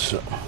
viewpoints.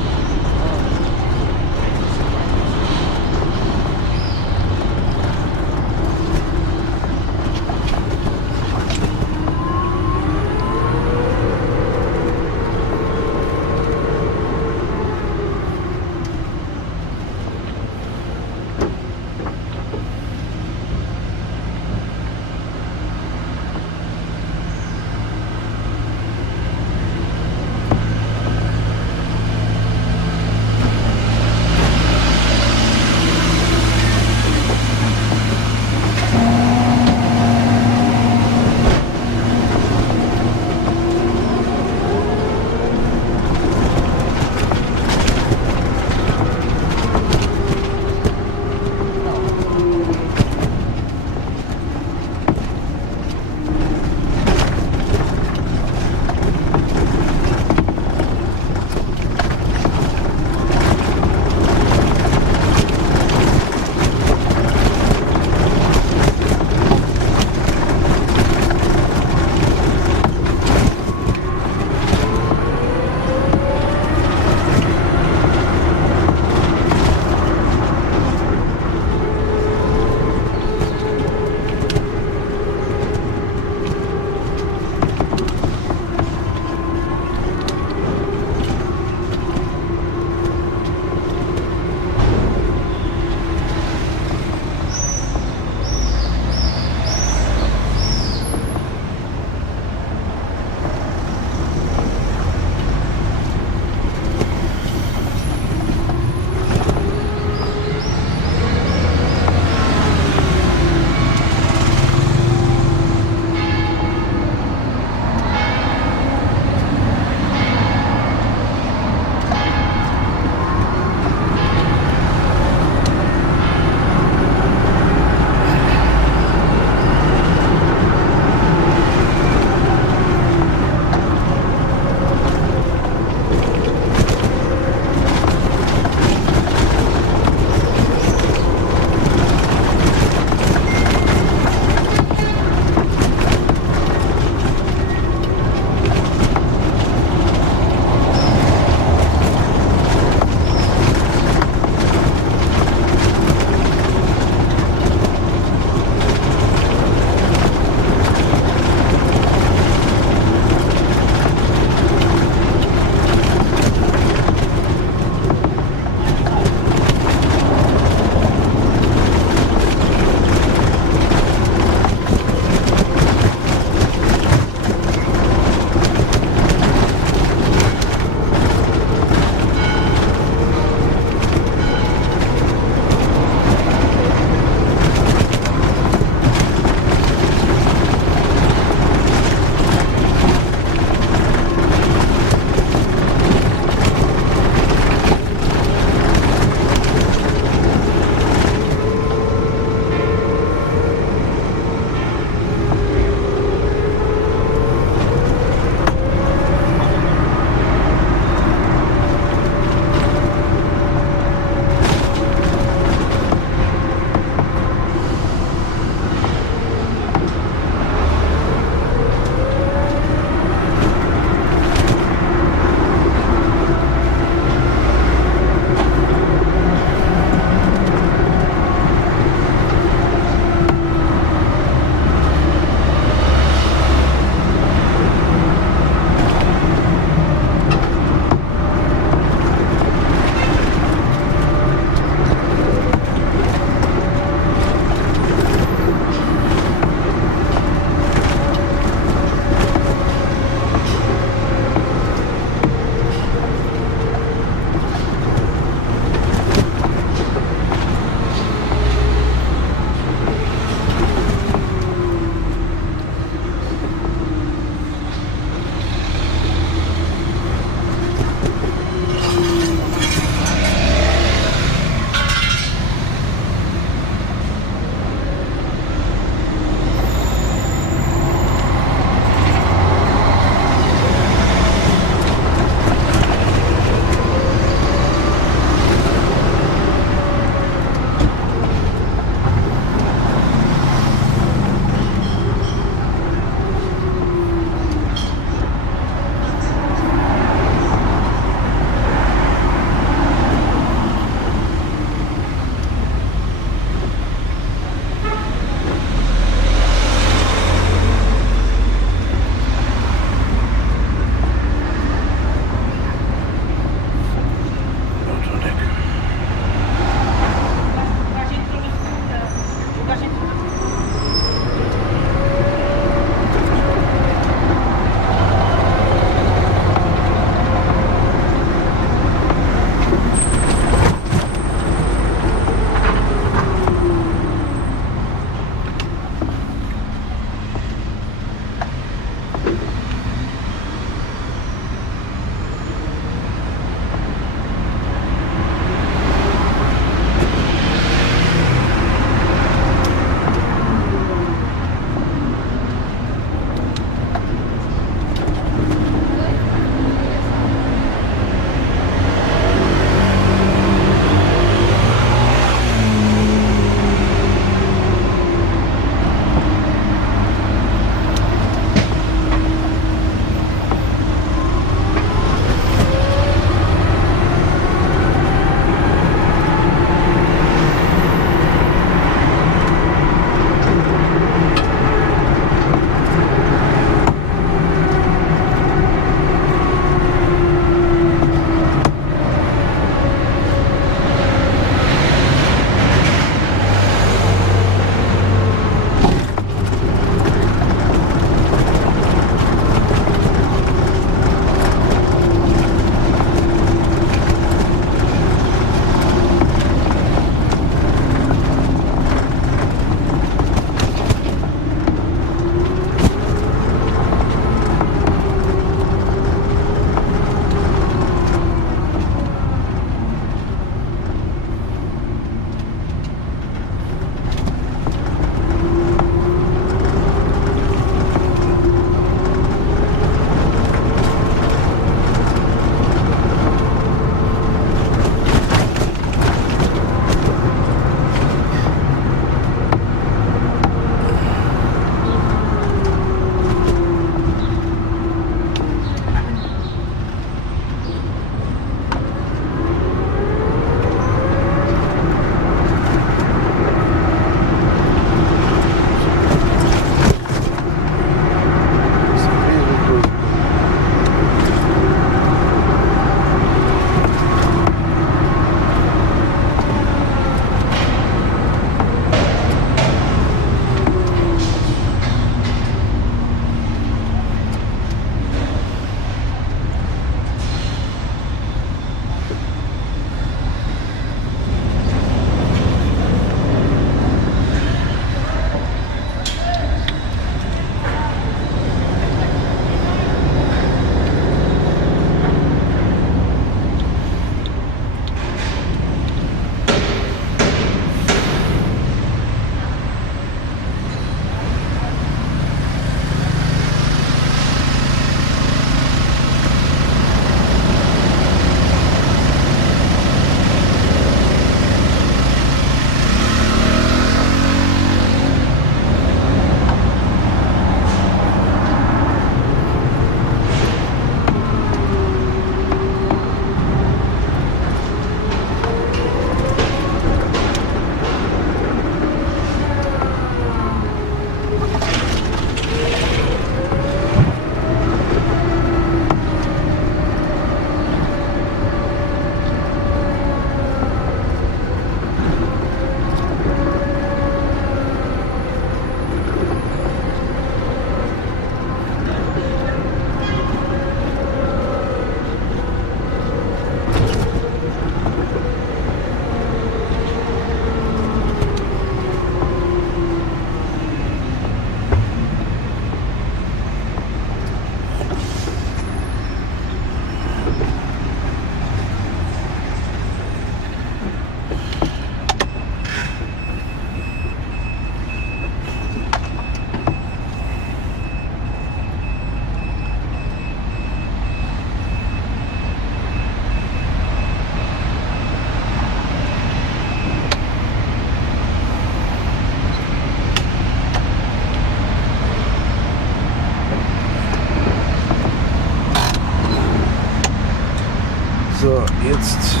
jetzt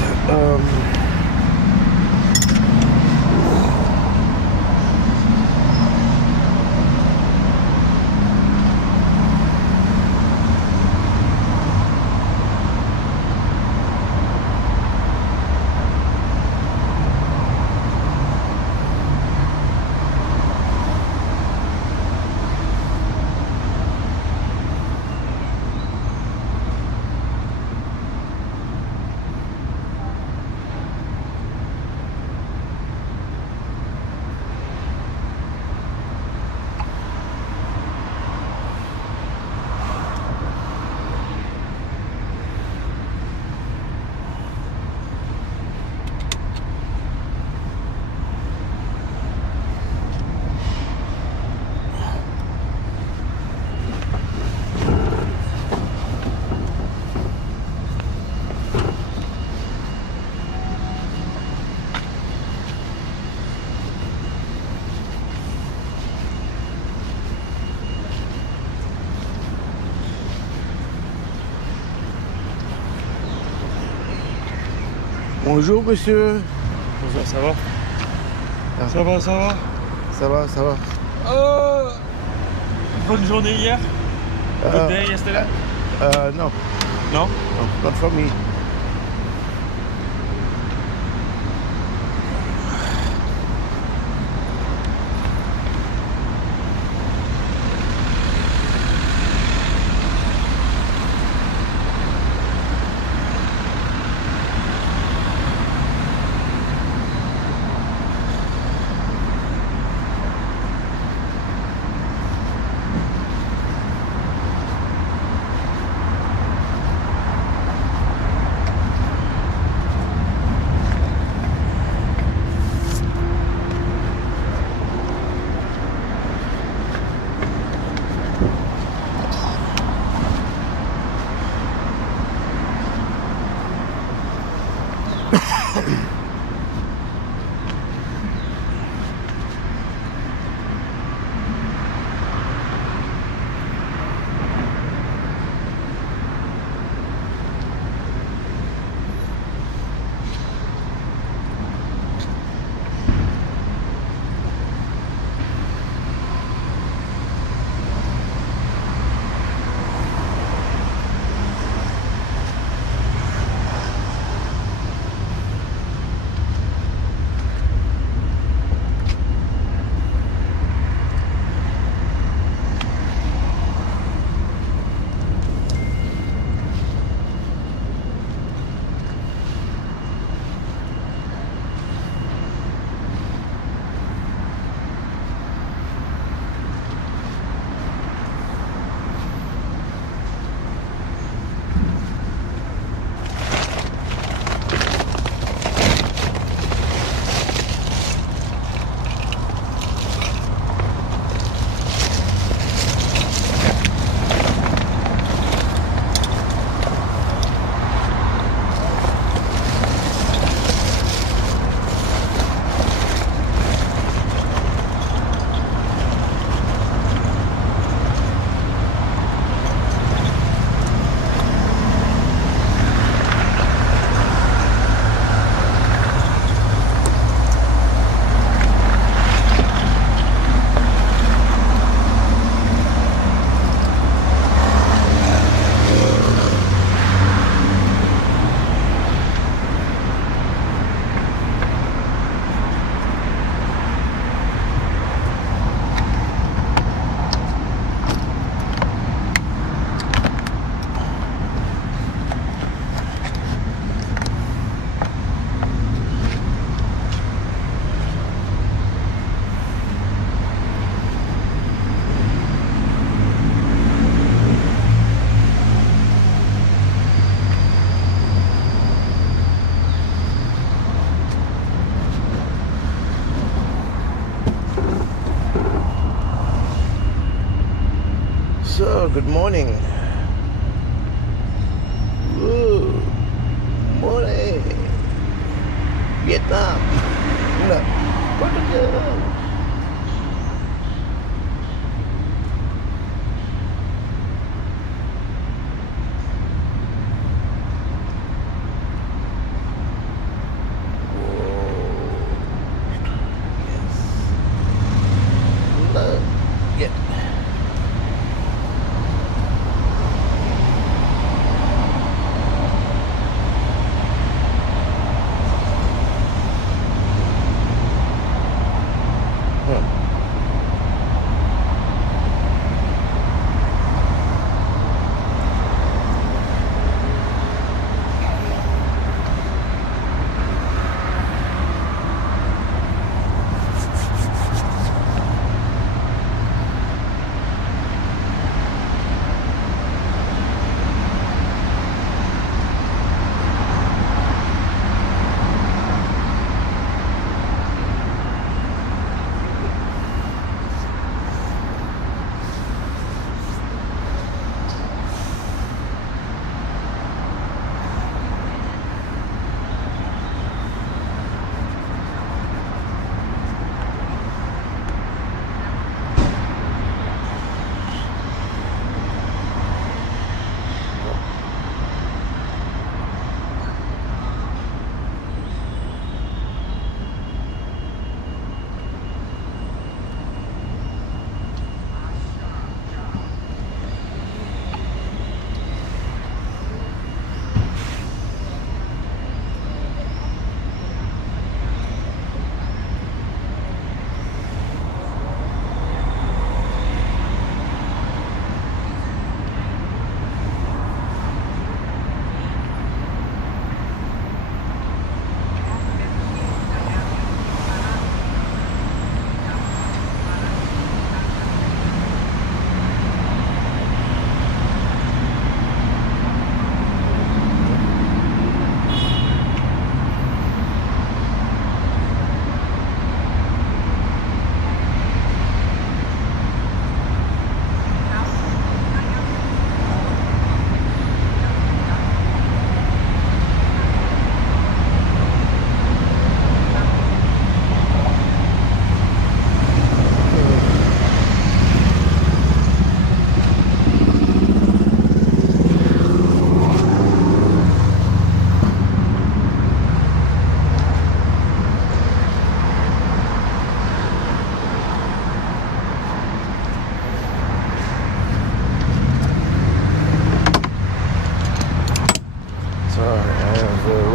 bonjour monsieur. Bonjour, ça va? Ah. Ça va, ça va? Ça va, ça va. Bonne journée hier? Good day yesterday? No, No? no, not for me. So, good morning. Ooh, morning. Vietnam. No, Portugal.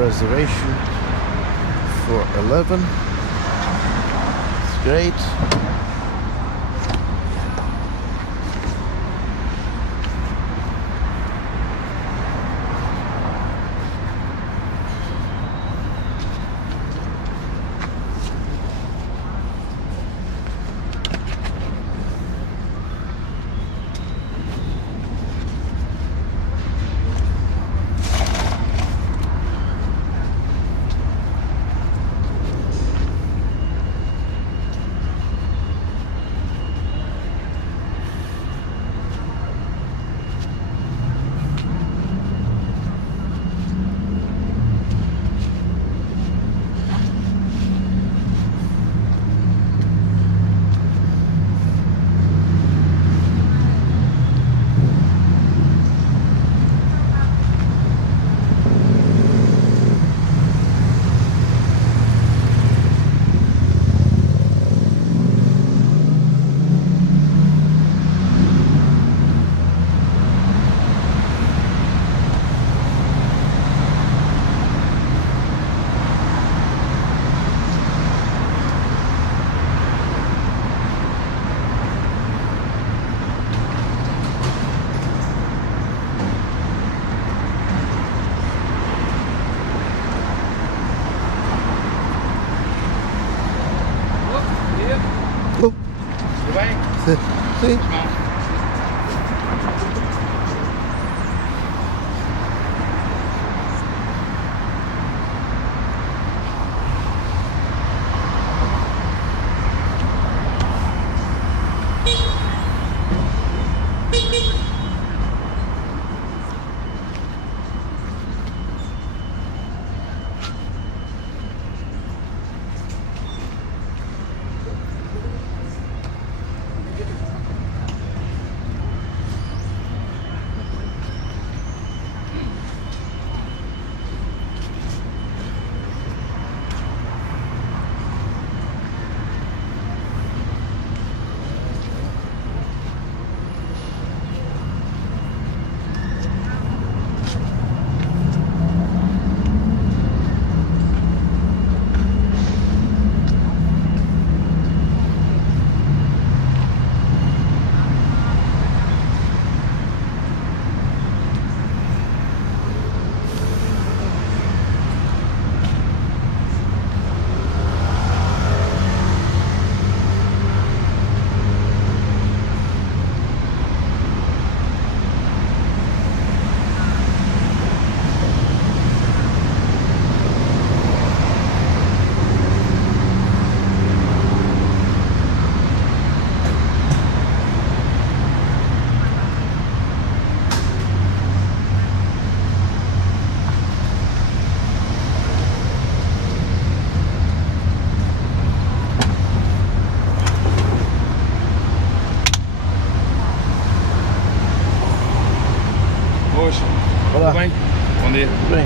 reservation for 11. It's great. Tudo bem? Sim. Tudo bem? Bom dia. Tudo bem.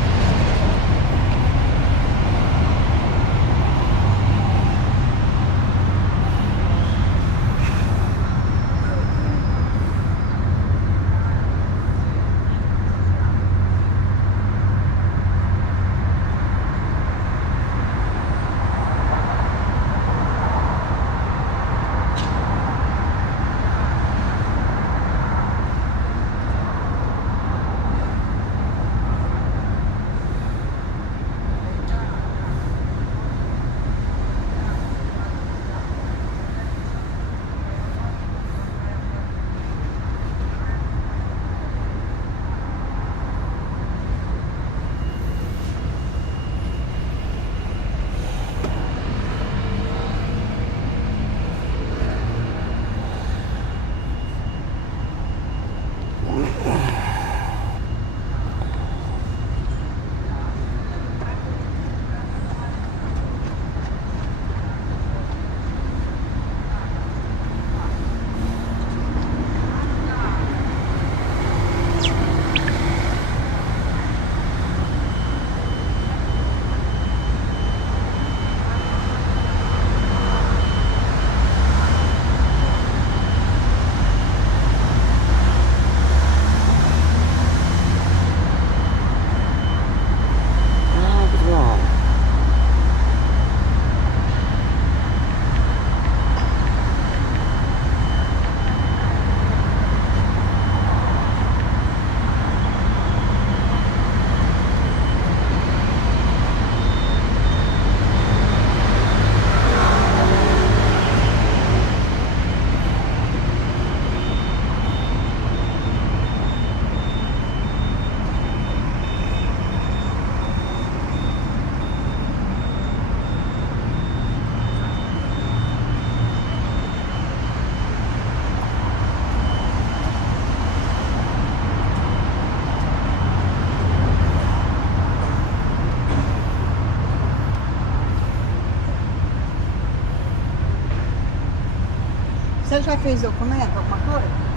Você já fez documento, alguma coisa?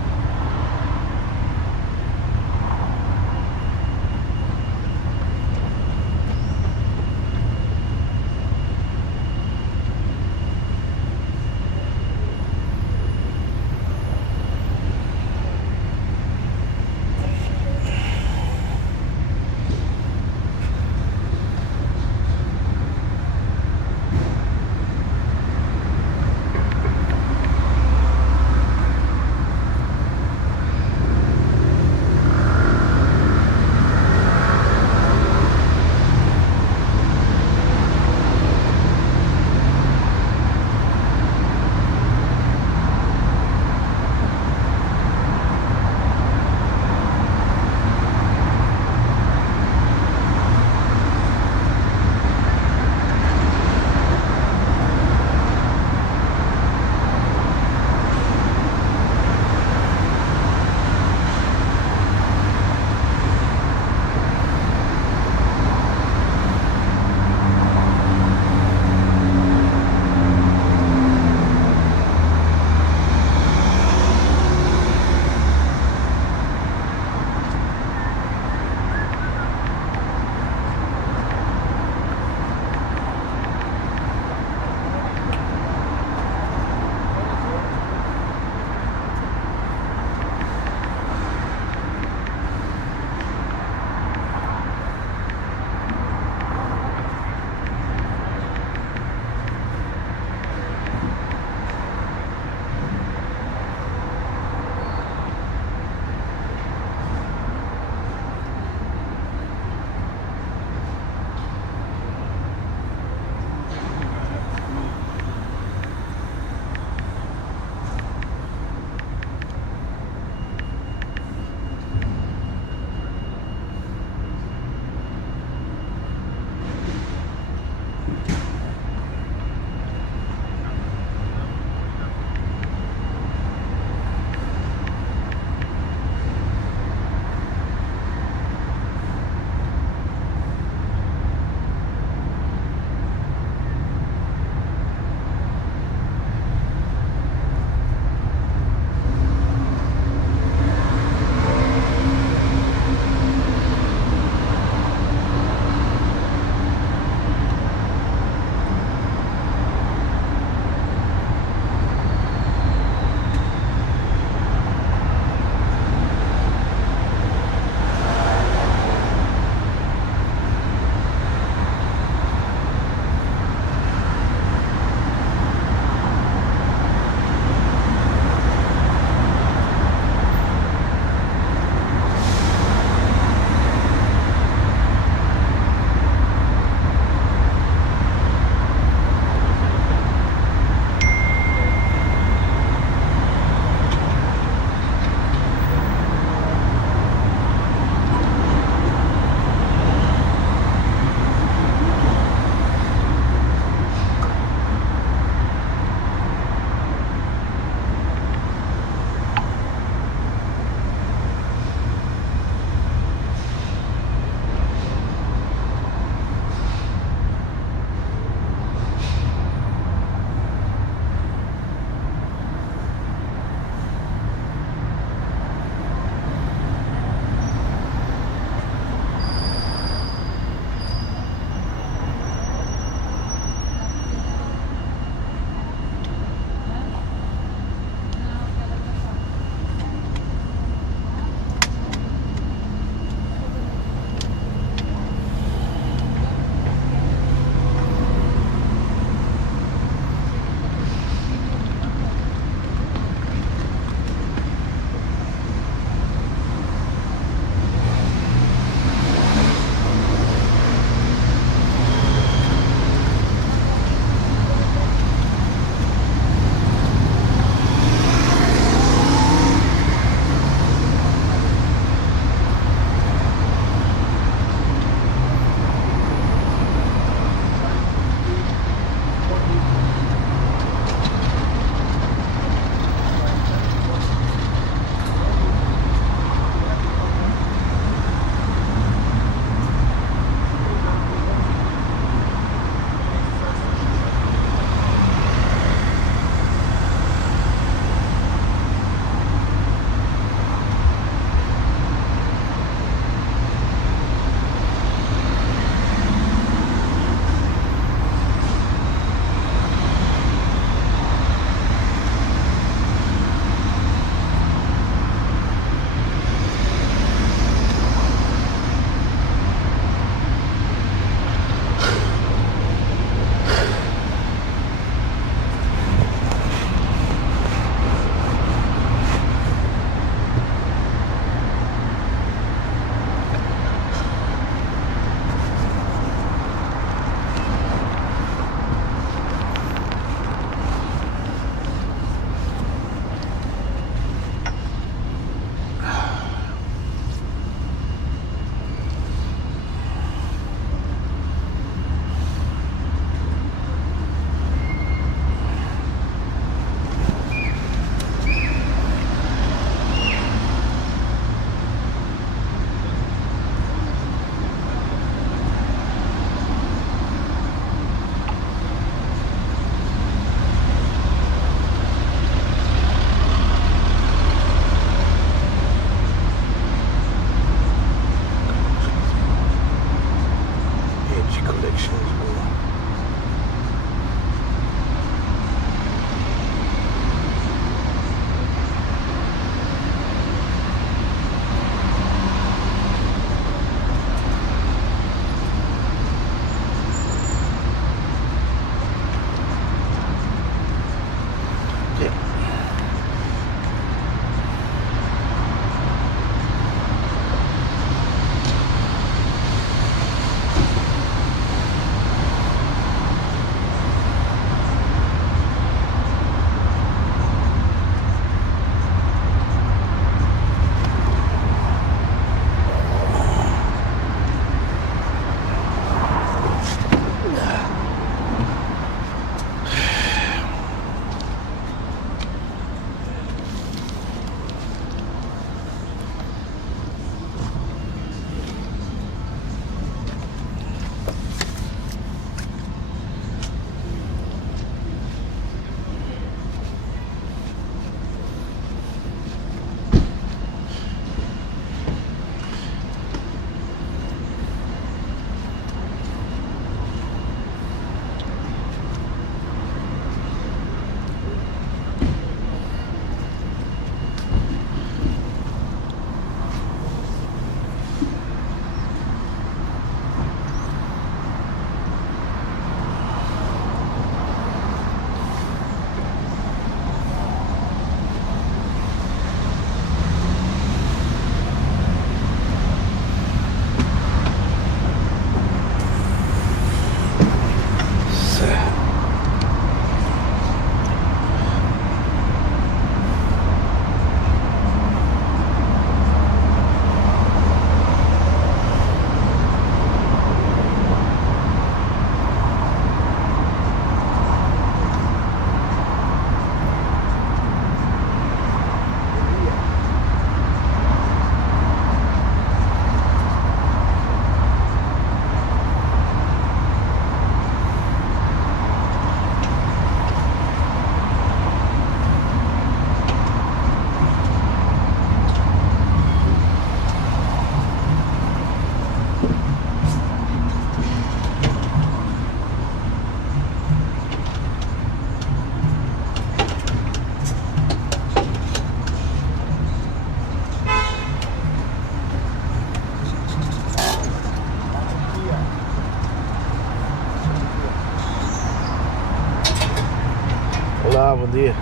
Olá, bom dia.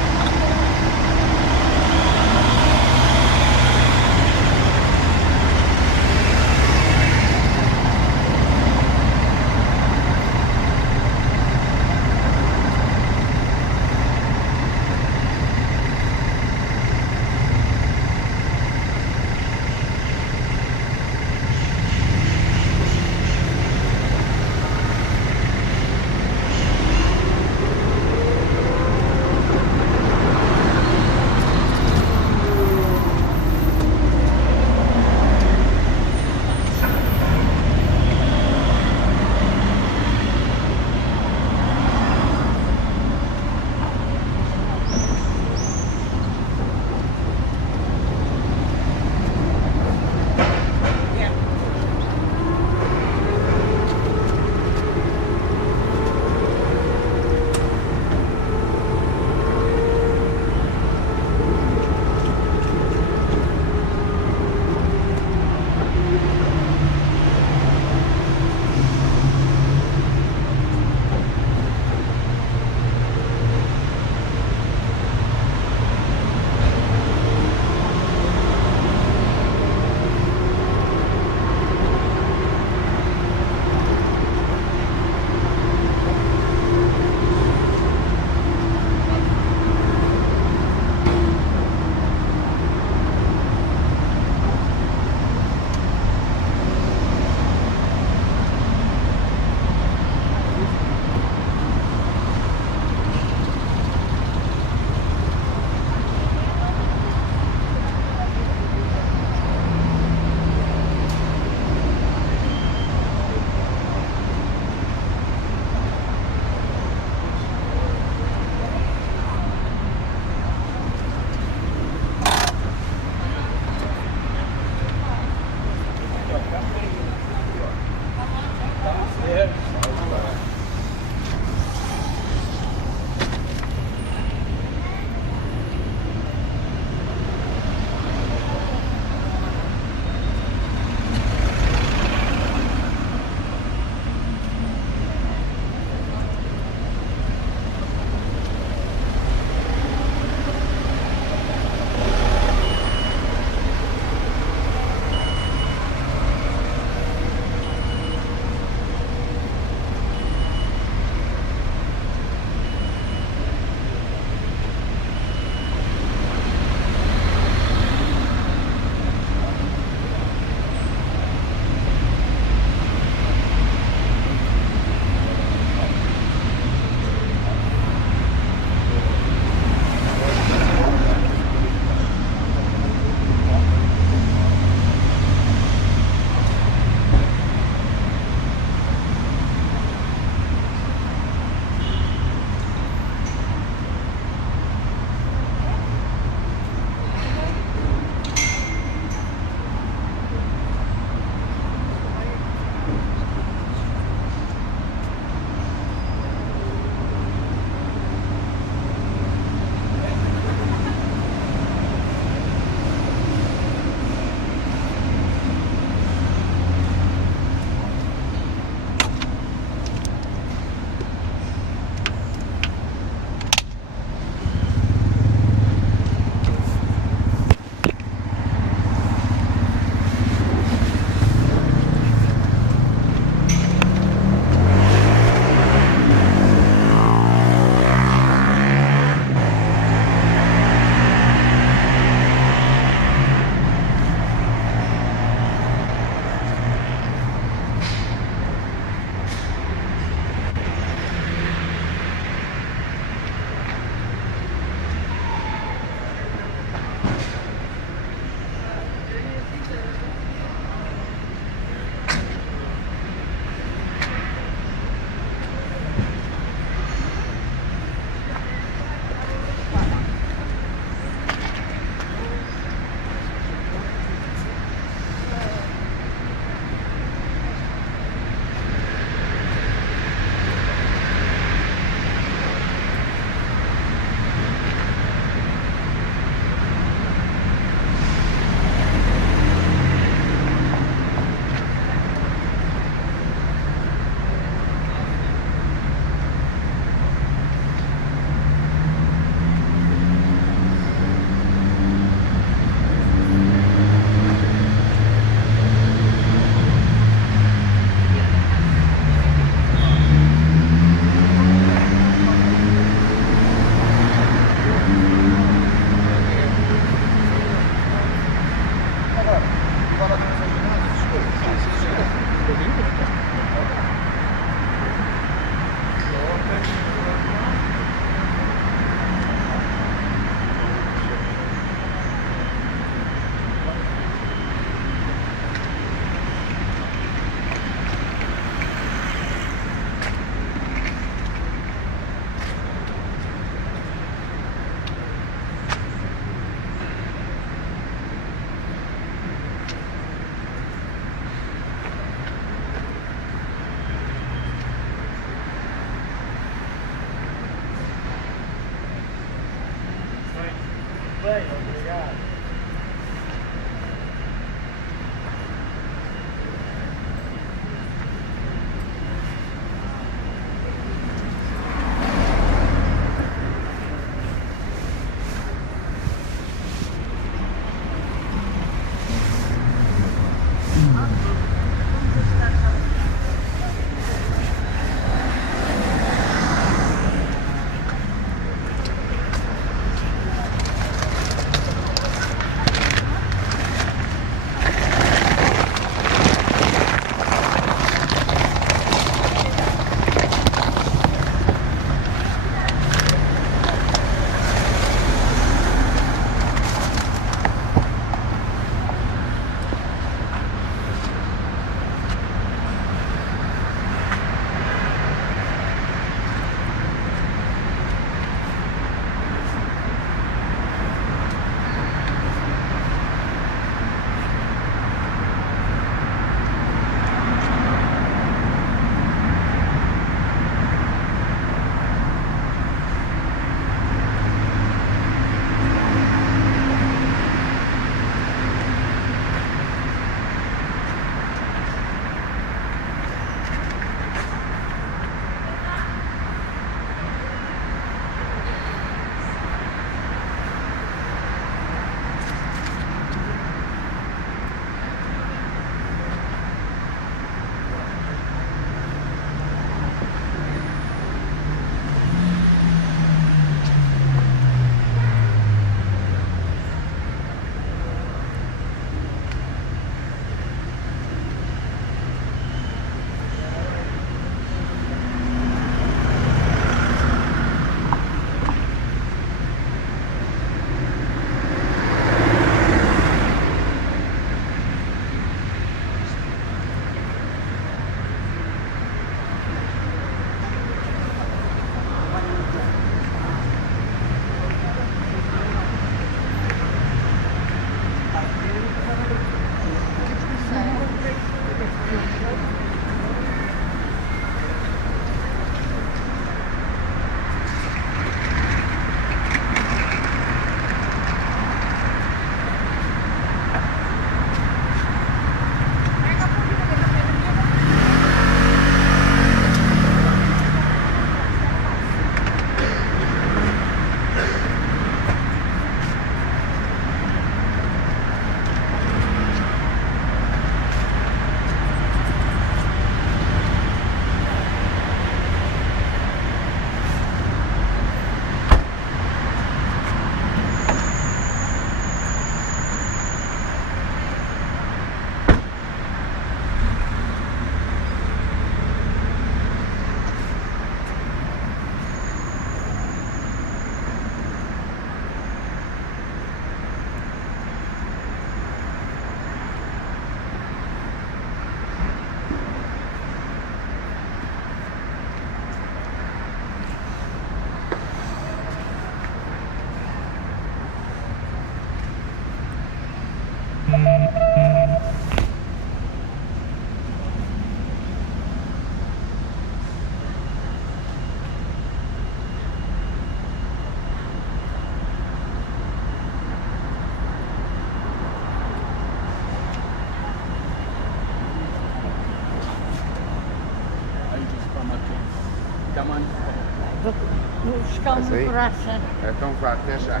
Vou buscar Essa aí? uma praça. Então vá, até já.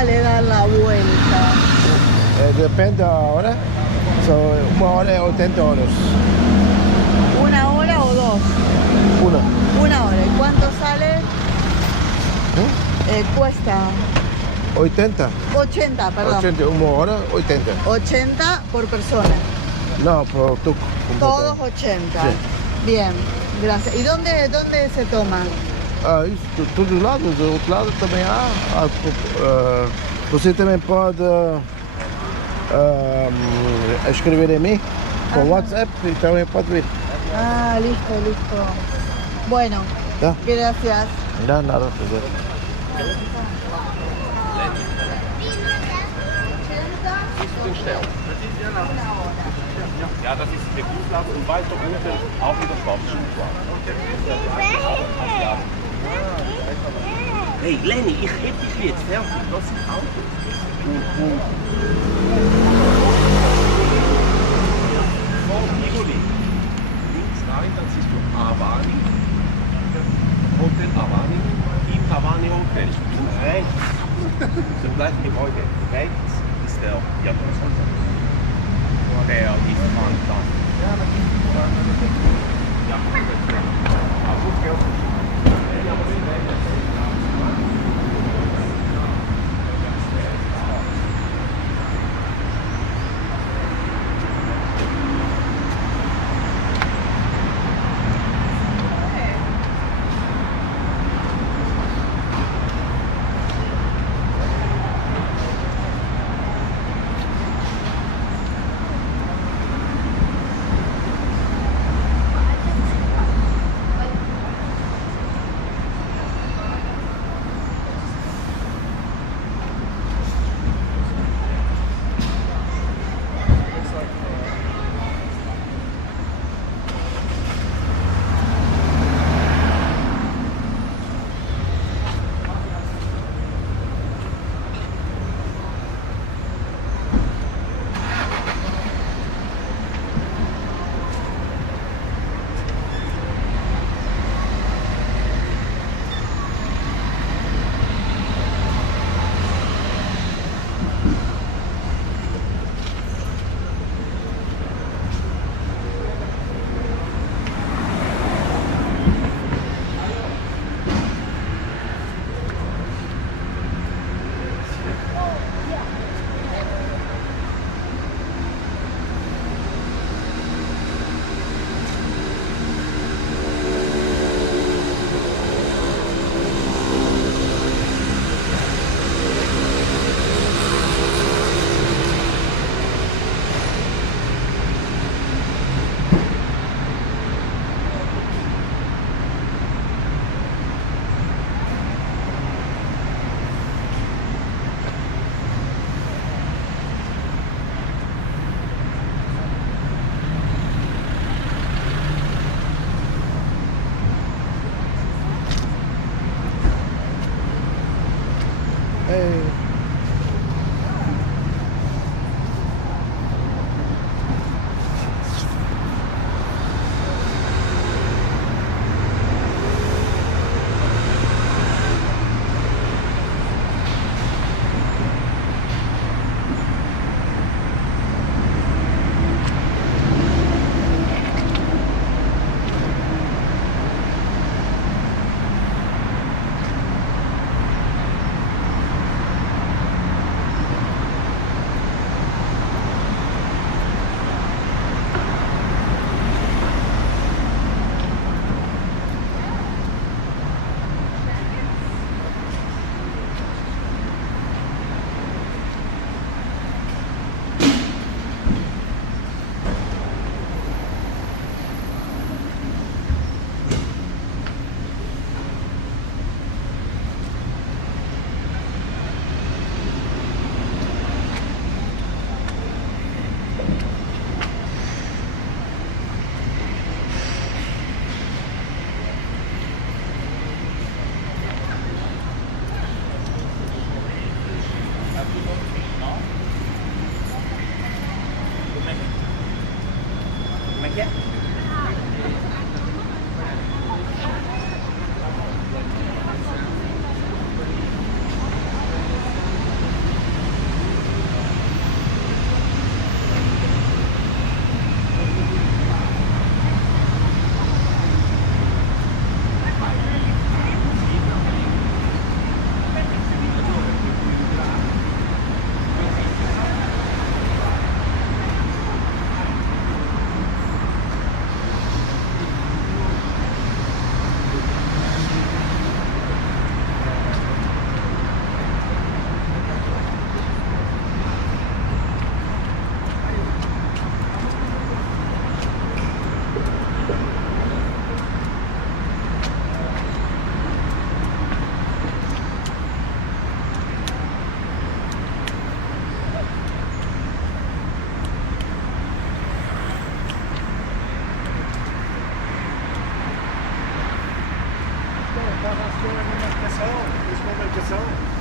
sale dar la vuelta? Depende da hora. So, 1 hora é 80 euros. 1 hora o 2? Una. 1 hora. ¿Y cuánto sale? Cuesta 80. 80, perdón. 80, 1 hora, 80. 80 por persona. Não, pro tuk. Todos 80. Sí. Bien, gracias. ¿Y dónde se toma? Isso, todos os lados. Do outro lado também há. Você também pode escrever em mim com WhatsApp e também pode vir. Ah, listo, listo. Bueno, Ja. gracias. Não, nada a fazer. Den Stern. Ja, das ist der Fußlauf und weiter unten auch wieder Sportschuhbahn. Hey Lenny, ich heb dich jetzt fertig, das sind Autos. Vor Tivoli. Links rein, dann siehst du Avani. Hotel Avani. Im Avani Hotel. Und rechts, zum gleichen Gebäude, rechts ist der Jahrhundertshäuser. Der ist fantastisch. Ja,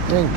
Sim.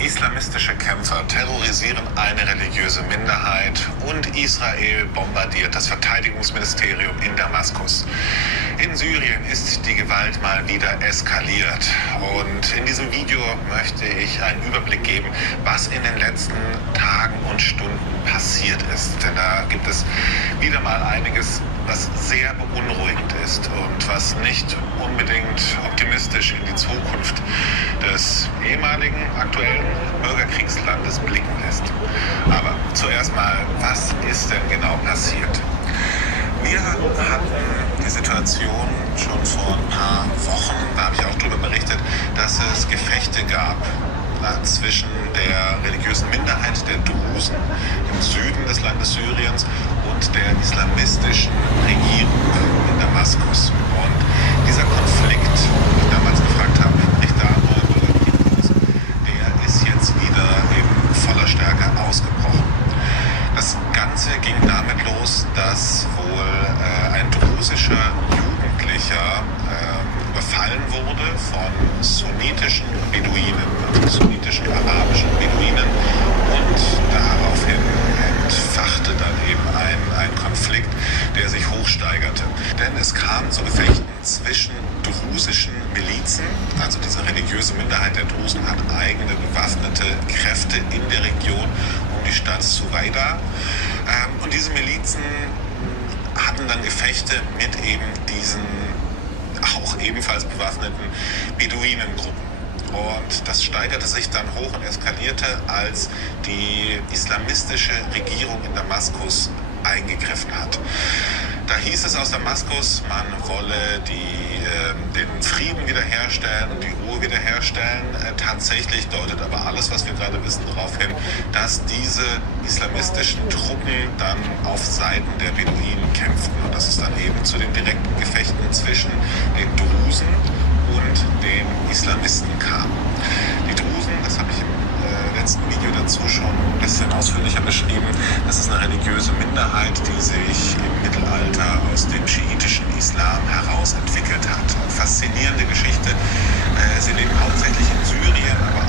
Islamistische Kämpfer terrorisieren eine religiöse Minderheit und Israel bombardiert das Verteidigungsministerium in Damaskus. In Syrien ist die Gewalt mal wieder eskaliert und in diesem Video möchte ich einen Überblick geben, was in den letzten Tagen und Stunden passiert ist. Denn da gibt es wieder mal einiges, was sehr beunruhigend ist und was nicht unbedingt optimistisch in die Zukunft des ehemaligen, aktuellen Bürgerkriegslandes blicken lässt. Aber zuerst mal, was ist denn genau passiert? Wir hatten die Situation schon vor ein paar Wochen, da habe ich auch darüber berichtet, dass es Gefechte gab zwischen der religiösen Minderheit der Drusen im Süden des Landes Syriens und der islamistischen Regierung in Damaskus. Und dieser Konflikt, den ich damals gefragt habe, bricht da nur Bürgerkrieg aus, der ist jetzt wieder in voller Stärke ausgebrochen. Das Ganze ging damit los, dass wohl ein drusischer Jugendlicher überfallen wurde von sunnitischen Beduinen, sunnitischen arabischen Beduinen, und daraufhin entfachte dann eben ein Konflikt, der sich hochsteigerte. Denn es kam zu Gefechten zwischen drusischen Milizen, also diese religiöse Minderheit der Drusen hat eigene bewaffnete Kräfte in der Region um die Stadt Suwaida, und diese Milizen hatten dann Gefechte mit eben diesen auch ebenfalls bewaffneten Beduinengruppen. Und das steigerte sich dann hoch und eskalierte, als die islamistische Regierung in Damaskus eingegriffen hat. Da hieß es aus Damaskus, man wolle den Frieden wiederherstellen und die Ruhe wiederherstellen. Tatsächlich deutet aber alles, was wir gerade wissen, darauf hin, dass diese islamistischen Truppen dann auf Seiten der Beduinen kämpften. Und dass es dann eben zu den direkten Gefechten zwischen den Drusen und den Islamisten kam. Die Drusen, das habe ich im letzten Video dazu schon ein bisschen ausführlicher beschrieben, das ist eine religiöse Minderheit, die sich im Mittelalter aus dem schiitischen Islam heraus entwickelt hat. Faszinierende Geschichte. Sie leben hauptsächlich in Syrien, aber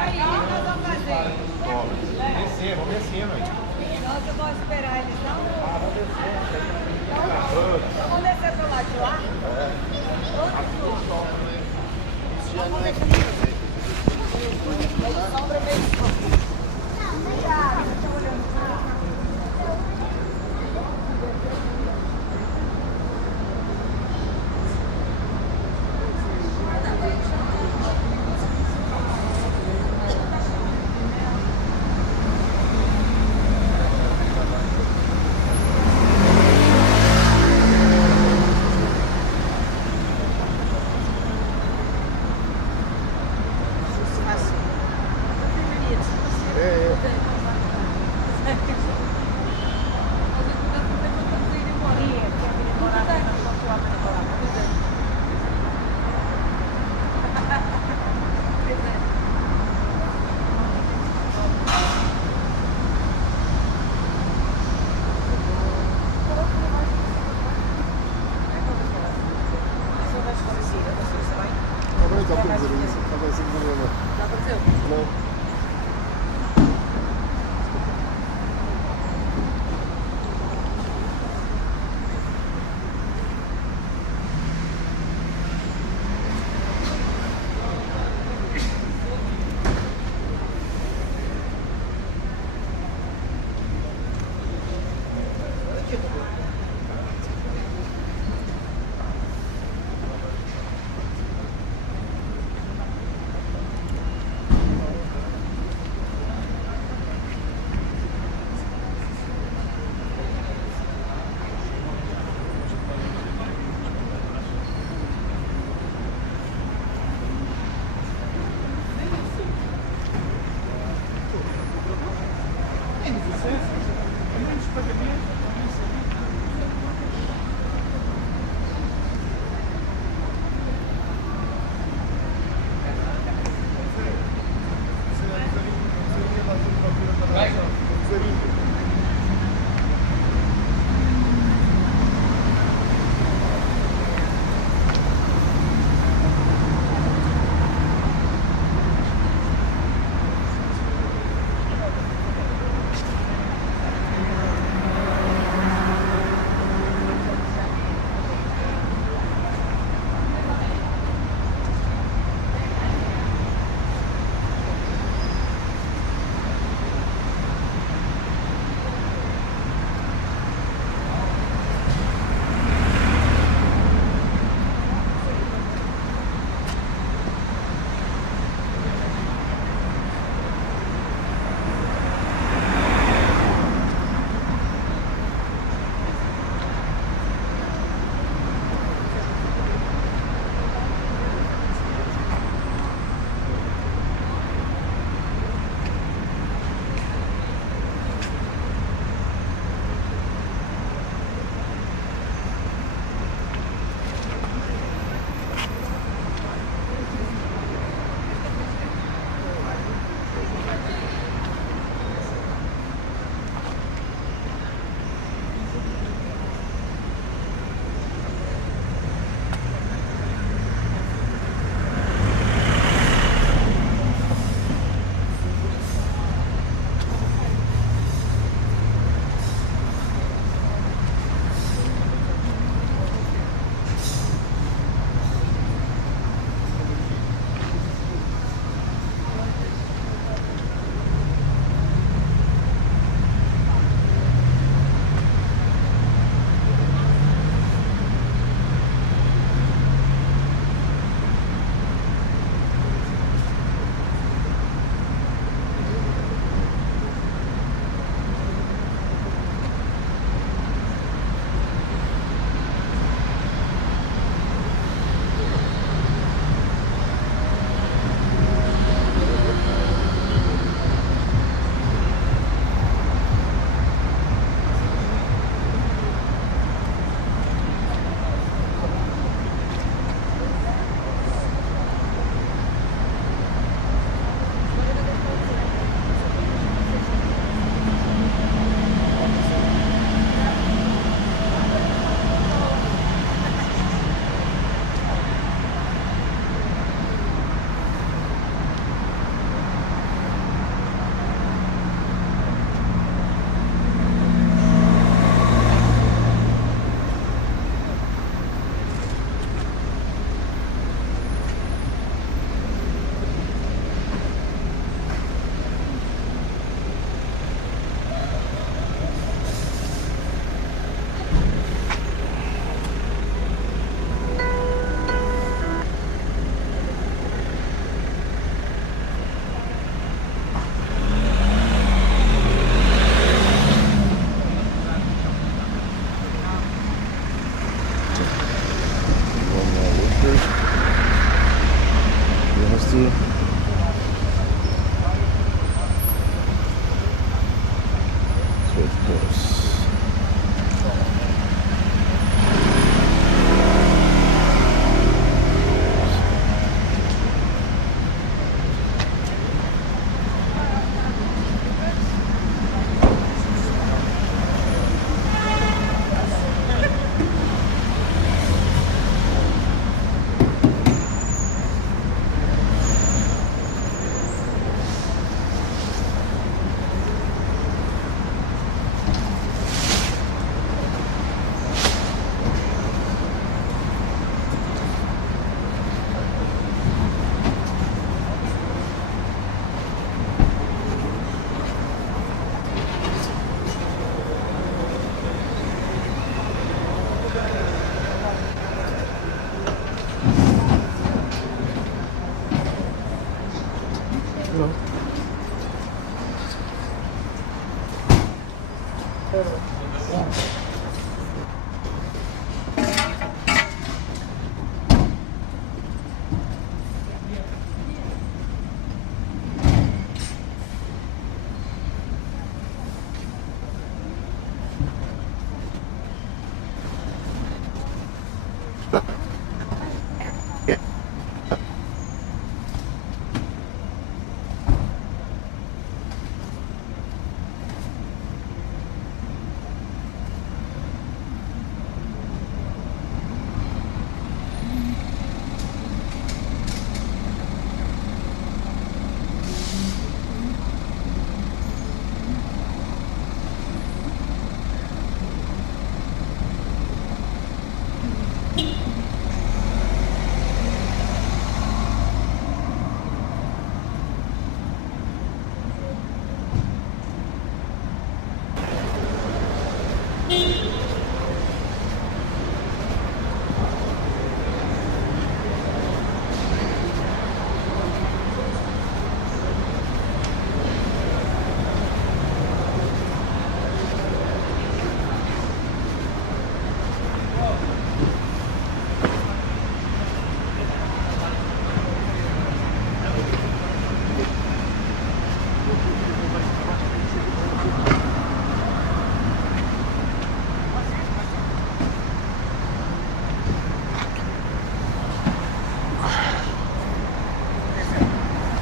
aí, o que nós vamos fazer? Descer, vamos descendo aí. Nós vamos esperar eles, não? Vamos descer. Vamos descer pro lado de lá? of course.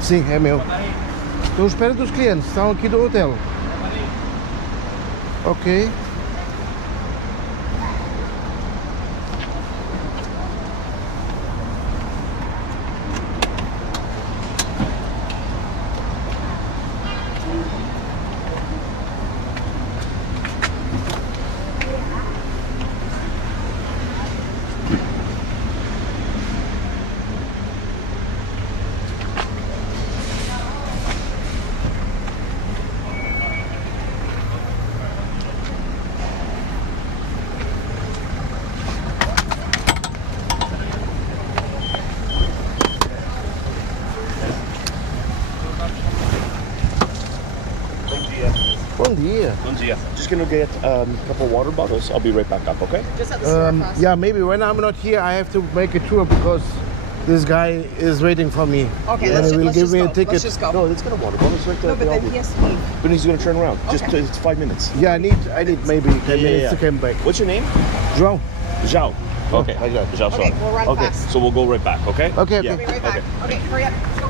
Sim, é meu. Estou à espera dos clientes, estão aqui do hotel. Ok. Bom dia. Bom dia. Just gonna get a couple water bottles. I'll be right back up, okay? Just at the store across. Yeah, maybe when I'm not here, I have to make a tour because this guy is waiting for me. Okay, and let's, he will let's give just me go. a ticket. Let's just go. No, it's gonna water bottles right there. No, but then he has to leave. But he's gonna turn around. Just Okay. it's 5 minutes. Yeah, I need maybe 10 minutes to come back. What's your name? João. Zhao. Okay. like that. Zhao Okay, Soares. we'll run Okay, fast. so we'll go right back, okay? Okay, Yeah. We'll be right back. Okay, hurry up. Let's go.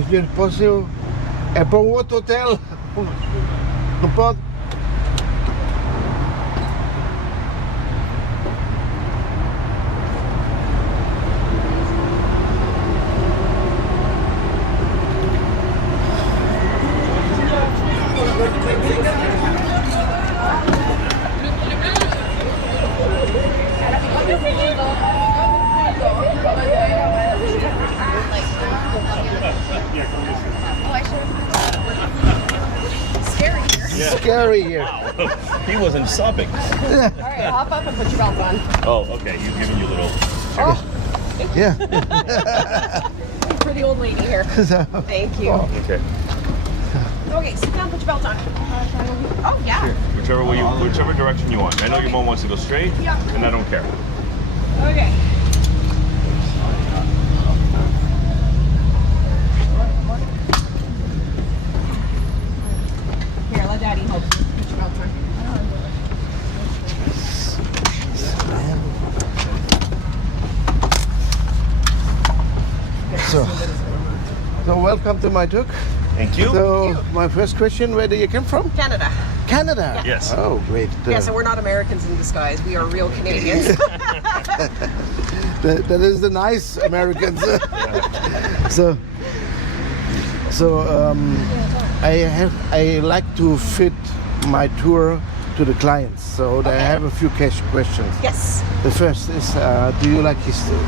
je possível. É para um outro hotel. Não pode? Scary here. He wasn't stopping. All right, hop up and put your belt on. Oh, okay. You're giving you a little. Yeah. For the old lady here. So, Thank you. Okay. Okay, sit down, put your belt on. Oh, yeah. Whichever direction you want. I know your mom wants to go straight, and I don't care. Okay. Here, let Daddy help you. Put your belt on. So welcome to my Tuk. Thank you. So my first question, where do you come from? Canada. Canada. Yes. Oh, great. Yeah, so we're not Americans in disguise. We are real Canadians. That is the nice Americans. I like to fit my tour to the clients, so I have a few questions. Yes. The first is, do you like history?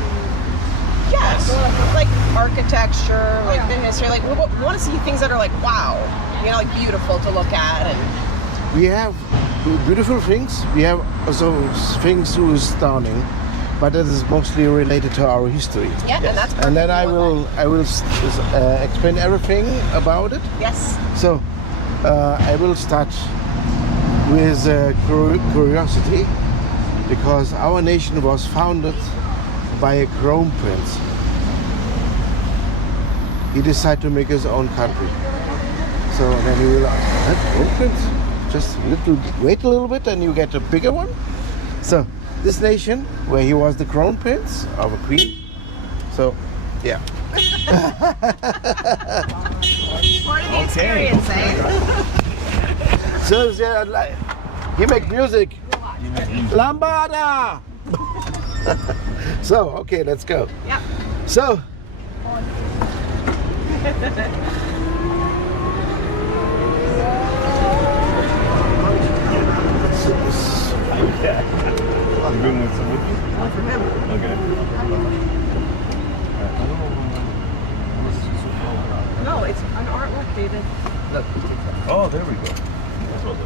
Yes. Like architecture, like the history. Like we want to see things that are like wow, you know, like beautiful to look at. And We have beautiful things. We have also things who is stunning, but that is mostly related to our history. yeah, and that's And then perfectly I will explain everything about it. Yes. So I will start with curiosity, because our nation was founded by a crown prince. He decided to make his own country. So then he will ask, crown prince? Just wait a little bit and you get a bigger one. So this nation, where he was the crown prince of a queen. So yeah. Part of the experience, eh? So he make music. Lambada. So okay, let's go. Yeah. So You bring with some with you? One from him. Okay. No, it's an artwork dated. Oh, there we go. That's what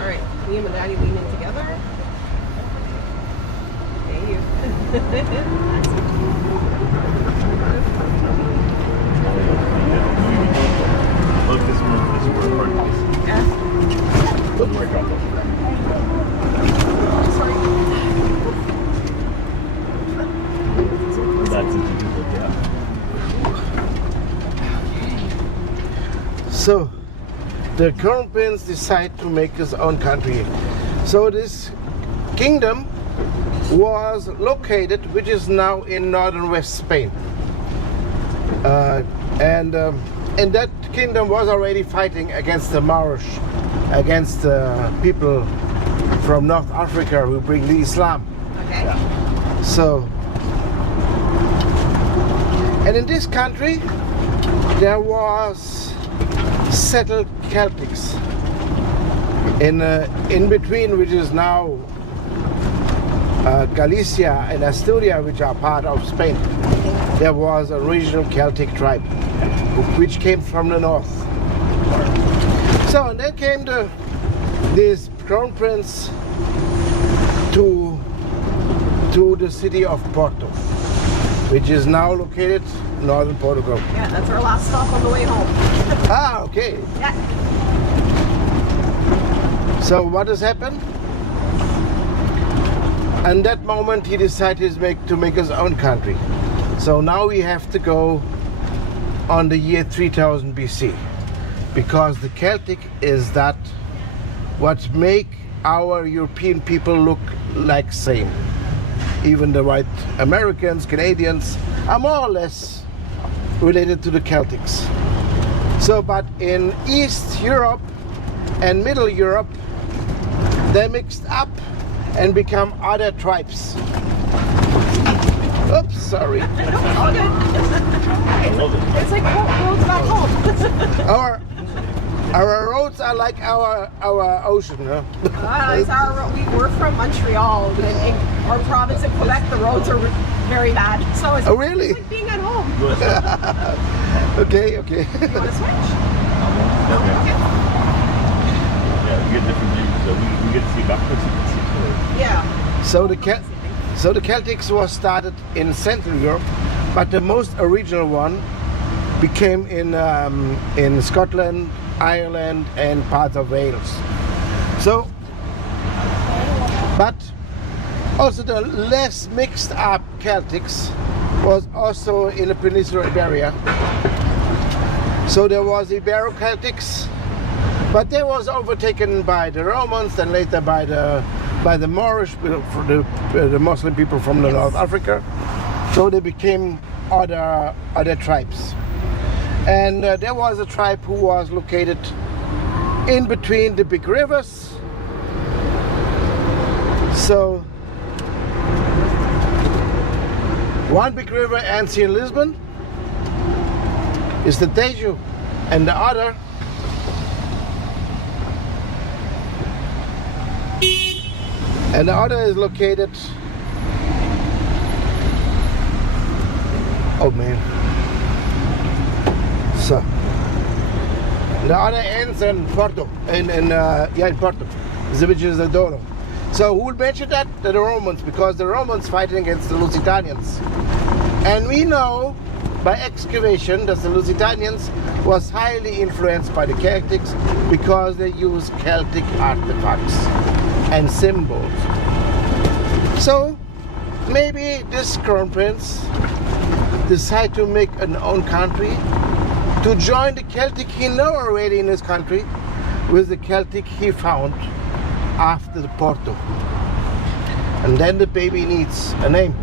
All right, Liam and Daddy lean in together. Thank you. Look, this is where part of this. Yeah. Look where it comes from. Sorry. That's it. Yeah. So, the crown prince decided to make his own country. So this kingdom was located, which is now in northern West Spain. And that kingdom was already fighting against the Moorish, against people from North Africa who bring the Islam. Okay. So, and in this country, there was settled Celtics in between, which is now Galicia and Asturias, which are part of Spain. There was a regional Celtic tribe which came from the north. So, and then came this crown prince to the city of Porto, which is now located in northern Portugal. Yeah, that's our last stop on the way home. Ah, okay. Yeah. So what has happened? And that moment he decided to make his own country. So now we have to go on the year 3000 BC, because the Celtic is that what make our European people look like same. Even the white Americans, Canadians are more or less related to the Celtics. So, but in East Europe and Middle Europe, they mixed up and become other tribes. Oops, sorry. All good. It's like roads back home. Our roads are like our ocean, huh? We're from Montreal. In our province of Quebec, the roads are very bad. So it's, Oh, really? it's like being at home. Okay. You want to switch? Yeah, we get different views. So we get to see backwards, you can see forward. Yeah. So the Celtics was started in Central Europe, but the most original one became in Scotland, Ireland, and parts of Wales. So, but also the less mixed up Celtics was also in the Peninsula Iberia. So there was Ibero-Celtics, but they was overtaken by the Romans and later by the Moorish, the Muslim people from the North Africa. So they became other tribes. And there was a tribe who was located in between the big rivers. So one big river ends here in Lisbon, is the Tejo, and the other is located, oh man, so the other ends in Porto, in Porto, which is the Douro. So who mentioned that? The Romans, because the Romans fighting against the Lusitanians. And we know by excavation that the Lusitanians was highly influenced by the Celtics because they used Celtic artifacts and symbols. So maybe this crown prince decided to make an own country to join the Celtic he know already in his country with the Celtic he found after the Porto. And then the baby needs a name.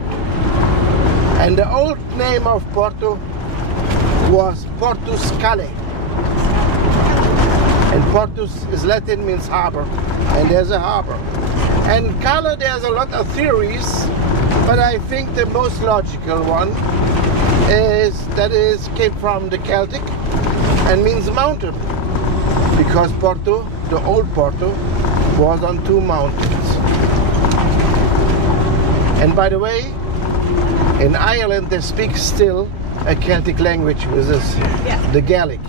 And the old name of Porto was Portus Cale. And Portus is Latin, means harbor. And there's a harbor. And Cale, there's a lot of theories, but I think the most logical one is that it came from the Celtic and means mountain. Because Porto, the old Porto, was on two mountains. And by the way, in Ireland they speak still a Celtic language, which is the Gaelic.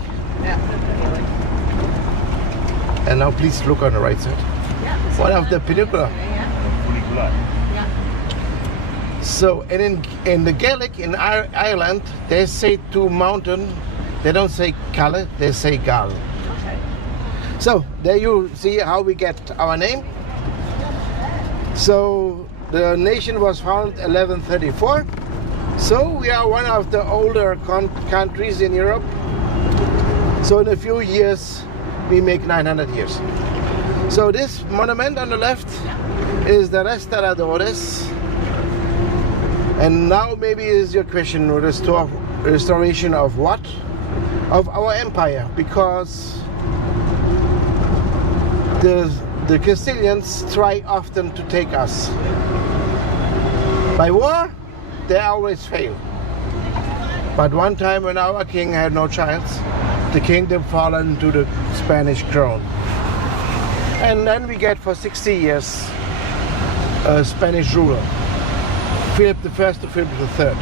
Yeah. And now please look on the right side. One of the peninsula. So, and in the Gaelic in Ireland, they say to mountain, they don't say Cale, they say Gal. Okay. So there you see how we get our name. So the nation was founded 1134. So we are one of the older countries in Europe. So in a few years we make 900 years. So this monument on the left is the Restauradores. And now maybe is your question, restoration of what? Of our empire, because the Castilians try often to take us. By war, they always fail. But one time when our king had no child, the kingdom fell into the Spanish crown. And then we get for 60 years a Spanish ruler. Philip I to Philip III.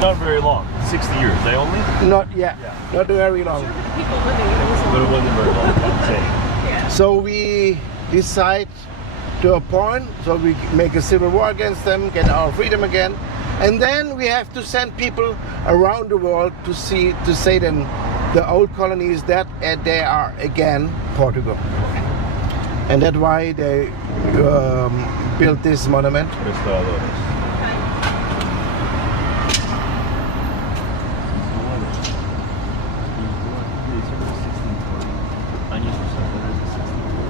Not very long. 60 years, they only? Not very long. People living in it was But it wasn't very long, I'm saying. So we decide to appoint, so we make a civil war against them, get our freedom again, and then we have to send people around the world to say then the old colonies that they are again Portugal. And that's why they built this monument.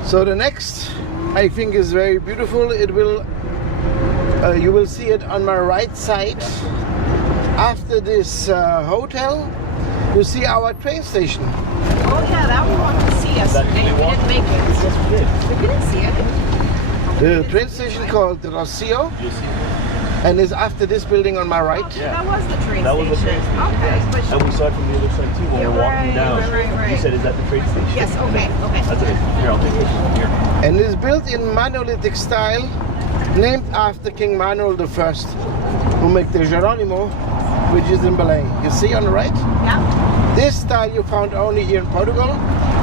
So the next I think is very beautiful. It will, you will see it on my right side. After this hotel, you see our train station. Oh yeah, that we wanted to see yesterday. We didn't make it. Yes, we did. We didn't see it. The train station called Rocio, You'll see. and is after this building on my right. Yeah. That was the train That station. was the train station. Okay. But And we saw it from the other side too when we were walking down. right. You said, is that the train station? Yes, And okay, then- okay. That's it. Here, I'll take this one here. And is built in monolithic style, named after King Manuel I, who made the Geronimo, which is in Belém. You see on the right? Yeah. This style you found only here in Portugal.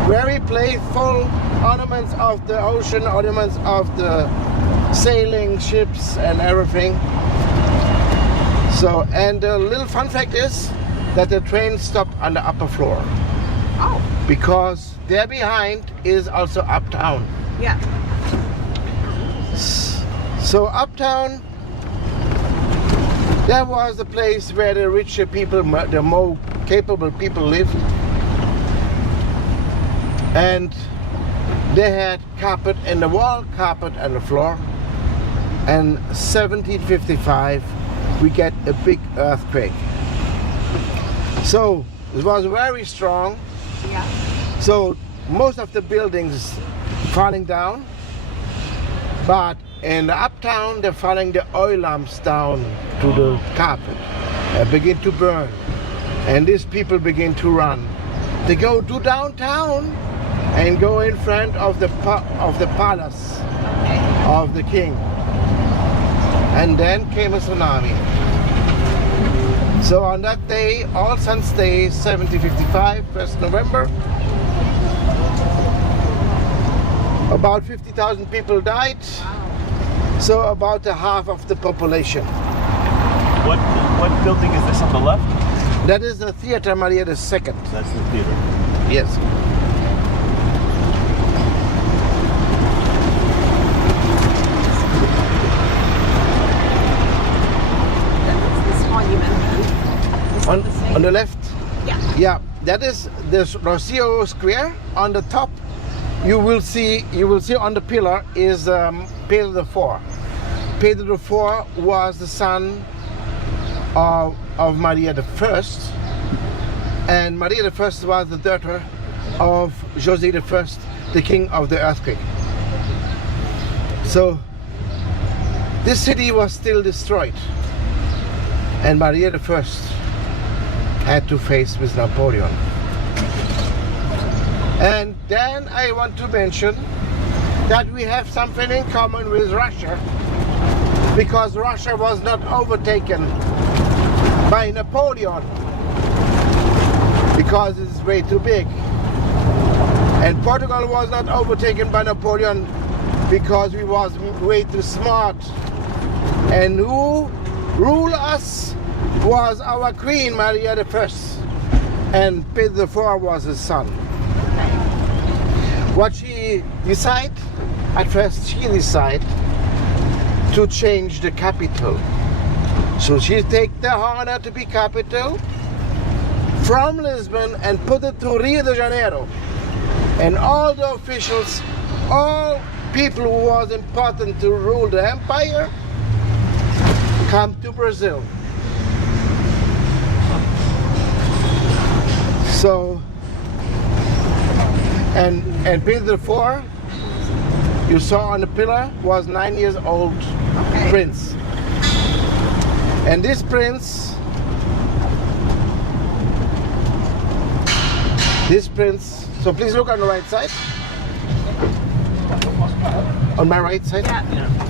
Very playful ornaments of the ocean, ornaments of the sailing ships and everything. So, and a little fun fact is that the train stopped on the upper floor Oh. because there behind is also uptown. Yeah. So uptown, that was the place where the richer people, the more capable people lived. And they had carpet in the wall, carpet on the floor. And 1755, we get a big earthquake. So it was very strong. Yeah. So most of the buildings falling down, but in the uptown they're falling the oil lamps down to the carpet, begin to burn, and these people begin to run. They go to downtown and go in front of the palace of the king, and then came a tsunami. So on that day, All Saints Day, 1755, 1st November, about 50,000 people died. So about a half of the population. What building is this on the left? That is the Theater Maria II. That's the theater. Yes. Then what's this monument then? Is it the same? On the left, Yeah. yeah, that is the Rocio Square. On the top, you will see on the pillar is Pedro IV. Pedro IV was the son of Maria I, and Maria I was the daughter of José I, the king of the earthquake. So this city was still destroyed, and Maria I had to face with Napoleon. And then I want to mention that we have something in common with Russia, because Russia was not overtaken by Napoleon because it's way too big. And Portugal was not overtaken by Napoleon because we was way too smart. And who ruled us was our Queen Maria I, and Pedro IV was his son. What she decided, at first she decided to change the capital. So she take the honor to be capital from Lisbon and put it to Rio de Janeiro. And all the officials, all people who was important to rule the empire, come to Brazil. So, and Pedro IV, you saw on the pillar, was 9 years old prince. And this prince, so please look on the right side. On my right side? Yeah.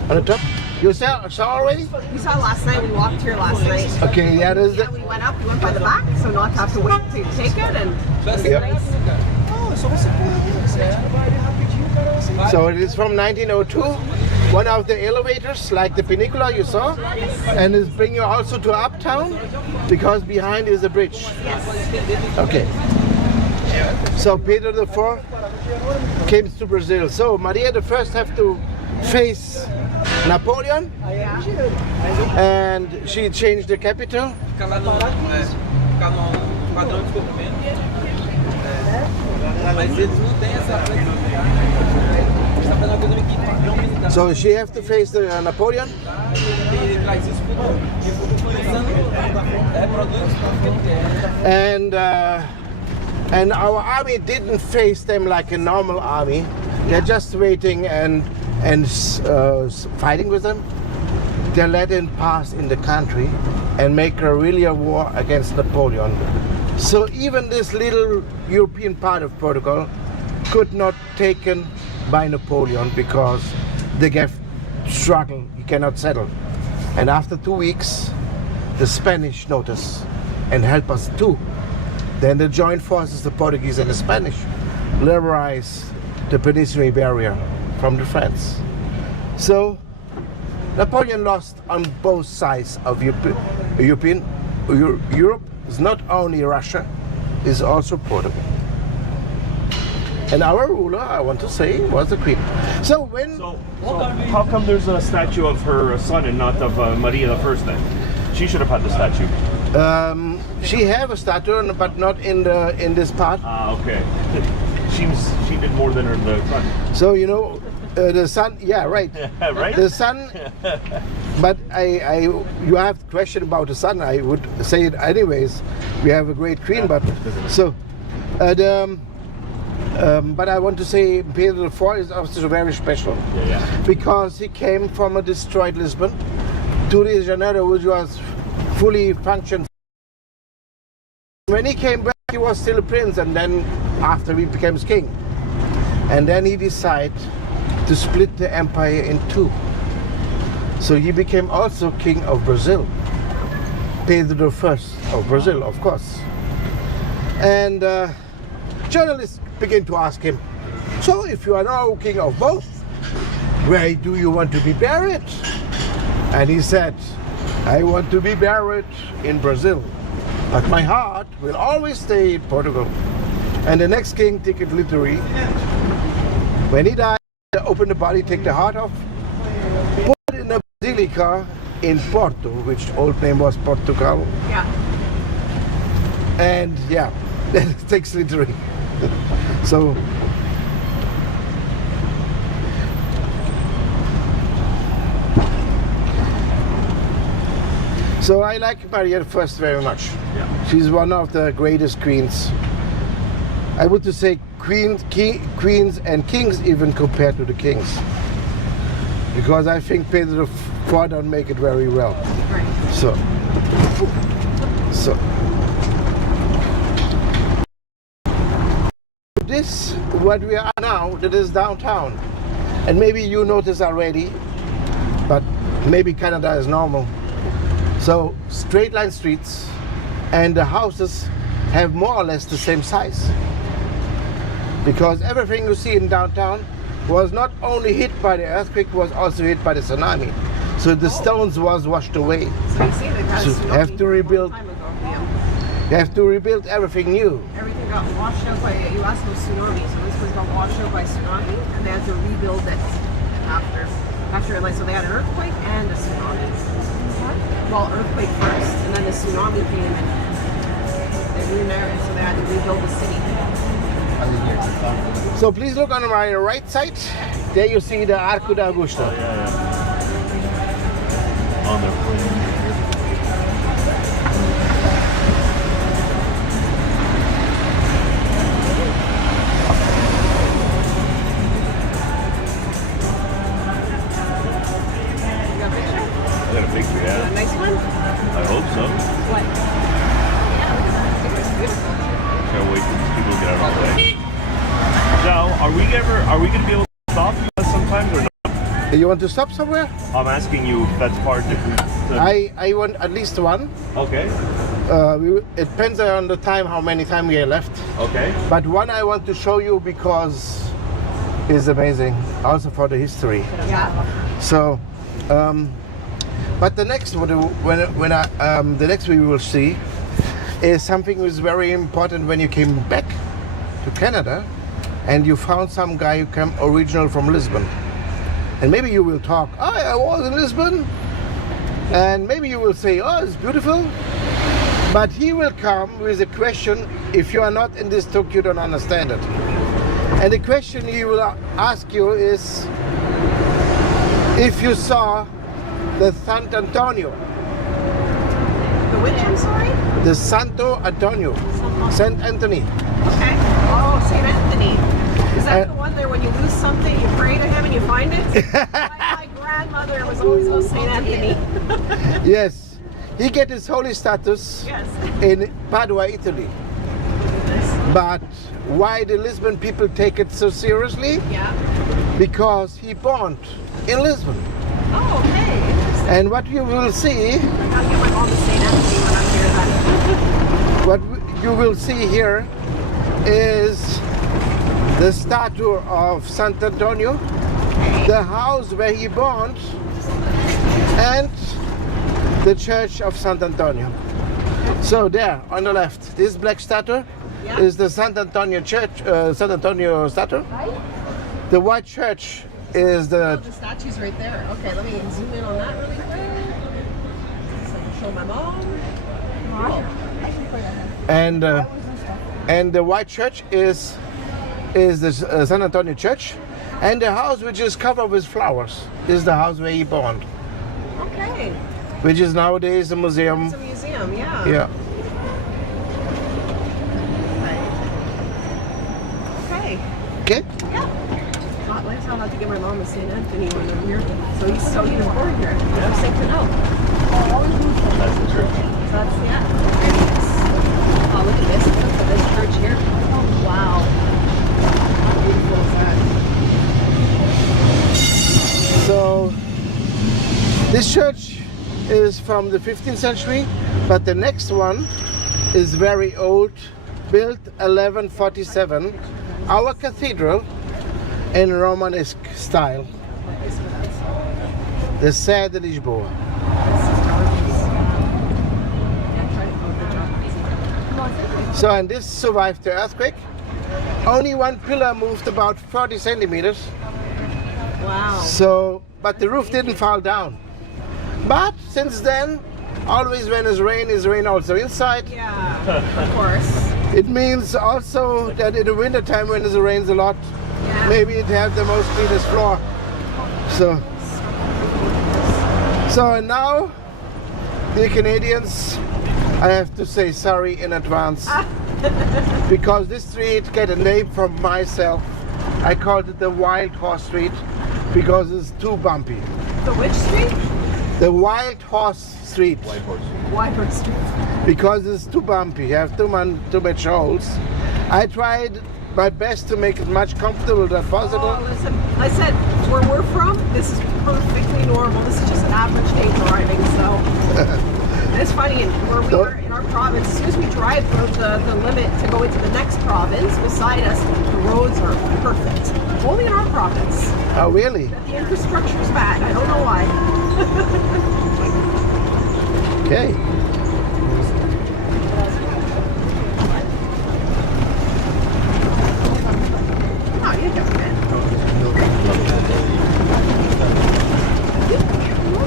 On the top? You saw already? We saw last night. We walked here last night. Okay, yeah, there's Yeah, we went up. We went by the back, so not have to wait to take it. And it's Yep. nice. So it is from 1902. One of the elevators, like the Peninsula you saw, and it's bring you also to uptown because behind is a bridge. Okay. So Pedro IV came to Brazil. So Maria I have to face Napoleon, and she changed the capital. Ficar no padrão de desenvolvimento. Mas eles não têm essa flexibilidade. So she have to face the Napoleon. And our army didn't face them like a normal army. They're just waiting and fighting with them. They let him pass in the country and make really a war against Napoleon. So even this little European part of Portugal could not taken by Napoleon because they gave struggle, he cannot settle. And after 2 weeks, the Spanish notice and help us too. Then the joint forces, the Portuguese and the Spanish, liberalize the Peninsula barrier from the French. So Napoleon lost on both sides of Europe. Is not only Russia, is also Portugal. And our ruler, I want to say, was the Queen. So how come there's a statue of her son and not of Maria I then? She should have had the statue. She have a statue, but not in this part. Okay. She did more than the son. So you know, the son. Yeah, right. Right. The son. But you have a question about the son. I would say it anyways. We have a great queen, but so. But I want to say Pedro IV is also very special because he came from a destroyed Lisbon to Rio de Janeiro, which was fully functioned. When he came back, he was still a prince, and then after he became king, and then he decided to split the empire in two. So he became also king of Brazil, Pedro I of Brazil, of course. And journalists begin to ask him, so if you are now king of both, where do you want to be buried? And he said, I want to be buried in Brazil, but my heart will always stay in Portugal. And the next king, Tuk-Tuk literally, when he died, they open the body, take the heart off, put it in a basilica in Porto, which old name was Portugal. Yeah. And yeah, that takes literally. So I like Maria I very much. Yeah. She's one of the greatest queens. I would to say queens and kings even compared to the kings. Because I think Pedro IV don't make it very well. Right. So. This, what we are now, that is downtown. And maybe you notice already, but maybe Canada is normal. So straight line streets, and the houses have more or less the same size. Because everything you see in downtown was not only hit by the earthquake, was also hit by the tsunami. So the stones was washed away. So you see, they got So a tsunami have to rebuild. a long time ago. Yeah. You have to rebuild everything new. Everything got washed out by, you asked about tsunami, so this was got washed out by tsunami, and they had to rebuild it after like, so they had an earthquake and a tsunami. Well, earthquake first, and then the tsunami came and they remarried, so they had to rebuild the city. So please look on my right side. There you see the Arco de Augusta. On the A nice one? I hope so. What? Yeah, look at that. It's beautiful. Can't wait for these people to get out of the way. Now, are we going to be able to stop sometimes or not? You want to stop somewhere? I'm asking you if that's part of the... I want at least one. Okay. It depends on the time, how many time we have left. Okay. But one I want to show you because it's amazing, also for the history. Yeah. So, but the next the next we will see is something that is very important when you came back to Canada and you found some guy who came original from Lisbon. And maybe you will talk, I was in Lisbon. And maybe you will say, oh, it's beautiful. But he will come with a question, if you are not in this talk, you don't understand it. And the question he will ask you is if you saw the Sant Antonio. The which, I'm sorry? The Santo Antonio. Saint Anthony. Okay. Oh, St. Anthony. Is that the one there when you lose something, you pray to him and you find it? my grandmother was always go St. Anthony. Yes. He get his holy status Yes. in Padua, Italy. But why the Lisbon people take it so seriously? Yeah. Because he born in Lisbon. Oh, okay. Interesting. And what you will see, I gotta get my mom to St. Anthony when I'm here then. what you will see here is the statue of Sant Antonio, the house where he born, and the church of Sant Antonio. So there, on the left, this black statue is the Sant Antonio church, Sant Antonio statue. The white church is the... The statue's right there. Okay, let me zoom in on that really quick. So I can show my mom. And the white church is the San Antonio church, and the house which is covered with flowers is the house where he born, Okay. which is nowadays a museum. It's a museum, yeah. Yeah. Okay. Okay. Yeah. I'll have to get my mom to St. Anthony when I'm here. So he's born here. Interesting to know. That's the church. So that's, yeah. There he is. Oh, look at this. Look at this church here. Oh, wow. How beautiful is that? So this church is from the 15th century, but the next one is very old, built 1147. Our cathedral in Romanesque style. The Sé de Lisboa. So, and this survived the earthquake. Only one pillar moved about 40 centimeters. Wow. So, but the roof didn't fall down. But since then, always when it's rain also inside. Yeah, of course. It means also that in the winter time when it rains a lot, Yeah. maybe it has the most cleanest floor. So and now, dear Canadians, I have to say sorry in advance because this street get a name from myself. I called it the Wild Horse Street because it's too bumpy. The which street? The Wild Horse Street. Wyvern Street. Because it's too bumpy. You have too much holes. I tried my best to make it much comfortable as possible. Oh, listen, I said where we're from, this is perfectly normal. This is just an average day driving, so. And it's funny, where we are in our province, as soon as we drive the limit to go into the next province, beside us, the roads are perfect. Only in our province. Oh, really? The infrastructure is bad. I don't know why. Okay. Oh, you can come in.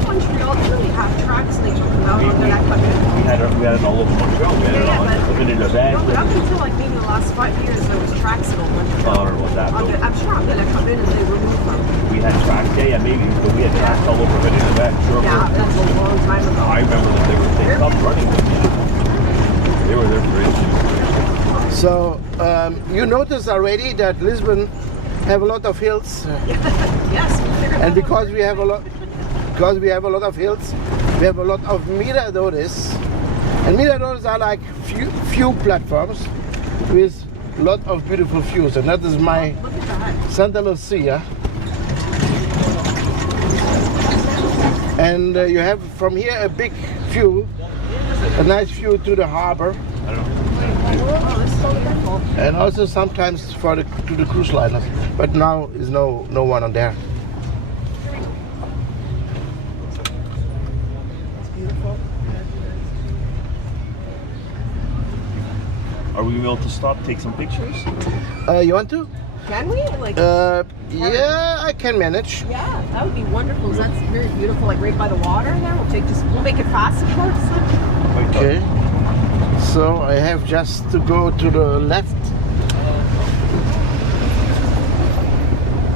Montreal didn't really have tracks they took them out under that equipment. We had it all over Montreal. We had it all in the back. No, but up until like maybe the last 5 years, there was tracks in Montreal. Oh, I don't know what that was. I'm sure I'm gonna come in and they remove them. We had tracks, yeah, maybe, but we had tracks all over in the back. Sure. Yeah, that's a long time ago. I remember that they stopped running. They were there for ages. So you notice already that Lisbon have a lot of hills, Yes, we figured and that because out. we have a lot of hills, we have a lot of miradores, and miradores are like few platforms with a lot of beautiful views, and that is my Look at that. Santa Lucia. And you have from here a big view, a nice view to the harbor, Oh, this is so beautiful. and also sometimes to the cruise liners. But now is no one on there. It's beautiful. Are we able to stop, take some pictures? You want to? Can we? Like, Yeah, I can manage. yeah, that would be wonderful. That's very beautiful, like right by the water there. We'll make it fast, of course. Okay. So I have just to go to the left.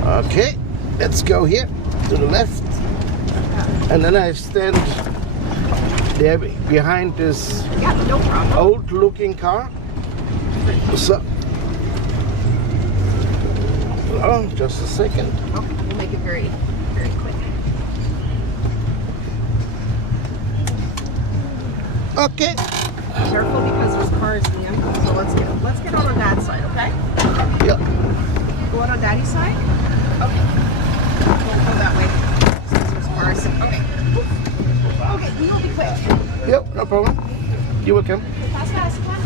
Okay, let's go here to the left. And then I stand there behind this Yeah, no problem. old looking car. So, oh, just a second. Okay, we'll make it very, very quick. Okay. Careful because there's cars in the end. So let's get out on that side, okay? Yeah. Go out on Daddy's side. Okay. Don't go that way. Since there's cars. Okay. Okay, we will be quick. Yep, no problem. You're welcome. Fast, fast, fast.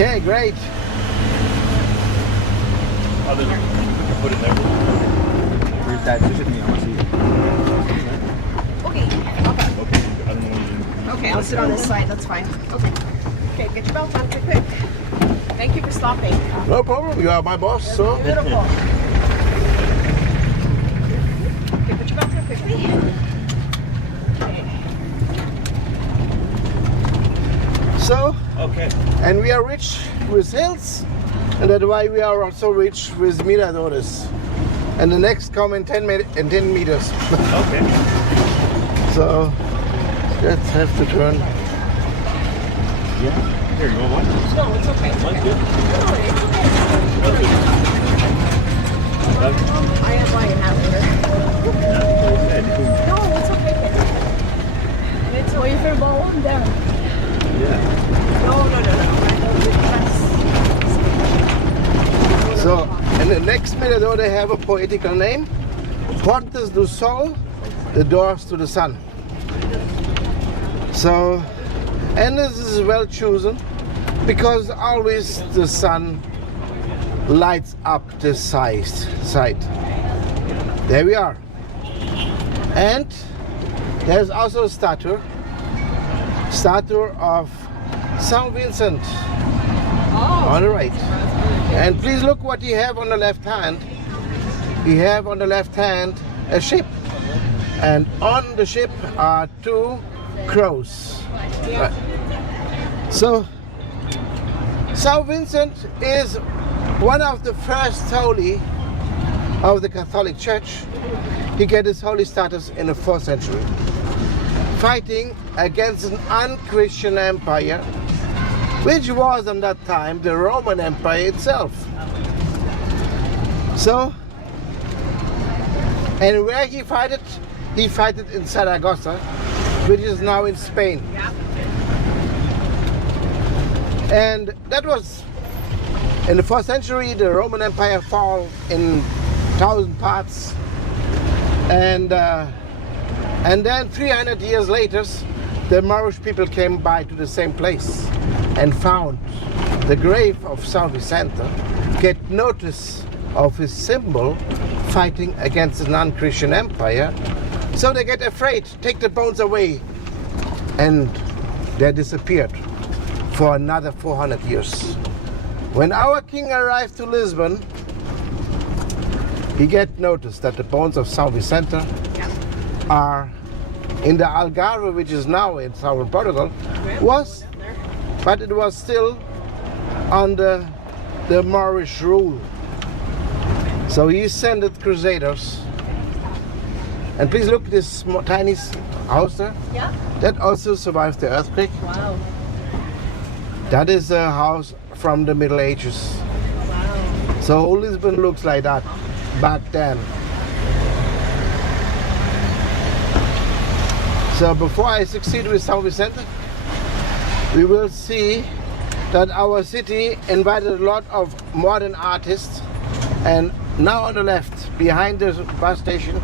Okay, great. Other than put it there. Where's that? Just me. I want to see it. Okay. Okay. Okay. I don't know what you Okay, I'll sit on this side. That's fine. Okay. Okay, get your belt on quick, quick. Thank you for stopping. No problem. You are my boss, so. Beautiful. Okay, put your belt on quickly. Okay. So, Okay. and we are rich with hills, and that's why we are also rich with miradores. And the next come in 10 meters. Okay. So, let's have to turn. Yeah. Here you go. What? No, it's okay. It's okay. Good. No, it's okay. I am buying that later. the next mirador, they have a poetical name. Portas do Sol, the doors to the sun. So, and this is well chosen because always the sun lights up the side. There we are. And there's also a statue of St. Vincent on the right. And please look what you have on the left hand. You have on the left hand a ship, and on the ship are two crows. Right. So St. Vincent is one of the first holy of the Catholic Church. He got his holy status in the 4th century, fighting against an unchristian empire, which was at that time the Roman Empire itself. So, and where he fought it? He fought it in Saragossa, which is now in Spain. And that was, in the 4th century, the Roman Empire fell in 1,000 parts. And then 300 years later, the Moorish people came by to the same place and found the grave of St. Vicente, get notice of his symbol fighting against a non-Christian empire. So they get afraid, take the bones away, and they disappeared for another 400 years. When our king arrived to Lisbon, he get notice that the bones of St. Vicente are in the Algarve, which is now in southern Portugal, but it was still under the Moorish rule. So he sent crusaders. And please look at this tiny house there. Yeah. That also survived the earthquake. Wow. That is a house from the Middle Ages. Wow. So Lisbon looks like that back then. So before I succeed with St. Vicente, we will see that our city invited a lot of modern artists. And now on the left, behind the bus station,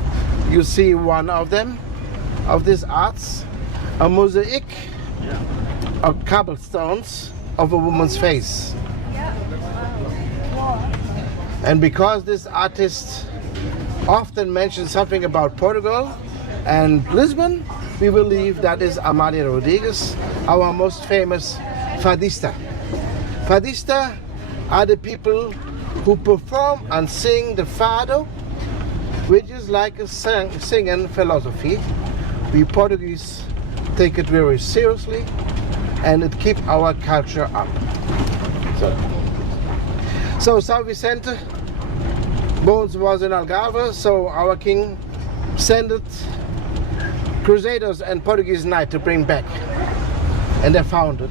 you see one of them, of these arts, a mosaic of cobblestones of a woman's face. And because this artist often mentions something about Portugal and Lisbon, we believe that is Amália Rodrigues, our most famous fadista. Fadista are the people who perform and sing the fado, which is like a singing philosophy. We Portuguese take it very seriously, and it keeps our culture up. So St. Vicente bones was in Algarve, so our king sent crusaders and Portuguese knights to bring back. And they found it,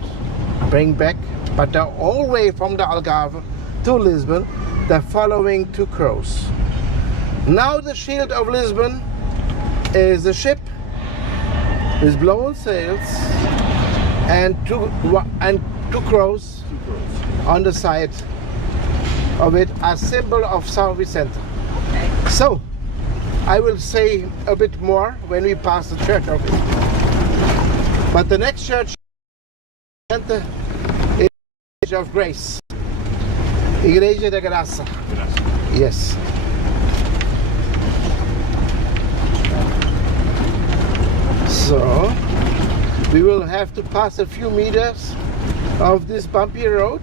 bring back, but they're all the way from the Algarve to Lisbon, they're following two crows. Now the shield of Lisbon is a ship with blown sails and two crows on the side of it, a symbol of St. Vicente. So I will say a bit more when we pass the church of it. But the next church is the Igreja of Grace. Igreja de Graça. Yes. So we will have to pass a few meters of this bumpy road,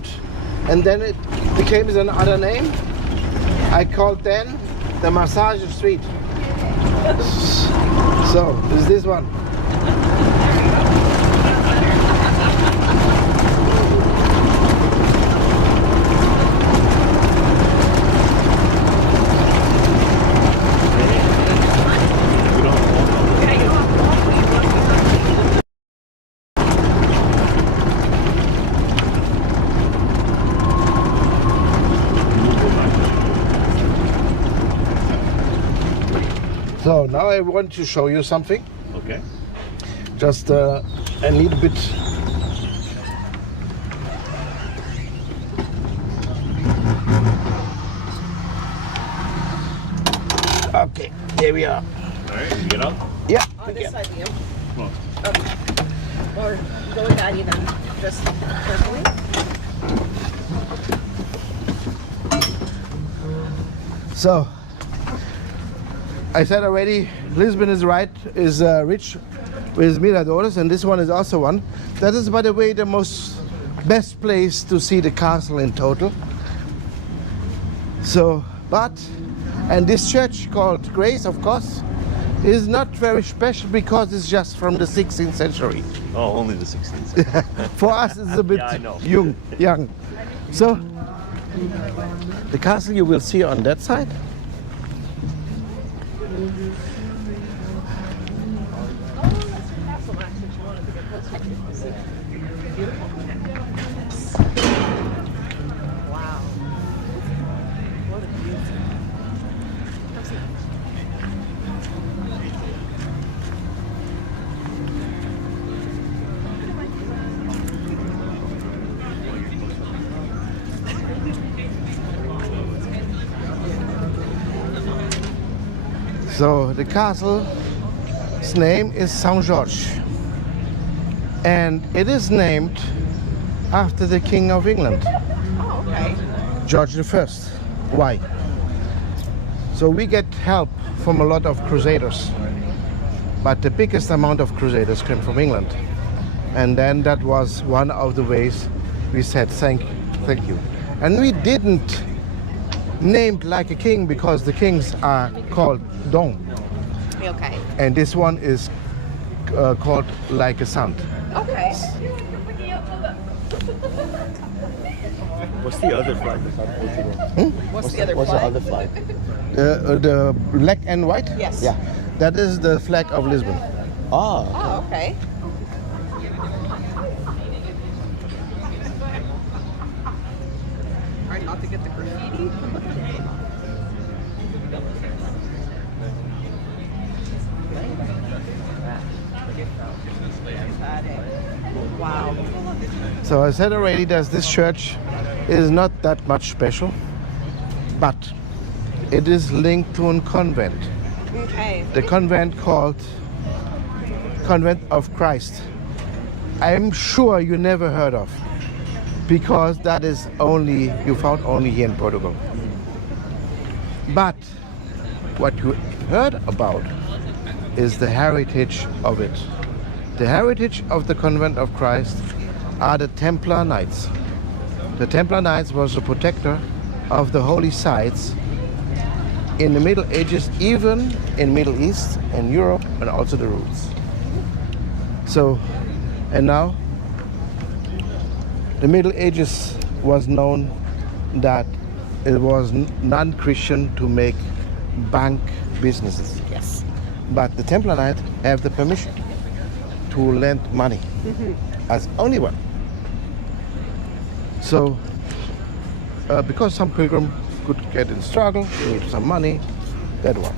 and then it became another name. I called then the Massage Street. So is this one. So now I want to show you something. Okay. Just a little bit. Okay, here we are. Alright, you get up? Yeah. On this side, Liam. Come on. Or go with Daddy then. Just carefully. So, I said already, Lisbon is rich with miradores, and this one is also one. That is, by the way, the best place to see the castle in total. So, and this church called Grace, of course, is not very special because it's just from the 16th century. Oh, only the 16th. For us, it's a bit Yeah, I know. young. So, the castle you will see on that side. Wow. What a view. So the castle's name is Saint George, and it is named after the King of England, Oh, okay. George I. Why? So we get help from a lot of crusaders, but the biggest amount of crusaders came from England, and then that was one of the ways we said thank you, and we didn't named like a king because the kings are called Dong, Okay. and this one is called like a son. Okay. What's the other flag beside Portugal? What's the other What's flag? the other flag? The black and white? Yes. Yeah. That is the flag of Lisbon. Ah. Oh, okay. Hard not to get the graffiti. Wow. So I said already that this church is not that much special, but it is linked to a convent. Okay. The convent called Convent of Christ. I'm sure you never heard of, because that is you found only here in Portugal. But what you heard about is the heritage of it. The heritage of the Convent of Christ are the Templar Knights. The Templar Knights was the protector of the holy sites in the Middle Ages, even in Middle East and Europe, and also the roots. So, and now the Middle Ages was known that it was non-Christian to make bank businesses. Yes. But the Templar Knights have the permission to lend money as only one. So, because some pilgrim could get in struggle, need some money, that one.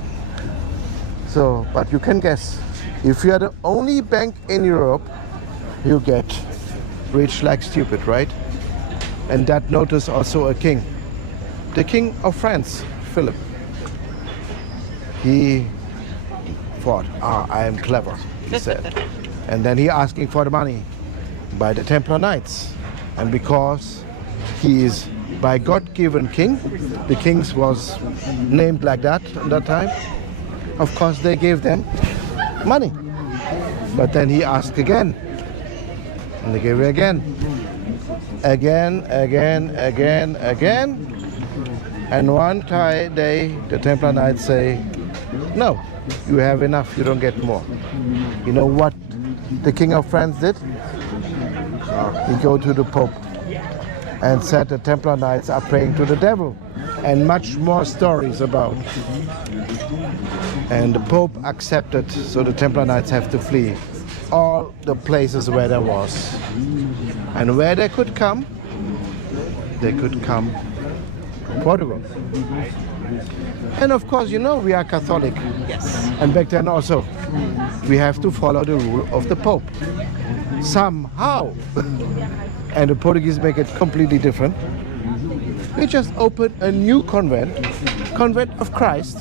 So, but you can guess, if you are the only bank in Europe, you get rich like stupid, right? And that noticed also a king. The King of France, Philip. He thought, I am clever, he said. And then he asking for the money by the Templar Knights. And because he is by God given king, the kings was named like that at that time, of course they gave them money. But then he asked again, and they gave it again. Again. And one day the Templar Knights say, no, you have enough, you don't get more. You know what the King of France did? He go to the Pope and said the Templar Knights are praying to the devil, and much more stories about. And the Pope accepted, so the Templar Knights have to flee all the places where there was. And where they could come to Portugal. And of course, you know, we are Catholic. Yes. And back then also, we have to follow the rule of the Pope. Somehow. And the Portuguese make it completely different. We just opened a new convent, Convent of Christ,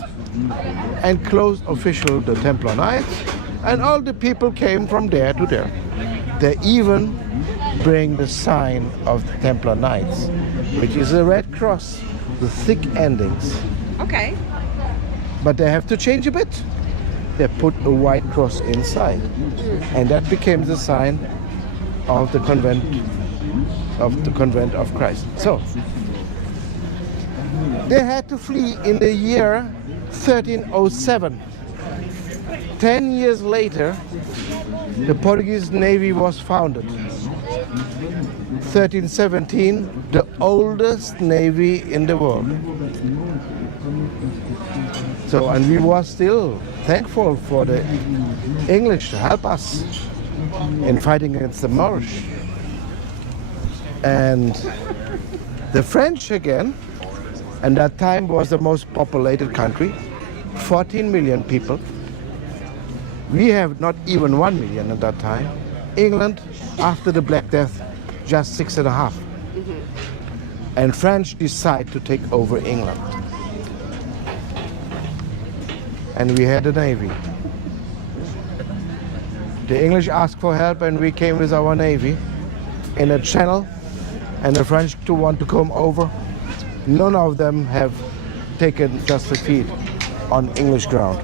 and close official the Templar Knights, and all the people came from there to there. They even bring the sign of the Templar Knights, which is a red cross with thick endings. Okay. But they have to change a bit. They put a white cross inside, and that became the sign of the convent of Christ. So they had to flee in the year 1307. 10 years later, the Portuguese Navy was founded. 1317, the oldest navy in the world. So, and we were still thankful for the English to help us in fighting against the Moorish. And the French again, and that time was the most populated country, 14 million people. We have not even 1 million at that time. England, after the Black Death, just 6.5. And French decide to take over England. And we had a navy. The English asked for help, and we came with our navy in a channel, and the French to want to come over. None of them have taken just a feet on English ground.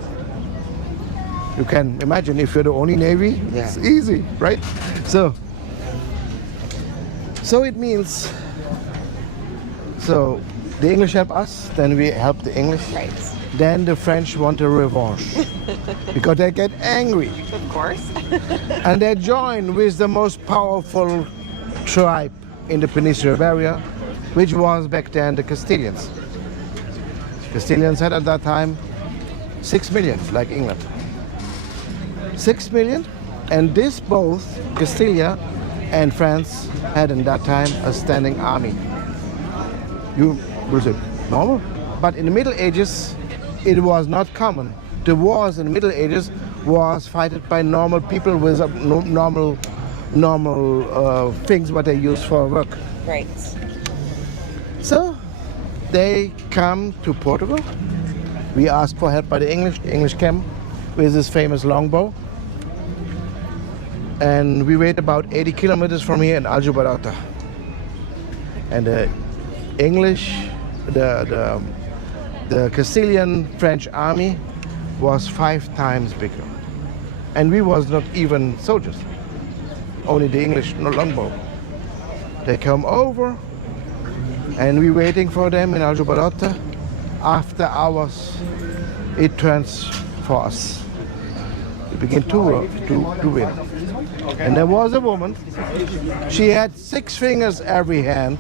You can imagine if you're the only navy, it's easy, right? So it means, so the English help us, then we help the English. Right. Then the French want a revanche because they get angry. Of course. And they join with the most powerful tribe in the Peninsula area, which was back then the Castilians. Castilians had at that time 6 million, like England. 6 million, and this both Castilla and France had in that time a standing army. You will say normal, but in the Middle Ages it was not common. The wars in the Middle Ages was fighted by normal people with normal things what they use for work. Right. So they come to Portugal. We asked for help by the English. The English came with this famous longbow. And we wait about 80 kilometers from here in Aljubarrota. And the English, the Castilian French army was 5 times bigger. And we was not even soldiers, only the English longbow. They come over, and we waiting for them in Aljubarrota. After hours, it turns for us. We begin to win. And there was a woman, she had 6 fingers every hand,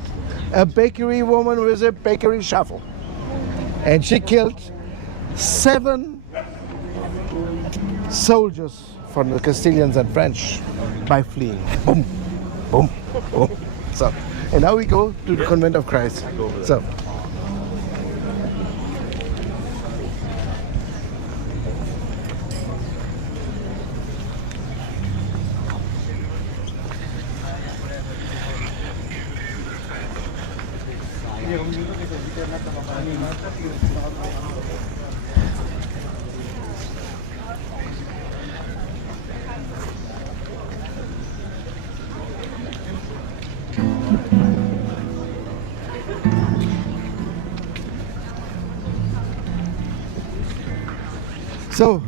a bakery woman with a bakery shovel. And she killed 7 soldiers from the Castilians and French by fleeing. Boom, boom, boom. So, and now we go to the Convent of Christ. So. So,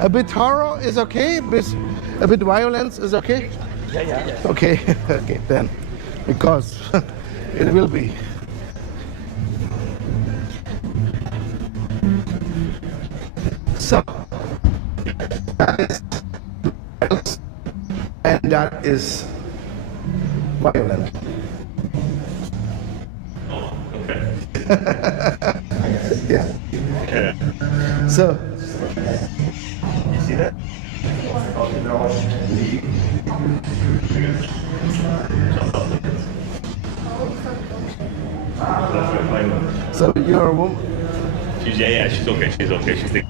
a bit horror is okay, a bit violence is okay? Yeah. Okay, okay then, because it will be. So, that is violence, and that is violent. Yeah. So, You see that? so you're a woman. Yeah, she's okay. She's okay. She's the.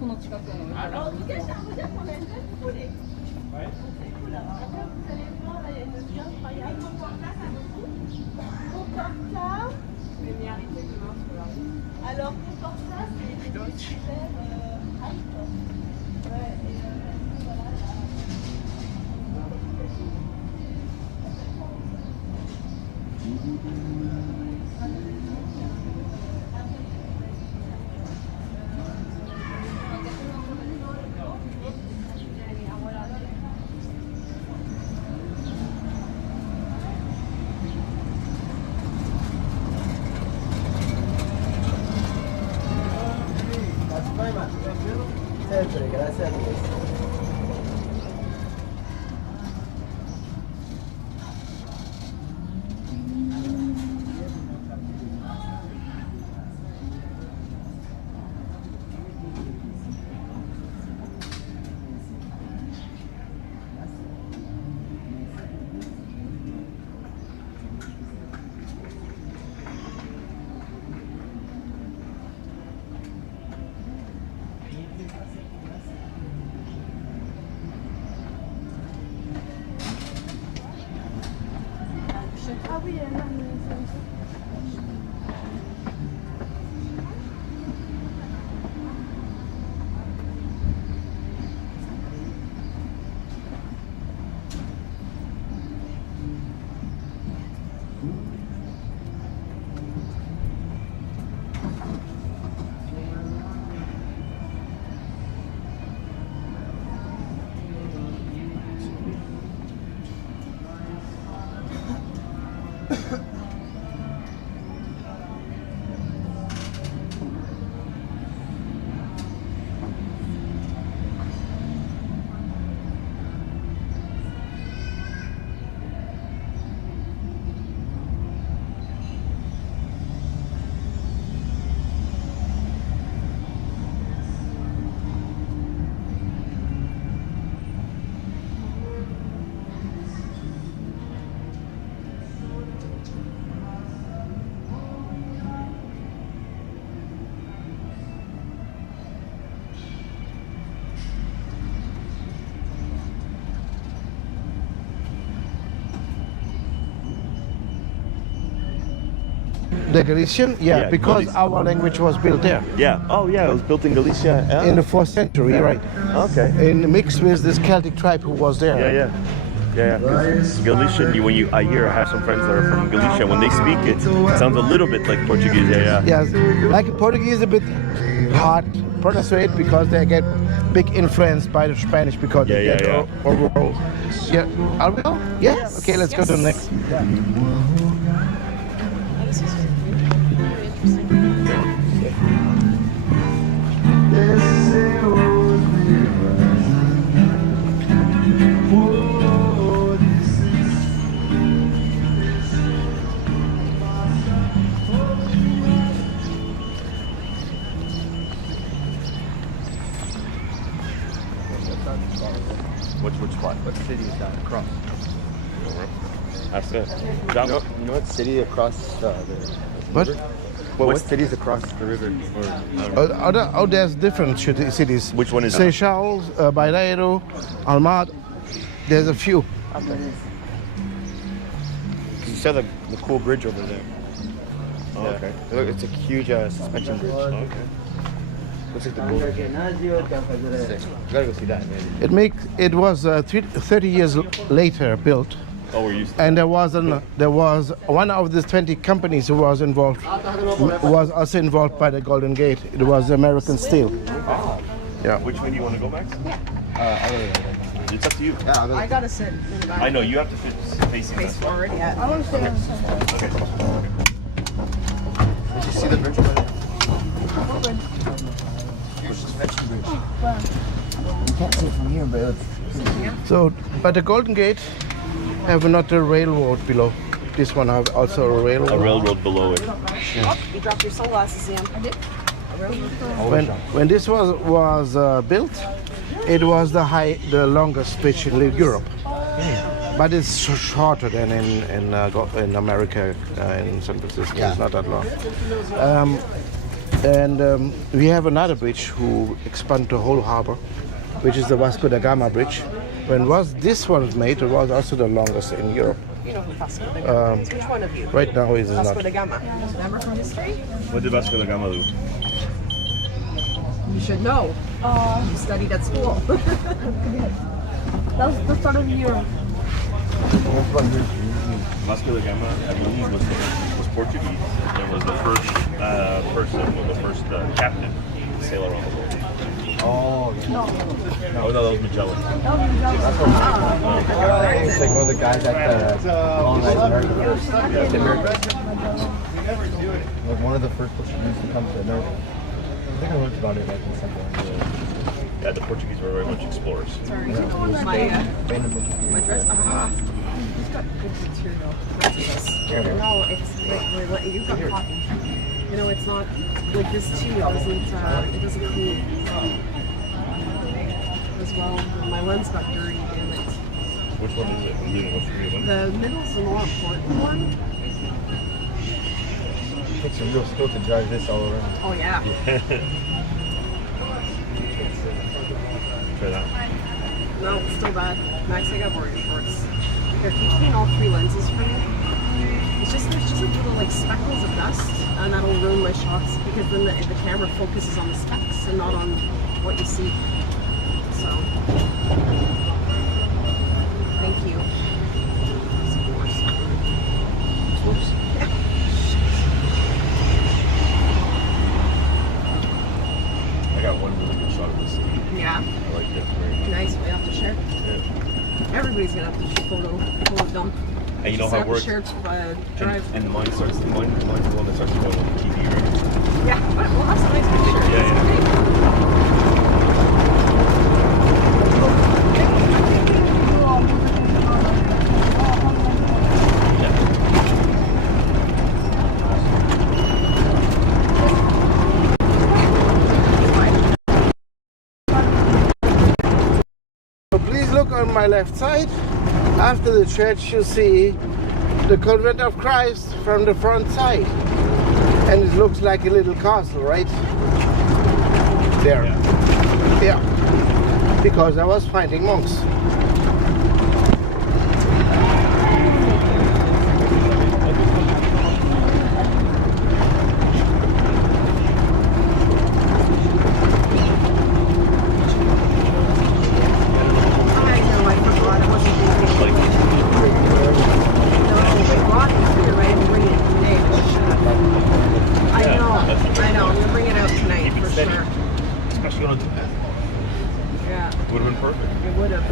この近くの。Alors, pour ça, c'est Sempre, gracias a Dios. The Galician, Yeah, because Galicia. our language was built there Yeah. Oh, yeah. It was built in Galicia. Yeah. in the 4th century, right? Okay. In mix with this Celtic tribe who was there. Yeah. 'Cause Galician, I hear, I have some friends that are from Galicia. When they speak it, it sounds a little bit like Portuguese. Yeah. Yes, like Portuguese, a bit hard to persuade because they get big influence by the Spanish because they Yeah, get yeah. overall. Yeah, are we go? Yeah. Okay, let's go to the next. This is very interesting. Which spot? What city is that across? That's it. You know what city across the What? river? What city's across the river? There's different cities. Which one is it? Seychelles, Bairro, Almada. There's a few. You saw the cool bridge over there. Oh, Yeah. okay. Look, it's a huge suspension bridge. Okay. Looks like the boat. Sick. Gotta go see that, man. It was 30 years later built, Oh, we're used to and there was one of the 20 companies who was involved was also involved by the Golden Gate. It was American Steel. Yeah. Which way do you want to go, Max? I'll go there. It's up to you. Yeah, I'll go I gotta sit in the back. I know, you have to fit facing Face this way. forward, yeah. Okay. Did you see the bridge over there? Suspension bridge. You can't see it from here, but it's So, but the Golden Gate have not a railroad below. This one have also a railroad. A railroad below it. Oh, you dropped your sunglasses, Sam. I did. When this was built, it was the longest bridge in Europe. But it's shorter than in America, in San Francisco. Yeah. It's not that long. And we have another bridge who expand the whole harbor, which is the Vasco da Gama Bridge. When this one was made, it was also the longest in Europe. You know who Vasco da Gama is? Which one of you? Right now it is Vasco not. da Gama. Remember from history? What did Vasco da Gama do? You should know. You studied at school. That was the start of Europe. Vasco da Gama, I believe, was Portuguese and was the first captain to sail around the world. Oh, No. Oh no, that was Magellan. That was Magellan. it's like one of the guys that colonized America. Like one of the first Portuguese to come to America. I think I learned about it like in something. Yeah, the Portuguese were very much explorers. Sorry. My dress? It's got good material. No, it's like you got cotton. You know, it's not like this too. It doesn't cool as well. My lens got dirty in it. Which one is it? The middle's the more important one. It takes some real skill to drive this all around. Oh yeah. Try that. No, it's still bad. Max, I got board shorts. Here, can you clean all three lenses for me? There's just like little like speckles of dust, and that'll ruin my shots because then the camera focuses on the specks and not on what you see. So, thank you. Whoops. I got one really good shot of this. Yeah. I like that. Very Nice. We have to share. yeah. Everybody's gonna have to photo dump. And you know how it works. Shared drive. And mine starts. Mine's the one that starts going on the TV, right? Yeah. Well, that's a nice picture. Yeah, That's yeah. great. So please look on my left side. After the church, you see the Convent of Christ from the front side. And it looks like a little castle, right? There. Yeah. Because I was finding monks. Especially on a Yeah, would have been perfect. it would have.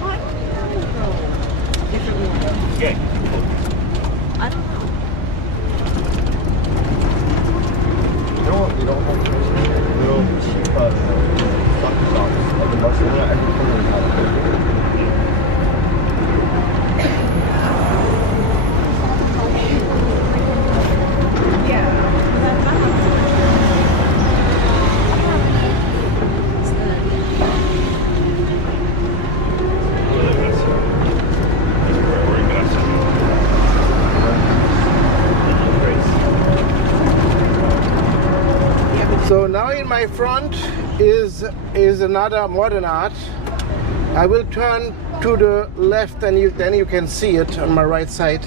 What? If it would. Yeah. I don't know. You know what? We don't have little soccer shops like in Barcelona. Every corner is out there. So now in my front is another modern art. I will turn to the left and then you can see it on my right side.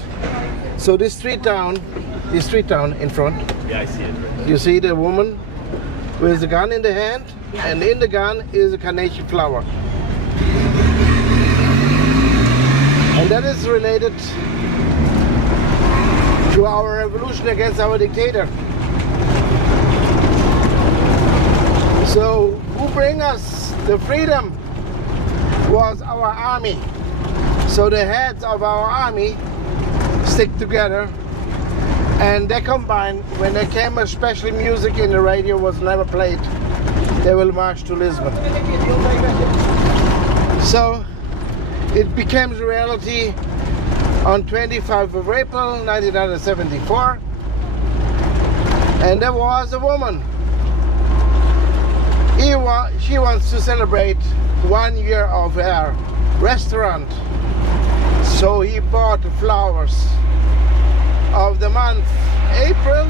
So this street down in front. Yeah, I see it. Right. You see the woman with the gun in the hand, and in the gun is a carnation flower. And that is related to our revolution against our dictator. So who bring us the freedom was our army. So the heads of our army stick together and they combine. When there came a special music in the radio was never played, they will march to Lisbon. So it became reality on 25th of April 1974, and there was a woman. She wants to celebrate 1 year of her restaurant. So he bought the flowers of the month April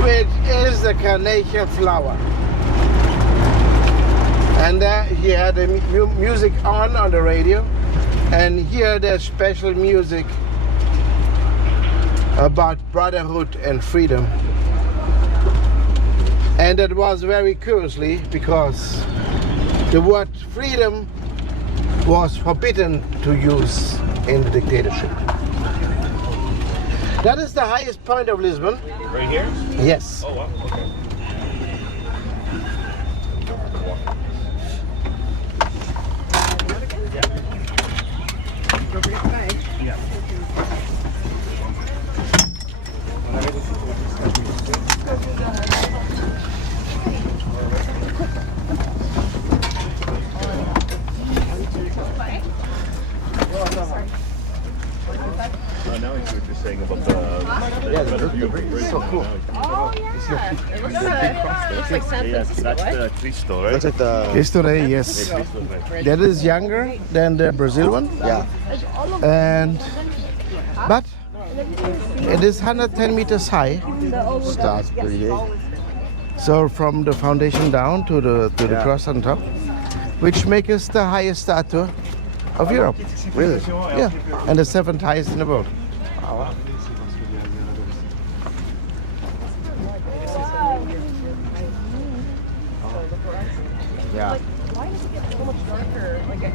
which is the carnation flower. And he had the music on the radio, and here there's special music about brotherhood and freedom. And it was very curiously because the word freedom was forbidden to use in the dictatorship. That is the highest point of Lisbon. Right here? Yes. Oh, wow. Okay. Now I see what you're saying about the bridge. So cool. Oh yeah. It looks like San Yes, Francisco, that's right? the Cristo, right? That's like the. History, yes. That is younger than the Brazil one. Yeah. And but it is 110 meters high. That's pretty big. So from the foundation down to the cross on top, which makes us the highest statue of Europe. Really? Yeah, and the 7th highest in the world. Yeah. Why does it get so much darker? Like we're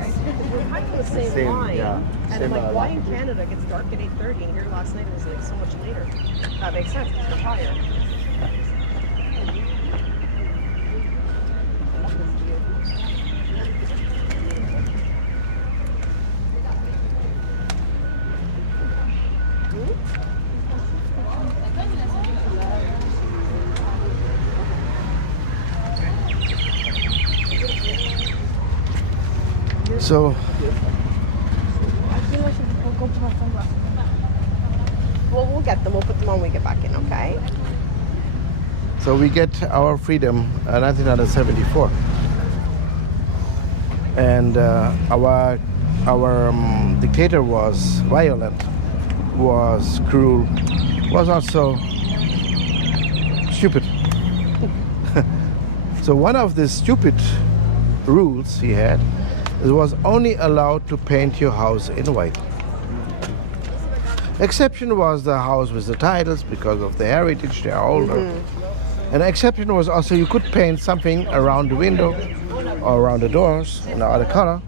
kind of the same line. Yeah. And I'm like, why in Canada it gets dark at 8:30 and here last night it was like so much later? That makes sense. It's the higher. So Well, we'll get them. We'll put them on when we get back in, okay? So we get our freedom 1974, and our dictator was violent, was cruel, was also stupid. So one of the stupid rules he had, it was only allowed to paint your house in white. Exception was the house with the titles because of the heritage, they are older. And exception was also you could paint something around the window or around the doors in other color.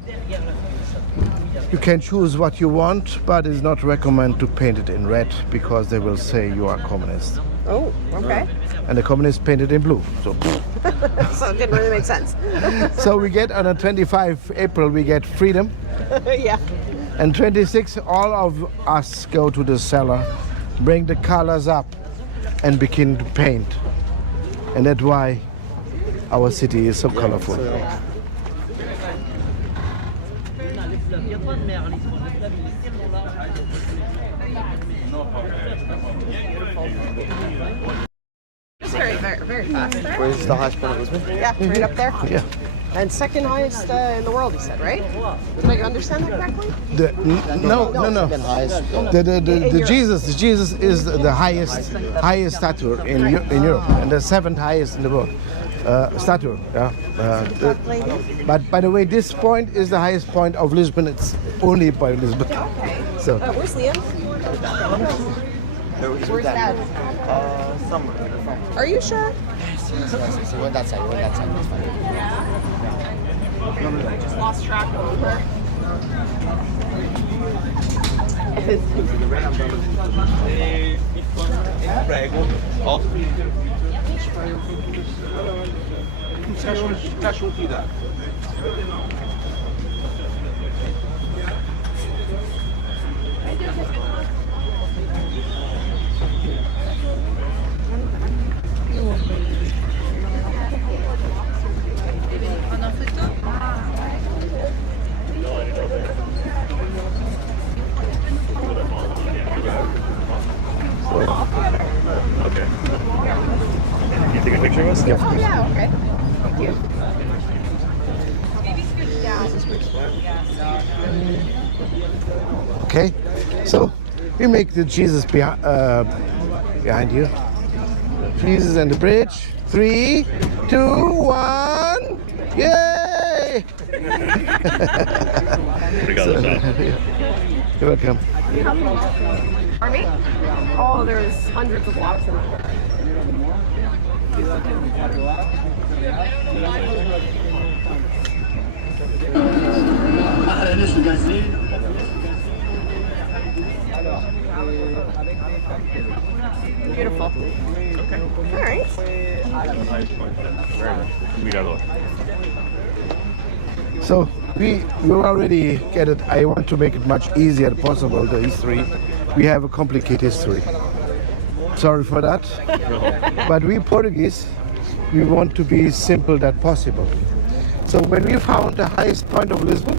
You can choose what you want, but it's not recommended to paint it in red because they will say you are communist. Oh, okay. And the communists painted in blue. So, So it didn't really make sense. so we get on the 25 April, we get freedom. Yeah. And 26, all of us go to the cellar, bring the colors up and begin to paint. And that's why our city is so colorful. It's very fast there. Where's the highest point of Lisbon? Yeah, right up there. Yeah. And second highest in the world, he said, right? Did I understand that correctly? No. Second highest. The Jesus is the highest statue in Europe, and the 7th highest in the world statue. Yeah. But by the way, this point is the highest point of Lisbon. It's only by Lisbon. Okay. So Where's Liam? Where's Dad? Somewhere. Are you sure? So you went that side. That's fine. I just lost track of her. Prego. Fecha cuidado. Okay. Can you take a picture of us? Oh, yeah, okay. Thank you. okay, so we make the Jesus behind you. Jesus and the bridge. 3, 2, 1. Yay! Obrigado, tchau. You're welcome. Army? Oh, there's hundreds of blocks in there. Beautiful. Okay. All right. Obrigado. So we already get it. I want to make it much easier possible, the history. We have a complicated history. Sorry for that. But we Portuguese, we want to be simple that possible. So when we found the highest point of Lisbon,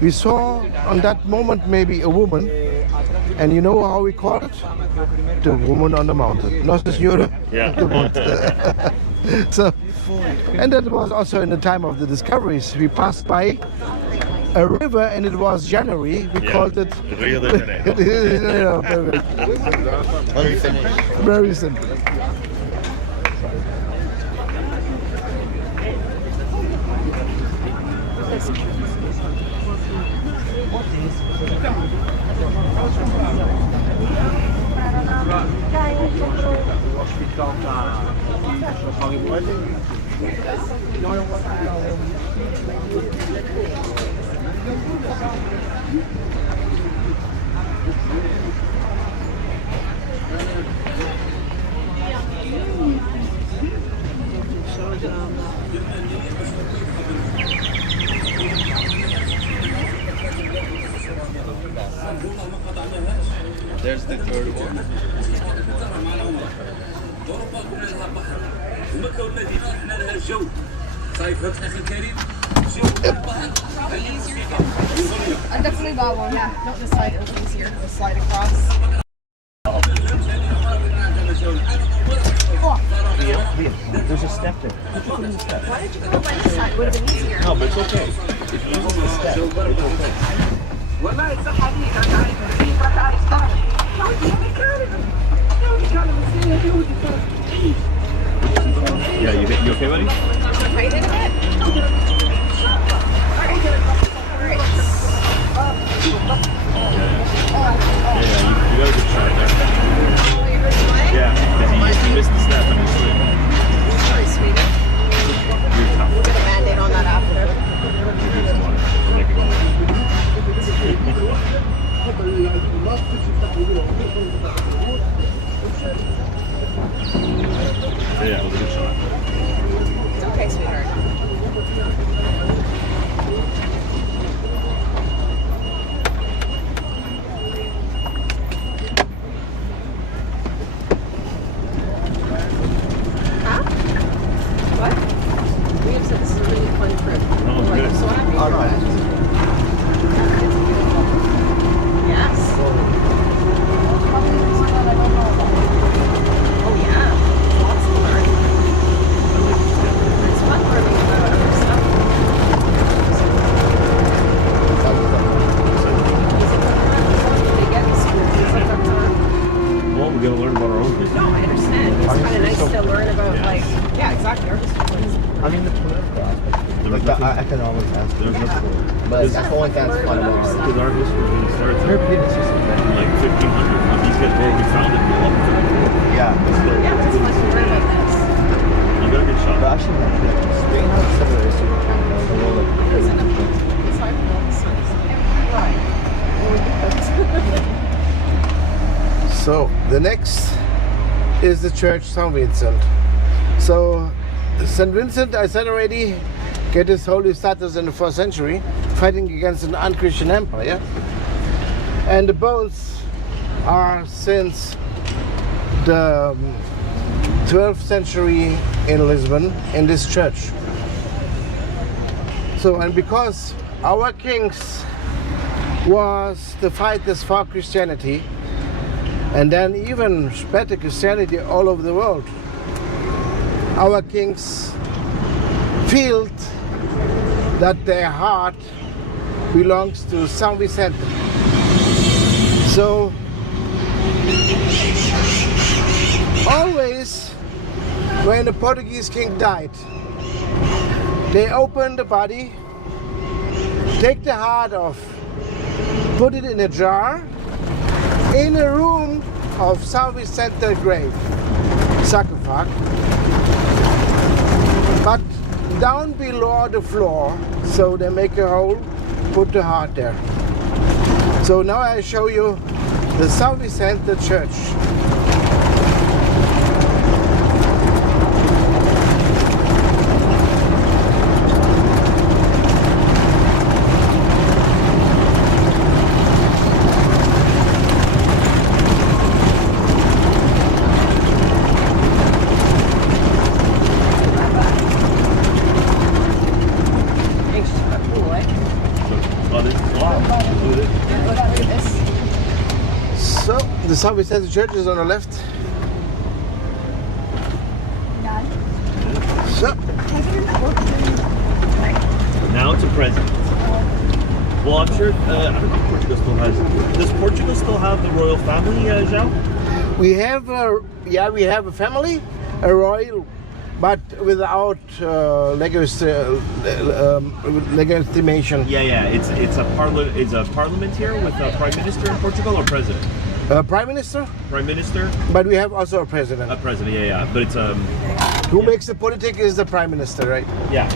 we saw on that moment maybe a woman, and you know how we call it? The woman on the mountain. Nossa Senhora. Yeah. The mountain. So, and that was also in the time of the discoveries. We passed by a river and it was January. We called it Rio de Janeiro. Let me finish. Very simple. There's the third one. I definitely got one. Yeah, not this side. It was easier to slide across. There's a step there. Why did you go by this side? It would have been easier. No, but it's okay. If you use the step, it's okay. Yeah, you okay, buddy? Right in a bit. Yeah, you got a good shot there. Yeah, because you missed the step and you slid. Sorry, sweetie. You're tough. We'll get a Band-Aid on that after. Drink some water. Make it go away. Yeah, it was a good shot. It's okay, sweetheart. Huh? What? We have said this is a really fun trip. Oh, it's good. So happy. All right. Yes. Oh yeah. Lots to learn. It's fun learning about other stuff. They get these schools. It's like Well, we gotta learn about our own history. no, I understand. It's kind of nice to learn about like, yeah, exactly. Our history. I mean, the political aspect. Like the economic aspect. There's no But that's the only thing that's fun about art. because our history really starts European history is in like 1500. When these guys where we found it, we loved it. Yeah. Yeah, but it's fun to learn about this. You got a good shot. But actually, Spain has similar history to Canada. The whole, like, It's hard to know the sun's right. So the next is the church St. Vincent. So St. Vincent, I said already, get his holy status in the 4th century, fighting against an unchristian empire. And the bones are since the 12th century in Lisbon in this church. So, and because our kings was the fighters for Christianity, and then even spread the Christianity all over the world, our kings felt that their heart belongs to St. Vincent. So Always, when the Portuguese king died, they open the body, take the heart off, put it in a jar, in a room of southeast center grave, sarcophagus, but down below the floor, so they make a hole, put the heart there. So now I show you the southeast center church. So the southeast center church is on the left. So Now it's a president. Well, I'm sure, I don't know if Portugal still has. Does Portugal still have the royal family, João? we have a family, a royal, but without legitimation. Yeah. It's a parliament here with a prime minister in Portugal or president? Prime minister, Prime minister, but we have also a president. a president. Yeah. But it's Who makes the politics is the prime minister, right? yeah.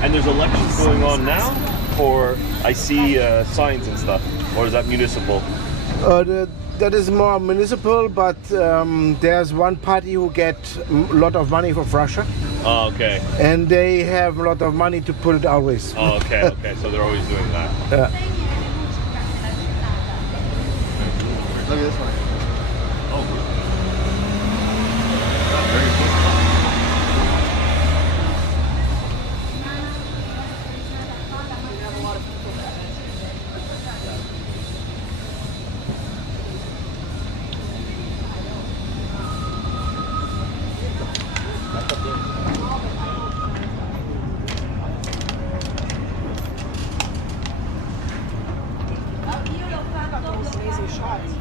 And there's elections going on now, or I see signs and stuff, or is that municipal? That is more municipal, but there's one party who get a lot of money from Russia, Oh, okay. and they have a lot of money to put it always. Oh, okay. So they're always doing that. Look at this one. Oh, Amazing shots.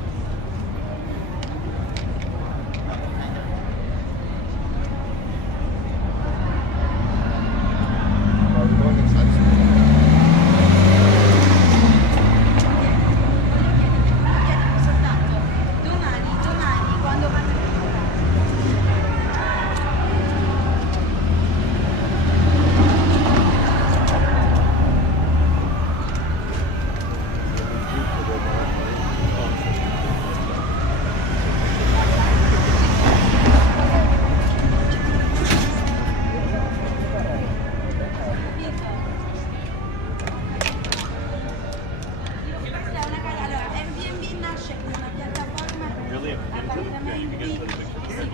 really? Yeah, you can get a picture.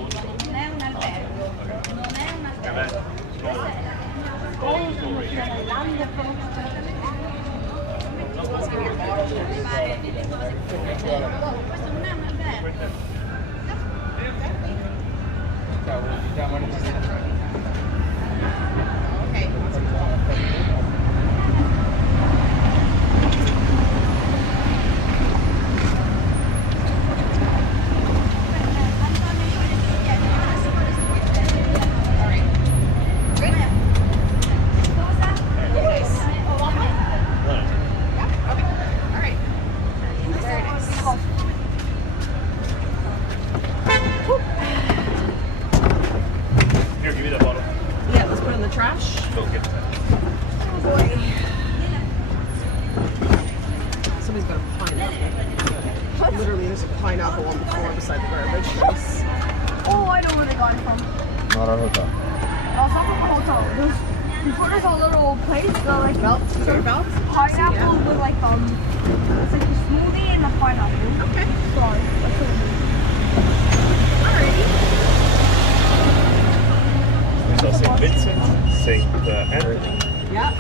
Non è un albergo, non è un albergo. Questo è un land questo non è un albergo. Here, give me that bottle. Yeah, let's put it in the trash. Okay. Oh boy. Somebody's got a pineapple. Literally, there's a pineapple on the floor beside the garbage. Nice. Oh, I know where they got it from. Not our hotel. I was up at the hotel. Before there's a little place, the like Belts? You got your belts? pineapple with like it's like a smoothie and a pineapple. Okay. Sorry, that's what it is. Alrighty. So St. Vincent, St. Anthony. Yeah.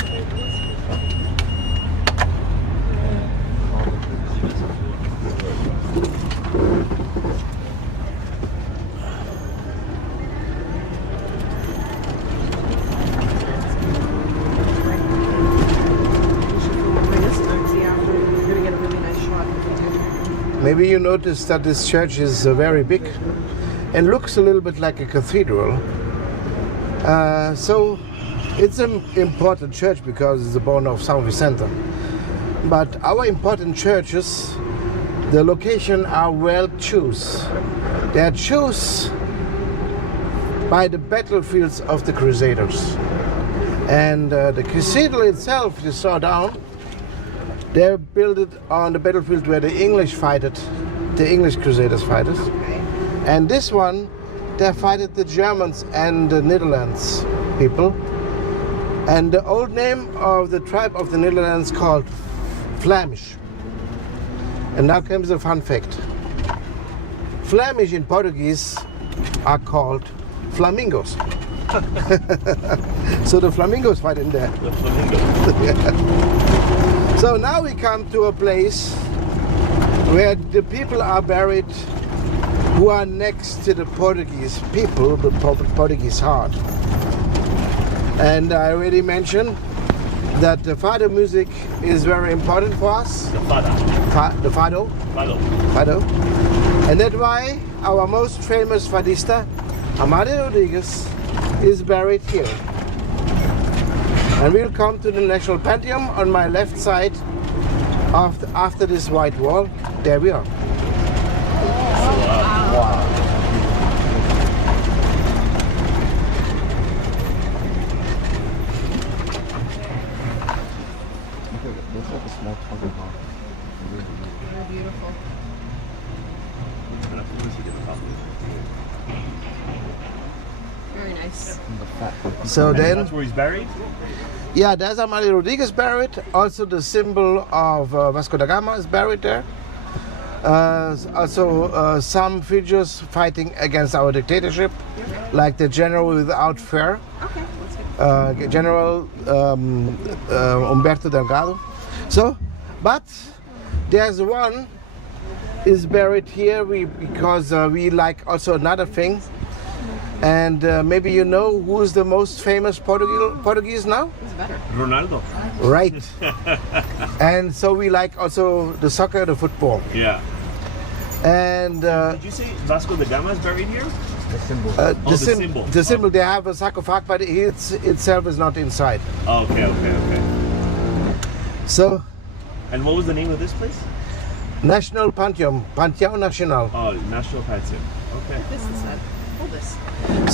maybe you noticed that this church is very big and looks a little bit like a cathedral. So it's an important church because it's the born of São Vicente. But our important churches, the location are well choose. They are choose by the battlefields of the Crusaders. And the cathedral itself, you saw down, they built it on the battlefield where the English fighted, the English Crusaders fighters. And this one, they fighted the Germans and the Netherlands people. And the old name of the tribe of the Netherlands called Flemish. And now comes a fun fact. Flemish in Portuguese are called flamingos. So the flamingos fight in there. The flamingo. So now we come to a place where the people are buried who are next to the Portuguese people, the Portuguese heart. And I already mentioned that the fado music is very important for us. The fada. The fado. Fado. Fado. And that's why our most famous fadista, Amadeo Rodriguez, is buried here. And we'll come to the National Pantheon on my left side after this white wall. There we are. Wow. Looks like a small puzzle box. They're beautiful. Very nice. So then, That's where he's buried? yeah, there's Amadeo Rodriguez buried. Also the symbol of Vasco da Gama is buried there. Also some figures fighting against our dictatorship, like the general without fear, Okay. General Humberto Delgado. So, but there's one is buried here because we like also another thing. And maybe you know who is the most famous Portuguese now? It's better. Ronaldo. Right. And so we like also the soccer, the football. Yeah. And Did you say Vasco da Gama is buried here? The symbol. the symbol. The symbol, they have a sarcophagus, but itself is not inside. Oh, okay. So, And what was the name of this place? National Pantheon, Pantheon Nacional. Oh, National Pantheon. Okay. This instead. Hold this.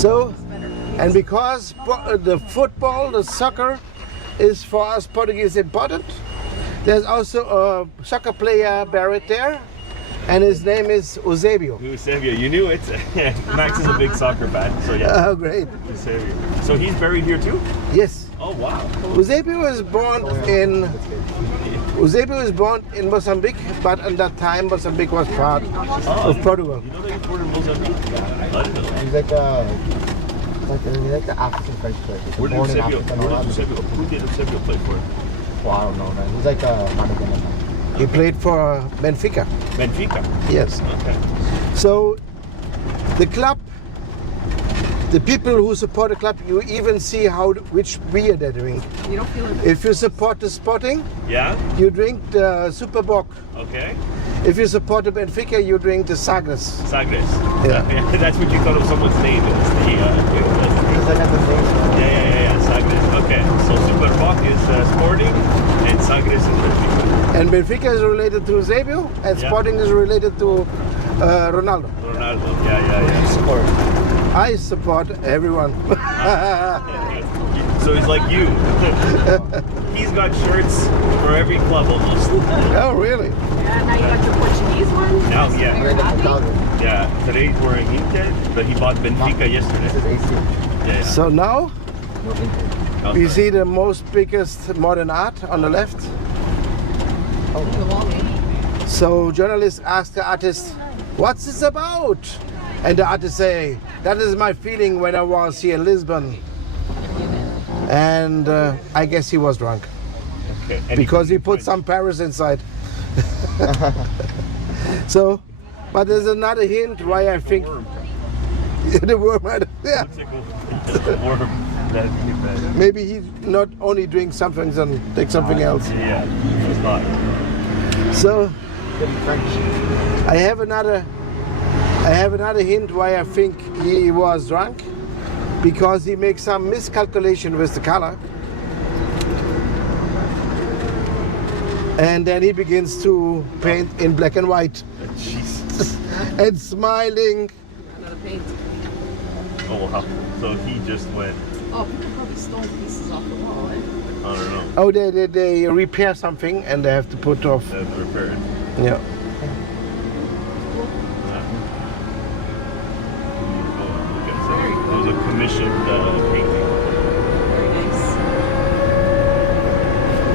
So, and because the football, the soccer is for us Portuguese important, there's also a soccer player buried there, and his name is Eusebio. Eusebio, you knew it. Max is a big soccer fan, so yeah. Oh, great. Eusebio. So he's buried here too? Yes. Oh, wow. Eusebio was born in Mozambique, but at that time Mozambique was part of Portugal. You know that he's born in Mozambique? I didn't know that. He's like the African French player. He's Where did born in Eusebio, Africa, who not did Eusebio play for? Well, I don't know, man. He's like a He played for Benfica. Benfica. Yes. Okay. So the club, the people who support the club, you even see which beer they're drinking. You don't feel it. If you support the Sporting, Yeah? you drink the Superbock. Okay. If you support the Benfica, you drink the Sagres. Sagres. Yeah. That's what you thought of someone's name. It was the, He's like at the name. yeah. Sagres. Okay. So Superboc is Sporting and Sagres is Benfica. And Benfica is related to Eusebio, and Yeah. Sporting is related to Ronaldo. Ronaldo. Yeah. Support. I support everyone. So he's like you. He's got shirts for every club almost. Oh, really? Yeah, now you got your Portuguese one. Now, yeah. You're happy? Yeah. Today he's wearing Inter, but he bought Benfica This yesterday. is AC. Yeah. So now No Inter. Okay. we see the most biggest modern art on the left. So journalists ask the artist, "What's this about?" And the artist say, "That is my feeling when I was here in Lisbon." And I guess he was drunk Okay. And because he put some Paris inside. So, but there's another hint why I think worm. the worm. Yeah, Looks like a worm. That'd be bad. maybe he not only drinks something and takes something else. Yeah. It's not. So French. I have another hint why I think he was drunk, because he makes some miscalculation with the color, and then he begins to paint in black and white. Jesus. And smiling. Another paint. Oh wow. So he just went. Oh, people probably stole pieces off the wall, eh? I don't know. Oh, they repair something and they have to put off. That's repaired. Yeah. It was a commissioned painting. Very nice.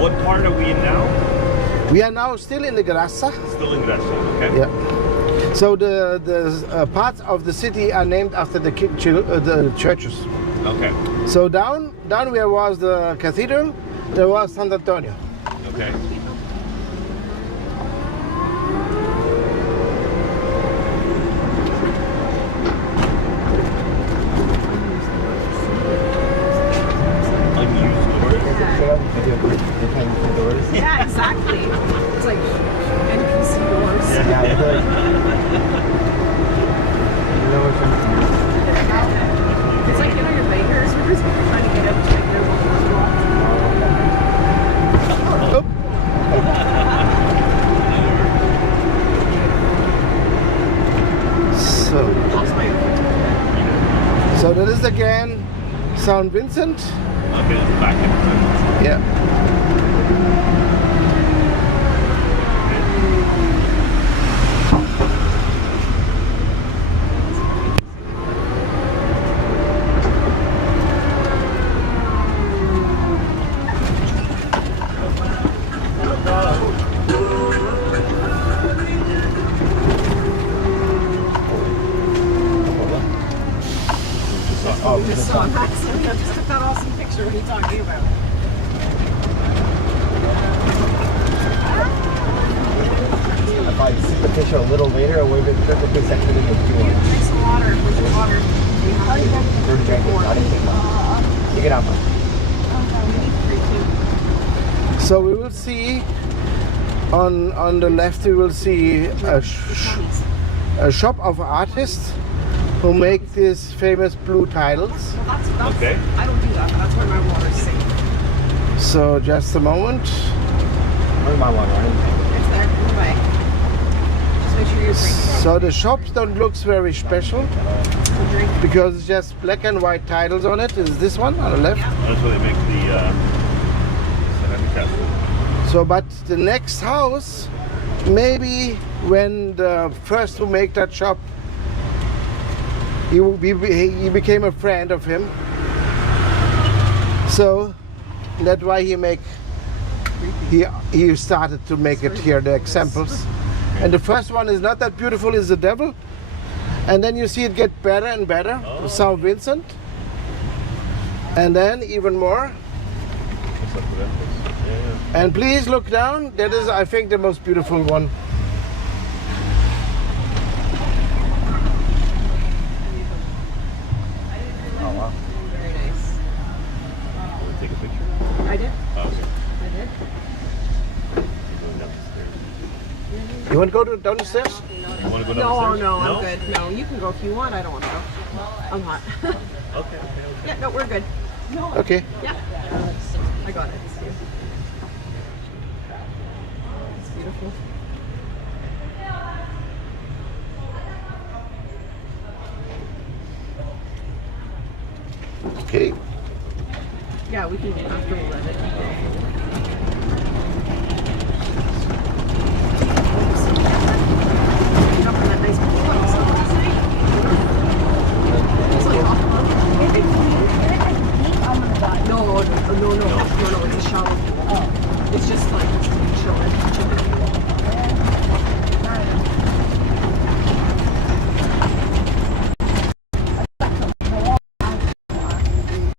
What part are we in now? We are now still in the Grassa. Still in Grecia, okay? Yeah. So the parts of the city are named after the churches. Okay. So down where was the cathedral, there was Sant Antonio. Okay. Yeah, exactly. It's like NPC doors. Yeah, I feel like It's like, your bangers. We're just trying to get up to like their Oop. So that is again St. Vincent. Okay, it's back in the Yeah. just saw that. So, just took that awesome picture. What are you talking about? if I see the picture a little later, I would have been perfectly sectioned in the Drink some water. Where's your water? Dirty jacket. I didn't take mine. Take it out, man. So we will see on the left. We will see a shop of artists who make these famous blue tiles. Well, that's Okay. I don't do that, but that's where my water's safe. So just a moment. Where's my water? I didn't take it. It's there. In the bag. Just make sure you're drinking. So the shops don't look very special Drink. because it's just black and white titles on it. Is this one on the left? That's where they make the ceramic castle. So, but the next house, maybe when the first who make that shop, he became a friend of him. So that's why he started to make it here, the examples. And the first one is not that beautiful, is the devil. And then you see it get better and better, St. Vincent. And then even more. What's up with that? Yeah. And please look down, that is, I think, the most beautiful one. Oh, wow. Very nice. Want to take a picture? I did. Oh, okay. I did. Going down the stairs. You want to go down the stairs? You want to go down the No, stairs? no, I'm good. No, you can go if you want. I don't want to go. I'm hot. Okay. Yeah, no, we're good. Okay. Yeah. I got it. It's beautiful. Okay. Yeah, we can after we let it. Jump in that nice pool I saw last night. It's like no, it's a shallow pool. It's just like chilling.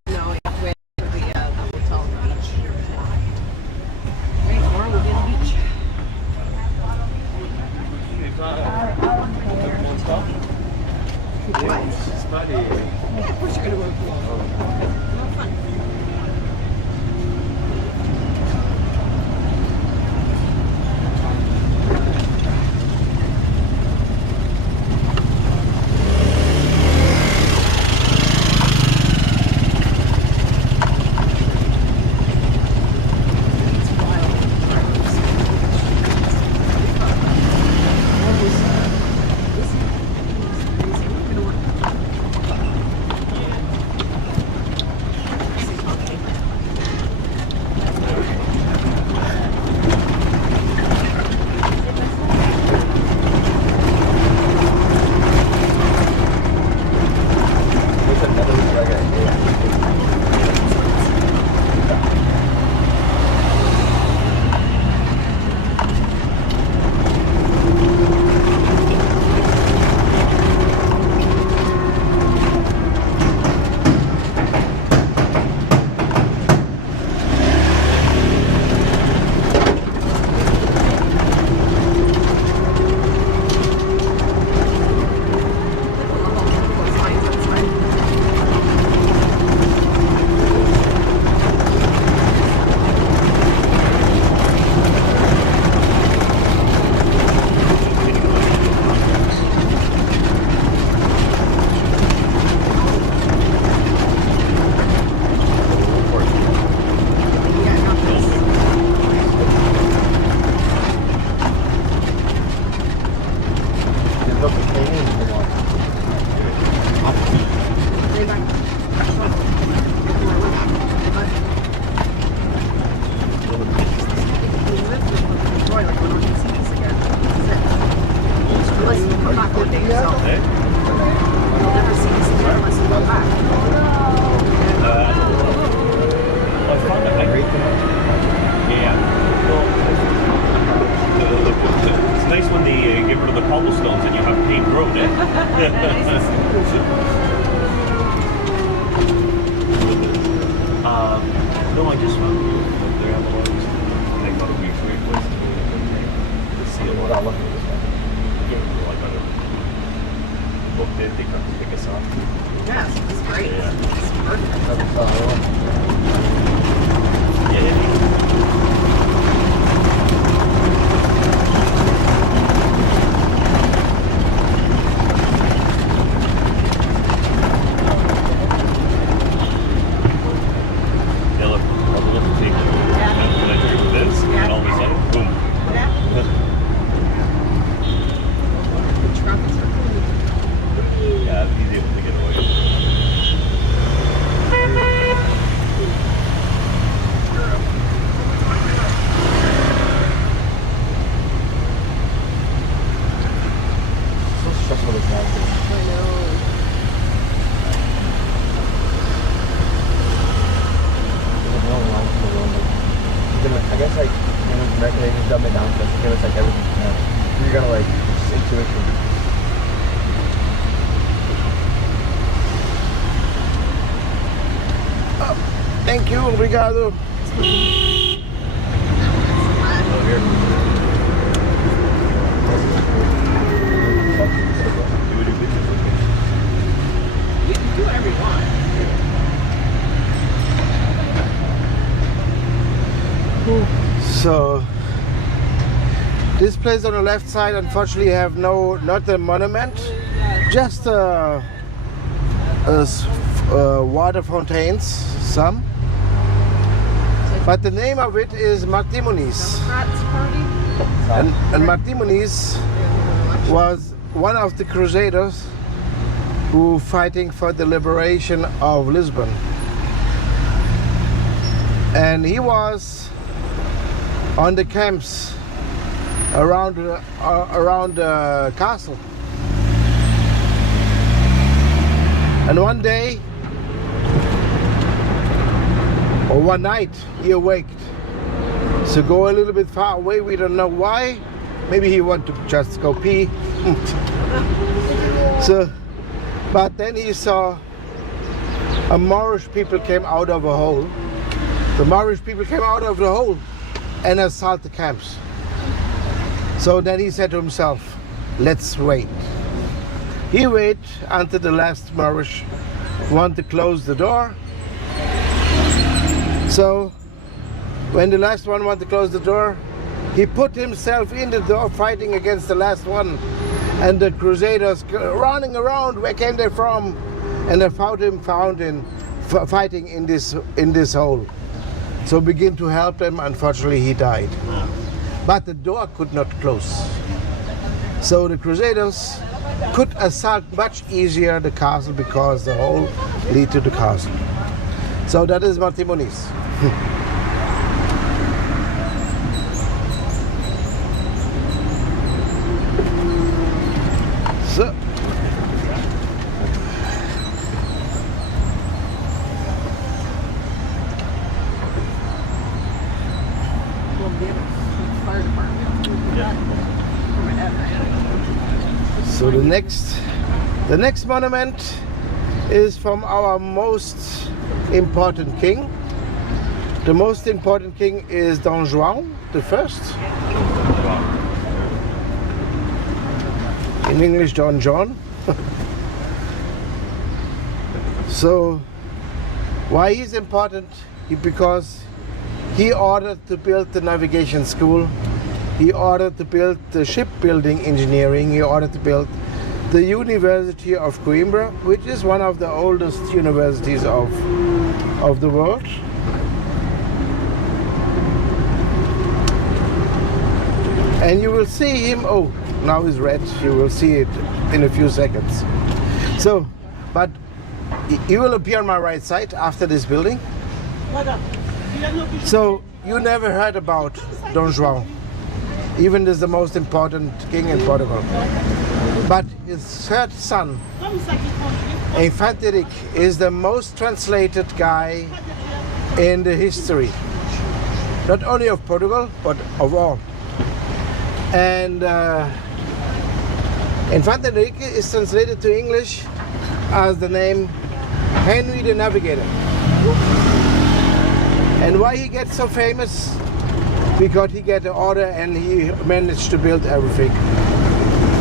No, it's way to the hotel and the beach. Wait, tomorrow we'll be on the beach. What? Yeah, of course you're gonna go to the pool. Have fun. up the canyon and watch. They got like we don't need to see this again. This is it. Unless you come back one day yourself. Eh? You'll never see this again unless you come back. I found it. I rate them. Yeah. Well, it's nice when they get rid of the cobblestones and you have paved road, eh? No, I just found you up there on the lines. I thought it would be a great place to go to see it. Without looking at this one. Yeah, well, I got it booked in. They come to pick us up. Yes, it's great. Yeah. It's perfect. Never saw it all. Yeah. Yeah, look, all the little table. When I took this, and all of a sudden, boom. The trucks are cool. Yeah, he's able to get away. So stressful this guy. I know. There's no lines in the road. Like, he's gonna, I guess like, you know, American they just dumb it down to us and give us like everything. You're gonna like, just intuition. Thank you, obrigado. You can do whatever you want. So this place on the left side, unfortunately, have not a monument, just water fountains, some. But the name of it is Martimonis, Democrats party. and Martimonis was one of the crusaders who fighting for the liberation of Lisbon, and he was on the camps around the castle. And one day or one night he awaked. So go a little bit far away, we don't know why. Maybe he wanted to just go pee. So, but then he saw a Moorish people came out of a hole. The Moorish people came out of the hole and assault the camps. So then he said to himself, let's wait. He waited until the last Moorish wanted to close the door. So when the last one wanted to close the door, he put himself in the door fighting against the last one. And the crusaders running around, where came they from? And they found him fighting in this hole. So begin to help him. Unfortunately, he died. But the door could not close. So the crusaders could assault much easier the castle because the hole lead to the castle. So that is Martimonis. So. Fire department. So the next monument is from our most important king. The most important king is Don João the First. In English, Don John. So why he's important? Because he ordered to build the navigation school. He ordered to build the shipbuilding engineering. He ordered to build the University of Coimbra, which is one of the oldest universities of the world. And you will see him, oh, now is red. You will see it in a few seconds. So, but he will appear on my right side after this building. So you never heard about Don João, even this is the most important king in Portugal. But his third son, Infante is the most translated guy in the history, not only of Portugal, but of all. And Infante is translated to English as the name Henry the Navigator. And why he gets so famous? Because he got the order and he managed to build everything.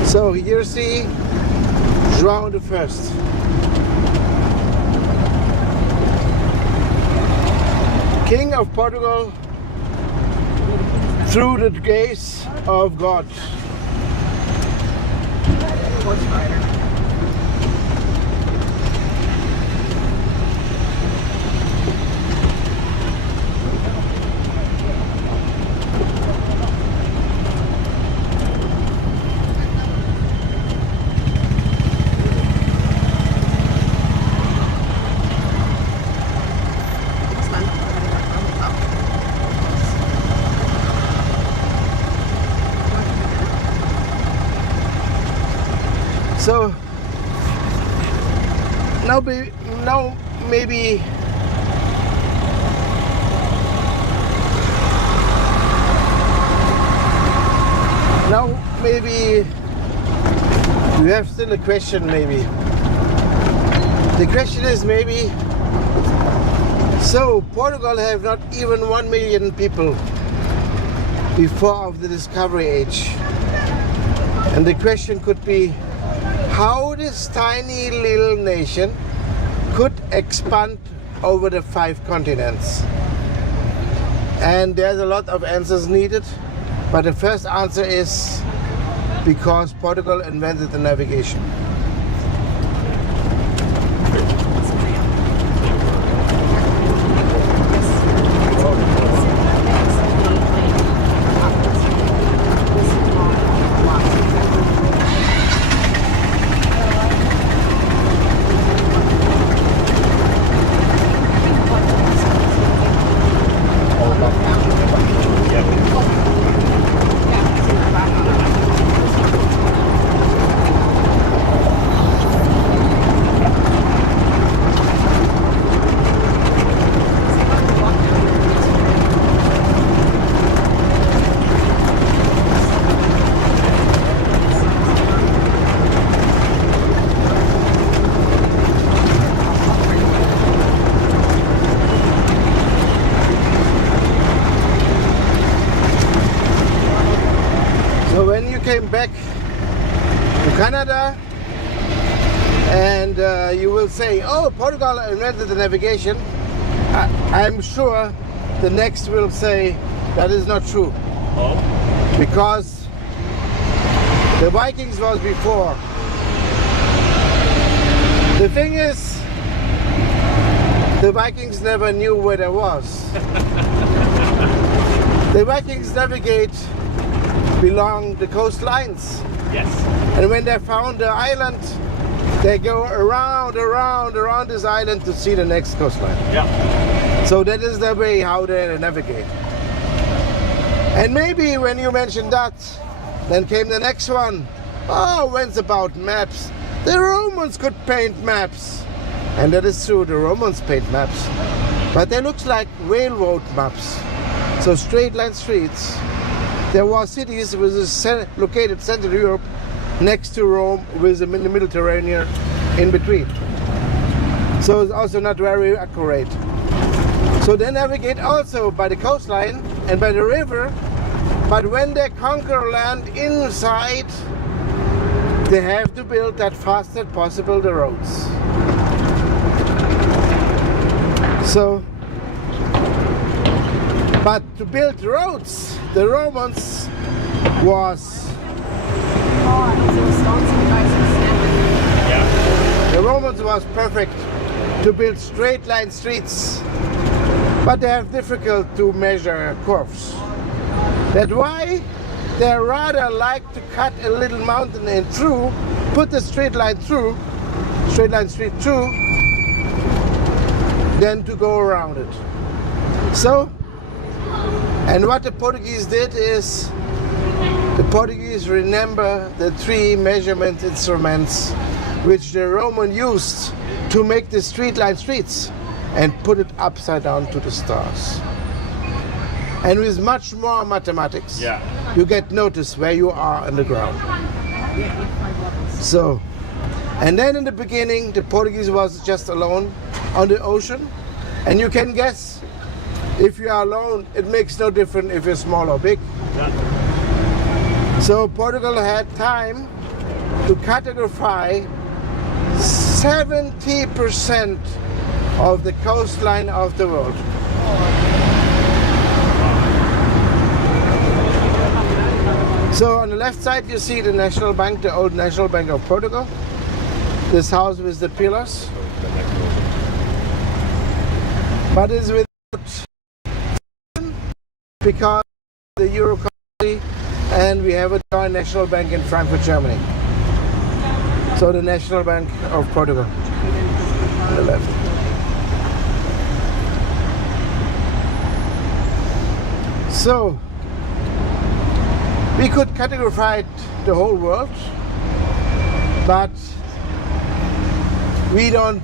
So here you see João the First. King of Portugal through the gaze of God. So now maybe you have still a question. Maybe the question is maybe, so Portugal have not even 1 million people before of the discovery age, and the question could be how this tiny little nation could expand over the 5 continents. And there's a lot of answers needed, but the first answer is because Portugal invented the navigation. Came back to Canada and you will say, oh, Portugal invented the navigation. I'm sure the next will say that is not true. Oh. Because the Vikings was before. The thing is, the Vikings never knew where there was. The Vikings navigate along the coastlines. Yes. And when they found the island, they go around this island to see the next coastline. Yeah. So that is the way how they navigate. And maybe when you mentioned that, then came the next one. Oh, when's about maps? The Romans could paint maps. And that is true, the Romans paint maps. But they look like railroad maps. So straight line streets. There were cities located Central Europe next to Rome with the Mediterranean in between. So it's also not very accurate. So they navigate also by the coastline and by the river, but when they conquer land inside, they have to build that fast as possible the roads. So, but to build roads, the Romans was the Romans was perfect to build straight line streets, but they have difficult to measure curves. That's why they rather like to cut a little mountain in through, put the straight line street through, than to go around it. So, and what the Portuguese did is, the Portuguese remember the 3 measurement instruments which the Roman used to make the street line streets and put it upside down to the stars. And with much more mathematics, you get notice where you are on the ground. So, and then in the beginning, the Portuguese was just alone on the ocean, and you can guess, if you are alone, it makes no difference if you're small or big. So Portugal had time to categorize 70% of the coastline of the world. So on the left side you see the National Bank, the old National Bank of Portugal. This house with the pillars. But it's without, because the euro currency, and we have a joint national bank in Frankfurt, Germany. So the National Bank of Portugal on the left. So we could categorize the whole world, but we don't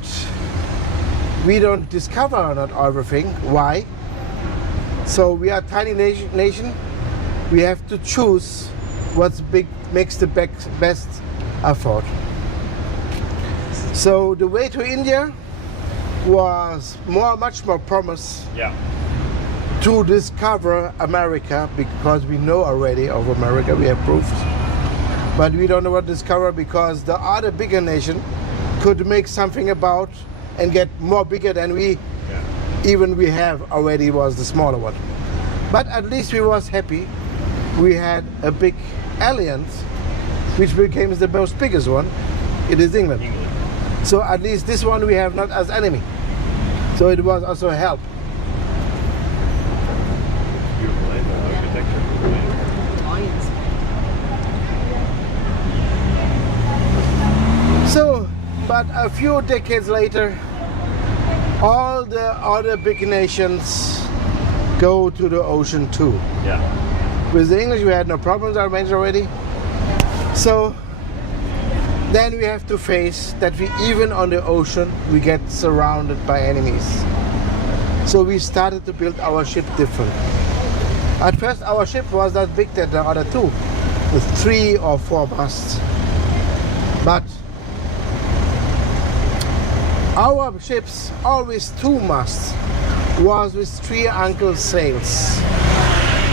discover not everything. Why? So we are a tiny nation. We have to choose what's big, makes the best effort. So the way to India was much more promise to discover America, because we know already of America, we have proofs. But we don't know what to discover, because the other bigger nation could make something about and get more bigger than we have already was the smaller one. But at least we was happy. We had a big alliance, which became the most biggest one. It is England. So at least this one we have not as enemy. So it was also a help. So, but a few decades later, all the other big nations go to the ocean too. With the English we had no problems, I mentioned already. So then we have to face that we, even on the ocean, we get surrounded by enemies. So we started to build our ship different. At first our ship was not big than the other two, with 3 or 4 masts. But our ships, always 2 masts, was with triangle sails.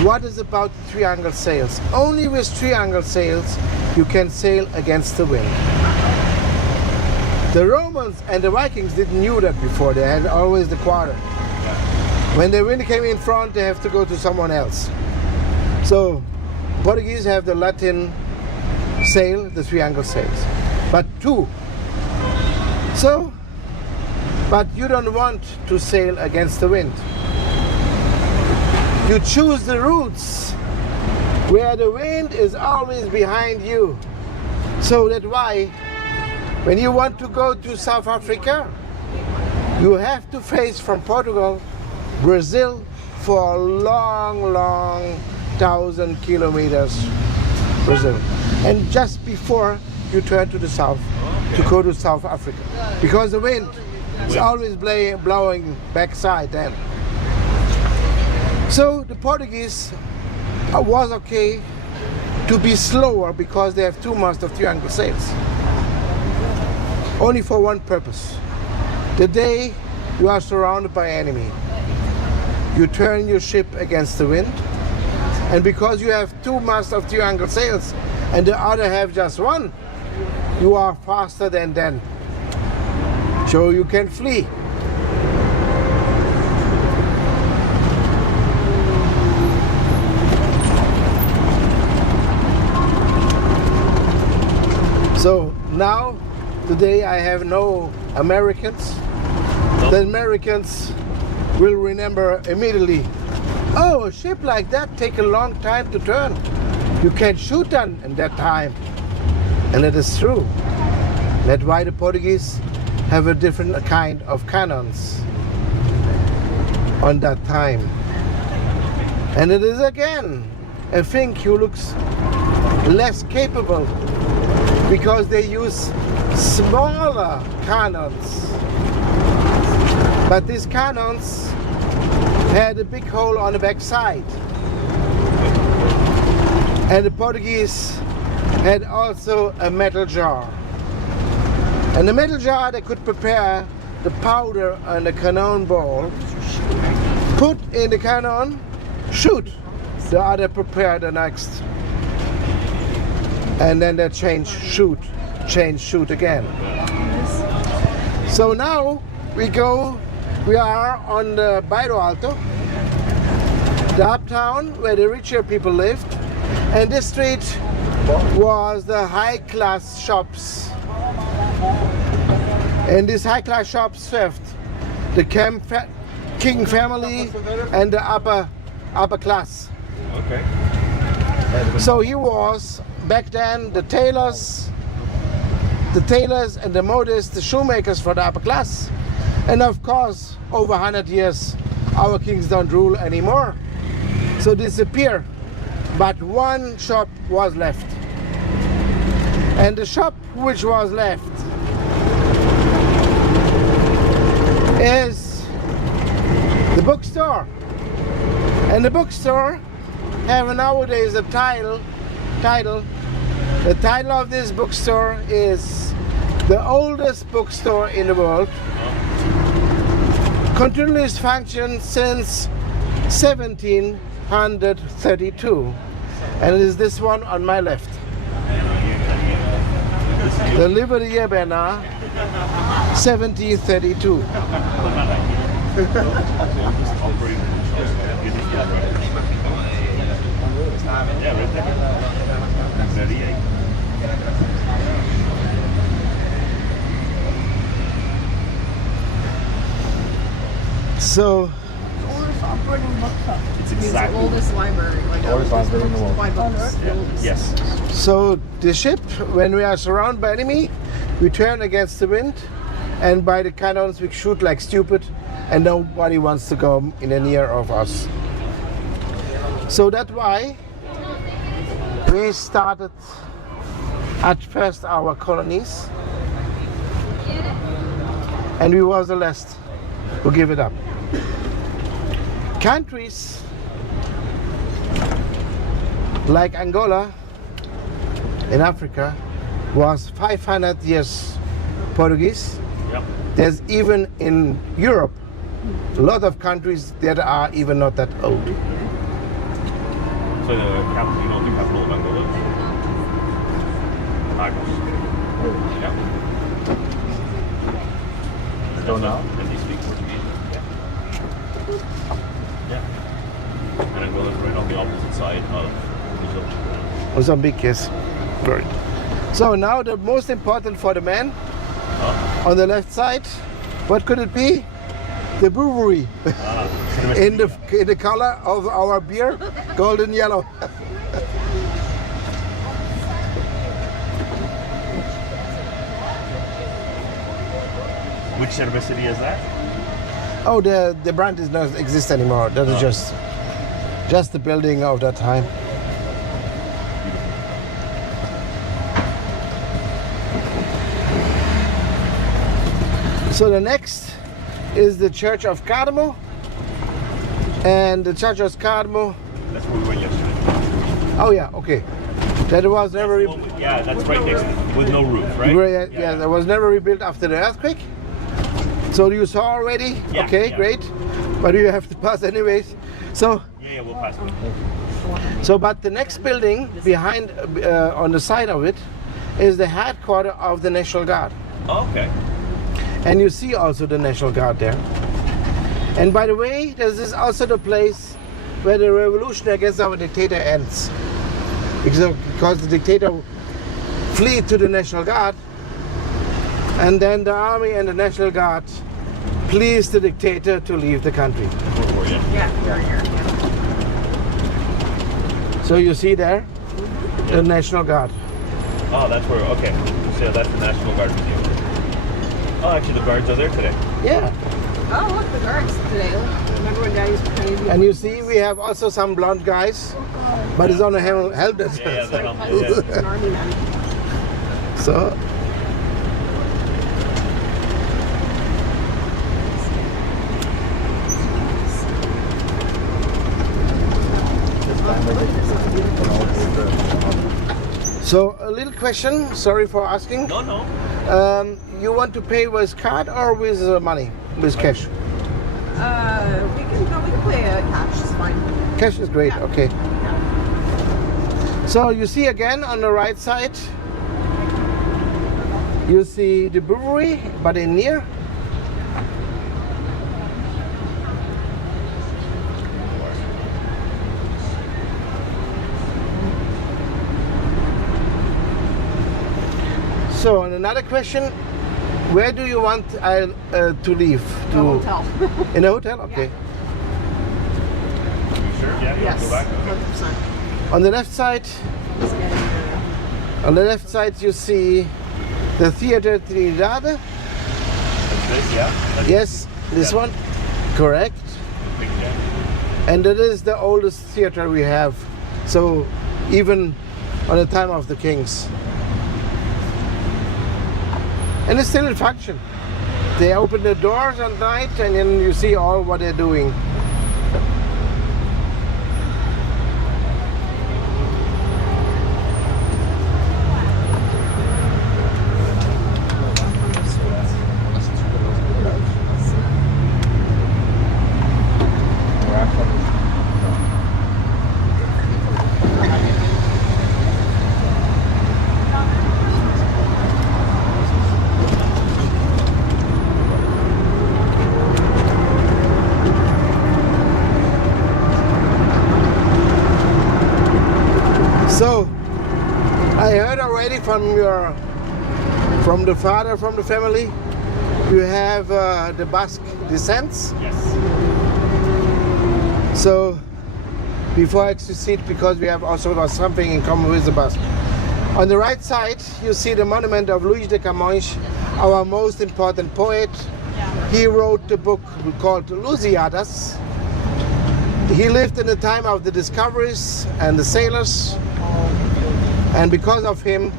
What is about triangle sails? Only with triangle sails you can sail against the wind. The Romans and the Vikings didn't knew that before. They had always the quarter. When the wind came in front, they have to go to someone else. So Portuguese have the Latin sail, the triangle sails, but 2. So, but you don't want to sail against the wind. You choose the routes where the wind is always behind you. So that's why when you want to go to South Africa, you have to face from Portugal, Brazil, for a long 1,000 kilometers, Brazil. And just before you turn to the south, to go to South Africa. Because the wind is always blowing backside then. So the Portuguese was okay to be slower, because they have 2 masts of triangle sails. Only for one purpose. The day you are surrounded by enemy, you turn your ship against the wind, and because you have 2 masts of triangle sails and the other have just 1, you are faster than them. So you can flee. So now, today I have no Americans. The Americans will remember immediately, oh, a ship like that take a long time to turn. You can shoot them in that time. And it is true. That's why the Portuguese have a different kind of cannons on that time. And it is again a thing who looks less capable because they use smaller cannons. But these cannons had a big hole on the back side. And the Portuguese had also a metal jar. And the metal jar, they could prepare the powder and the cannonball, put in the cannon, shoot. The other prepare the next. And then they change, shoot again. So now we are on the Bairro Alto, the uptown where the richer people lived. And this street was the high-class shops. And these high-class shops served the king family and the upper class. Okay. So he was back then the tailors and the modists, the shoemakers for the upper class. And of course, over 100 years, our kings don't rule anymore. So disappear. But one shop was left. And the shop which was left is the bookstore. And the bookstore have nowadays a title. The title of this bookstore is the oldest bookstore in the world. Continuous function since 1732. And it is this one on my left. The Liberty Banner, 1732. So It's It's the exactly. oldest library, like Oldest library in the world. by books. Yeah. Yes. So the ship, when we are surrounded by enemy, we turn against the wind, and by the cannons we shoot like stupid, and nobody wants to come in the near of us. So that's why we started at first our colonies, and we was the last who give it up. Countries like Angola in Africa was 500 years Portuguese. Yep. There's even in Europe a lot of countries that are even not that old. So the capital, you know, the capital of Angola. Lagos. Yeah. Don't know. And they speak Portuguese. Yeah. And Angola is right on the opposite side of Brazil. Mozambique, yes. Great. So now the most important for the man on the left side, what could it be? The brewery. in the color of our beer, golden yellow. Which cerveceria is that? Oh, the brand does not exist anymore. That is just the building of that time. So the next is the Church of Carmo, and the Church of Carmo. That's where we went yesterday. Oh yeah, okay. That was never. Yeah, that's right next with no roof, right? Yeah, that was never rebuilt after the earthquake. So you saw already? Yeah, Okay, yeah. great. But you have to pass anyways. So, Yeah, we'll pass it. but the next building behind, on the side of it, is the headquarters of the National Guard. Oh, okay. And you see also the National Guard there. And by the way, this is also the place where the revolution against our dictator ends. Because the dictator fled to the National Guard, and then the army and the National Guard pleased the dictator to leave the country. Yeah, they're here. So you see there, the National Guard. Oh, that's where. Okay, so that's the National Guard Museum. Oh, actually, the guards are there today. Yeah. Oh, look, the guards today. Remember when Daddy used to play? And you see, we have also some blonde guys, but it's on a helmet. Yeah, the helmet, He's an army man. So. So a little question, sorry for asking. No, no. You want to pay with card or with money? With cash? We can play cash. It's fine. Cash is great, Yeah. okay. So you see again on the right side, you see the brewery, but in near. So, and another question, where do you want to leave? The hotel. In a hotel? Okay. You sure? Yeah, you Yes, want to go back? 100%. On the left side, you see the Theater Trinidad. That's this, yeah? That's Yes, this one. Correct. big, yeah. And it is the oldest theater we have. So, even on the time of the kings. And it's still in function. They open the doors at night and then you see all what they're doing. So, I heard already from the father from the family, you have the Basque descents. Yes. So, before I succeed, because we have also got something in common with the Basque. On the right side, you see the monument of Luis de Camões, our most important poet. He wrote the book called Lusíadas. He lived in the time of the discoveries and the sailors. And because of him,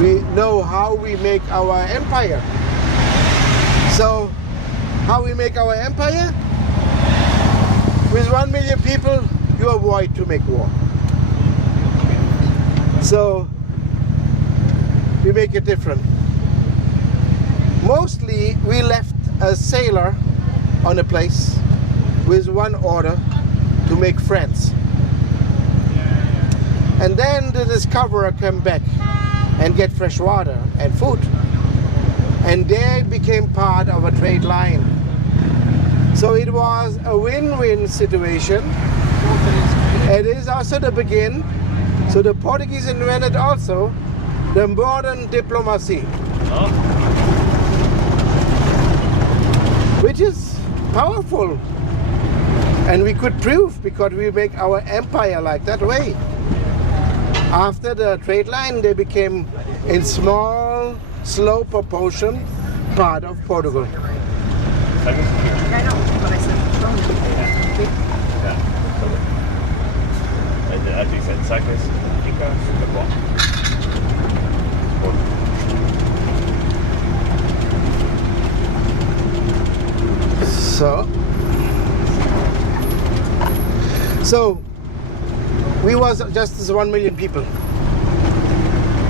we know how we make our empire. So, how we make our empire? With 1 million people, you avoid to make war. So, we make it different. Mostly, we left a sailor on a place with one order to make friends. And then the discoverer came back and get fresh water and food. And they became part of a trade line. So it was a win-win situation. It is also the begin. So the Portuguese invented also the modern diplomacy. Oh. Which is powerful. And we could prove because we make our empire like that way. After the trade line, they became, in small, slow proportion, part of Portugal. I know, but I said Yeah. I think said Cyprus, Inca, Super. So we was just as 1 million people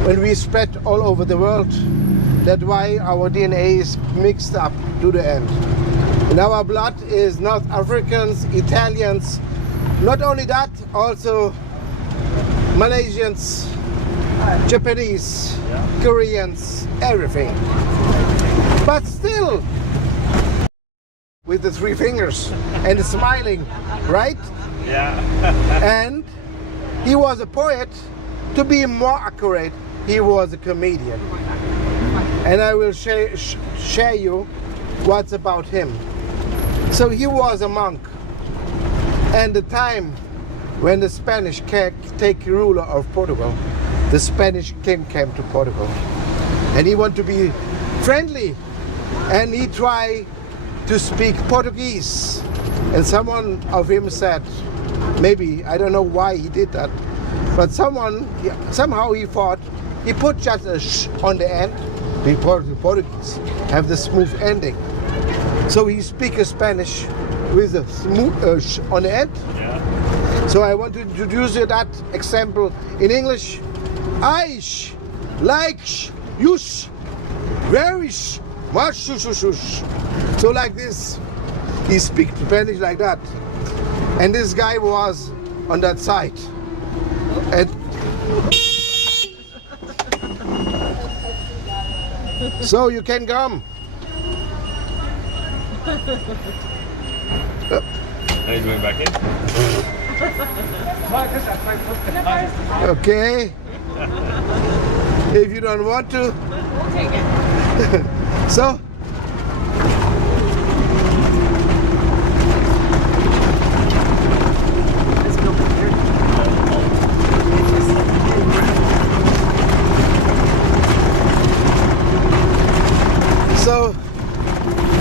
when we spread all over the world. That's why our DNA is mixed up to the end. In our blood is North Africans, Italians, not only that, also Malaysians, Japanese, Koreans, everything. But still, with the 3 fingers and the smiling, right? Yeah. And he was a poet. To be more accurate, he was a comedian. And I will share you what's about him. So he was a monk. And the time when the Spanish take ruler of Portugal, the Spanish king came to Portugal, and he wanted to be friendly, and he tried to speak Portuguese, and someone of him said, maybe, I don't know why he did that, but somehow he thought, he put just a sh on the end, because the Portuguese have the smooth ending. So he speaks Spanish with a smooth sh on the end. Yeah. So I want to introduce you that example in English. Aish, like, yush, verish, much, shush. So like this, he speaks Spanish like that. And this guy was on that side. And so you can come. Now he's going back in. Okay. If you don't want to. We'll take it. So. Let's go over here.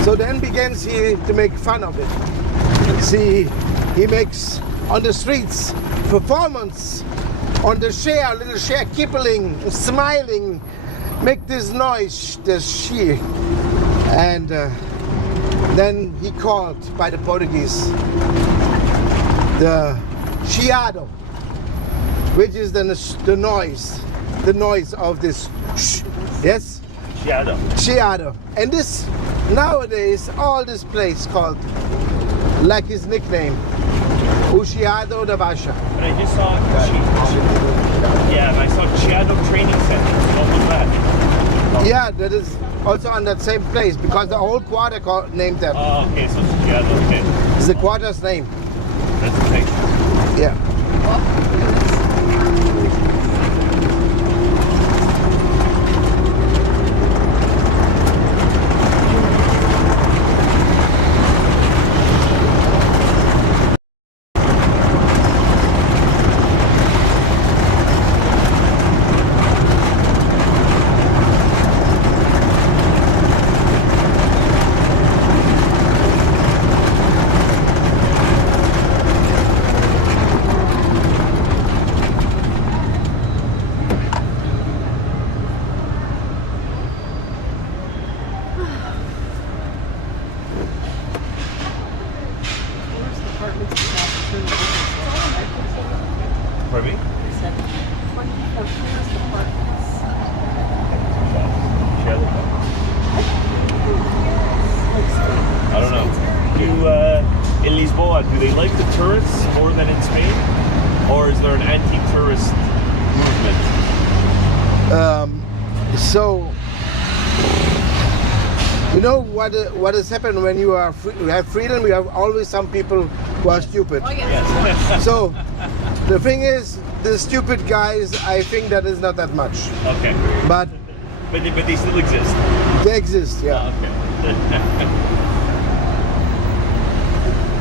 So then begins he to make fun of it. See, he makes on the streets performance, on the share, little share, kippling, smiling, make this noise, this she. And then he called by the Portuguese the chiado, which is the noise of this sh. Yes? Chiado. Chiado. And this, nowadays, all this place called, like his nickname, O Chiado da Baixa. But I just saw yeah, I saw Chiado Training Center. What was that? Yeah, that is also on that same place, because the whole quarter named that. Oh, okay, so it's Chiado, okay. It's the quarter's name. That's the thing. Yeah. For me? I don't know. In Lisbon, do they like the tourists more than in Spain? Or is there an anti-tourist movement? So, you know what has happened when you have freedom? You have always some people who are stupid. Oh, yeah. Yes. So, the thing is, the stupid guys, I think that is not that much. Okay. But But they still exist. they exist, yeah. Okay.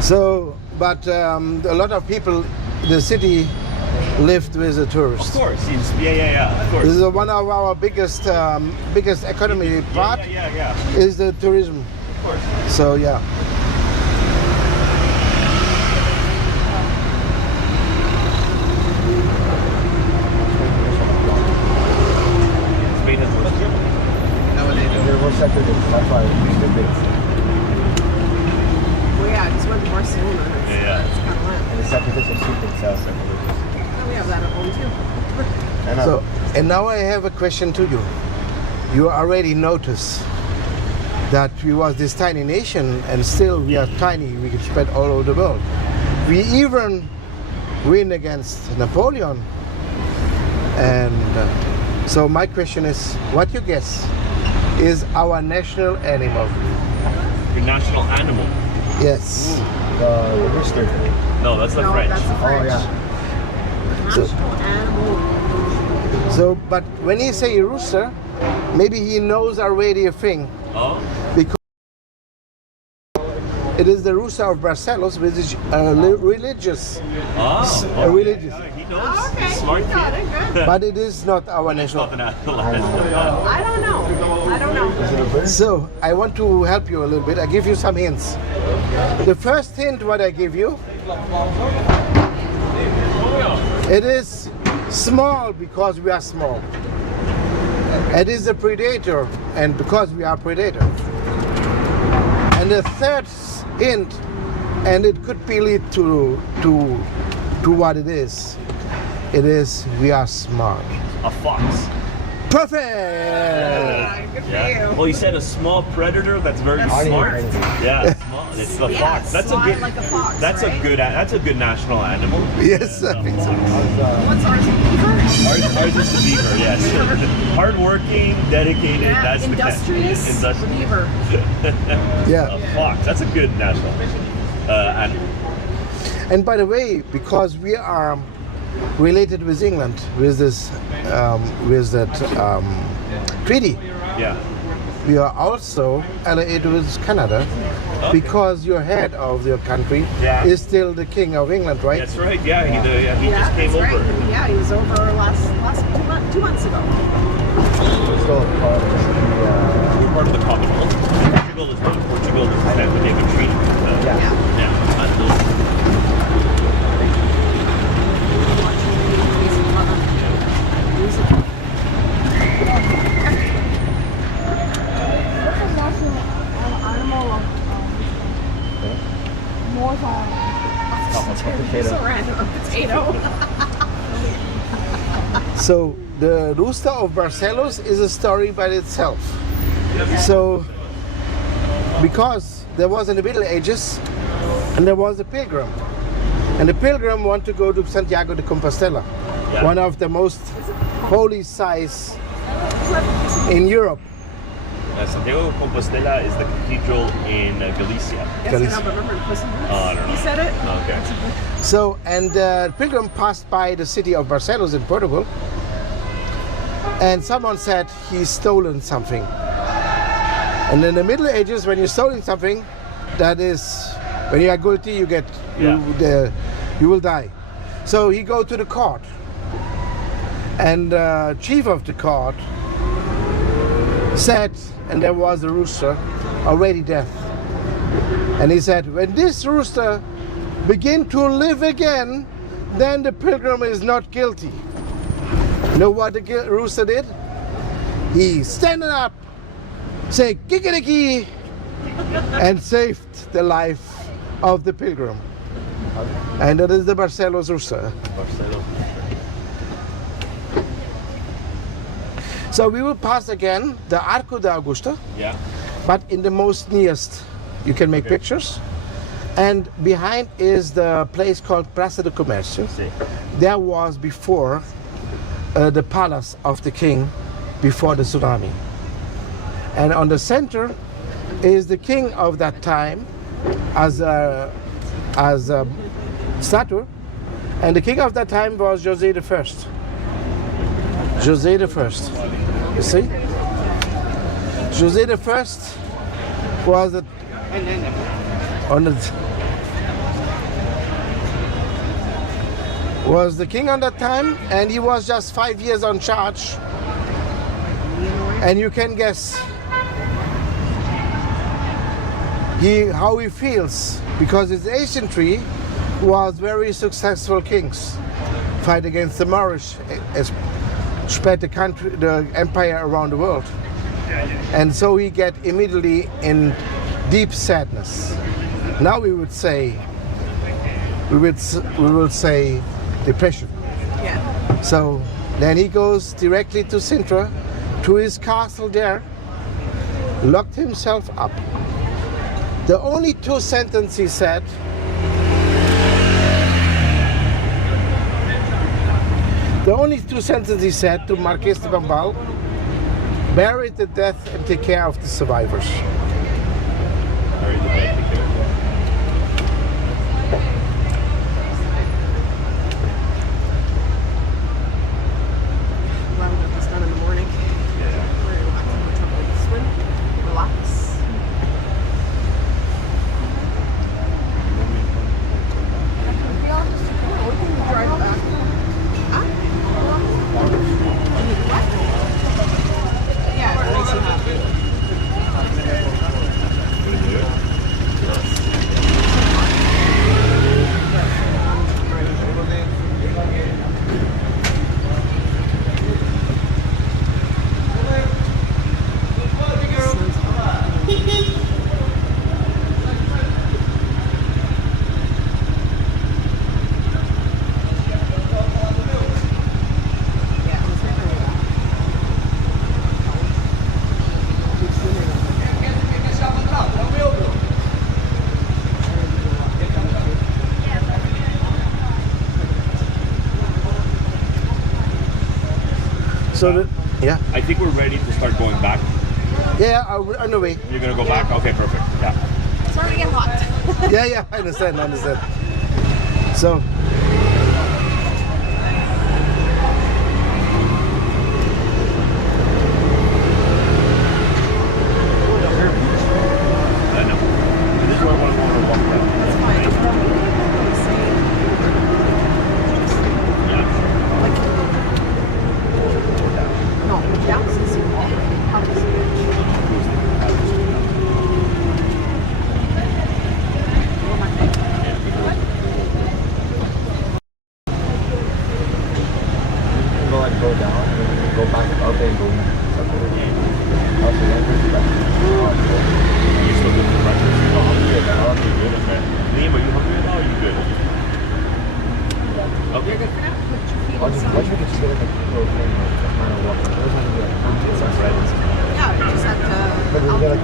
So, but a lot of people, the city lived with the Of tourists. course. Yeah. Of course. This is one of our biggest economy part Yeah. is the tourism. Of course. So yeah. Spain has worse. They're more separated. That's why it's good bits. Well, yeah, I just went to Barcelona. Yeah. It's kind of lit. And the separatists are stupid, so. Oh, we have that at home too. I know. So, and now I have a question to you. You already noticed that we was this tiny nation, and still we are tiny. We can spread all over the world. We even win against Napoleon. And so my question is, what you guess is our national animal? Your national animal. Yes. The rooster. No, that's the No, French. that's the Oh, French. yeah. National animal. So, but when he say rooster, maybe he knows already a thing. Oh? Because It is the rooster of Barcelos, which is religious. Religious. Yeah, he knows. Oh, okay. He's smart You got kid. it. Good. But it is not our national. I don't know. I don't know. So I want to help you a little bit. I give you some hints. The first hint what I give you, it is small because we are small. It is a predator, and because we are predator. And the third hint, and it could be lead to what it is. It is we are smart. A fox. Perfect. Good for you. Well, you said a small predator that's very That's smart. smart. Yeah, small. It's the Yeah, fox. That's a fly good. like a fox, That's right? That's a good national animal. Yes, I think so. What's ours? Ours is the beaver. Yes. Hardworking, dedicated. Yeah, That's industrious. the industrious. Beaver. Yeah. A fox. That's a good national animal. And by the way, because we are related with England with this with that treaty, Yeah. we are also allied with Canada because your head of your country Yeah. is still the King of England, right? That's right. Yeah. He just came that's over. right. Yeah, he was over last 2 months ago. Still part of We're part of the Commonwealth. Portugal is not. Portugal is a family name and treaty. Yeah. Yeah. I don't know. So random. A potato. So the rooster of Barcelos is a story by itself. So because there was in the Middle Ages and there was a pilgrim, and the pilgrim want to go to Santiago de Compostela, Yeah. one of the most holy sites in Europe. Santiago de Compostela is the cathedral in Galicia. Yes, I know, but remember the person I don't know. He said it. Okay. So, and the pilgrim passed by the city of Barcelos in Portugal, and someone said he's stolen something. And in the Middle Ages, when you're stealing something, that is, when you are guilty, you get, you will die. So he go to the court, and chief of the court said, and there was a rooster already dead, and he said, when this rooster begin to live again, then the pilgrim is not guilty. You know what the rooster did? He standing up, say "Kikiriki," and saved the life of the pilgrim. And that is the Barcelos rooster. Barcelona. So we will pass again the Arco de Augusta, Yeah. but in the most nearest. You can make pictures. And behind is the place called Praça do Comércio. See. There was before the palace of the king before the tsunami. And on the center is the king of that time as a statue. And the king of that time was José I. José I. You see? José I was was the king on that time, and he was just 5 years on charge. And you can guess how he feels, because his ancient tree was very successful kings fight against the Moorish, spread the empire around the world, and so he get immediately in deep sadness. Now we will say depression. Yeah. So then he goes directly to Sintra, to his castle there, locked himself up. The only two sentences he said, to Marquis de Pombal: bury the dead and take care of the survivors. Very good. Glad we got this done in the morning. We're gonna go back to the hotel, swim, relax. So, yeah. I think we're ready to start going back. Yeah, on the way. You're gonna go back? Okay, perfect. Yeah. It's already getting hot. Yeah, I understand. So, I know. This is where I want to walk down. That's fine. Yeah. No, down is the same wall. Up is the Go down and then go back up and go somewhere. Also, You still good for breakfast? Oh, hungry. Oh, you're good. Okay. Liam, are you hungry at all? Or are you good? Okay. You're good for now. Put your feet I'll just inside. get you like a little thing like kind of walk. There's not gonna be like bread. Yeah, you just have But we to. get like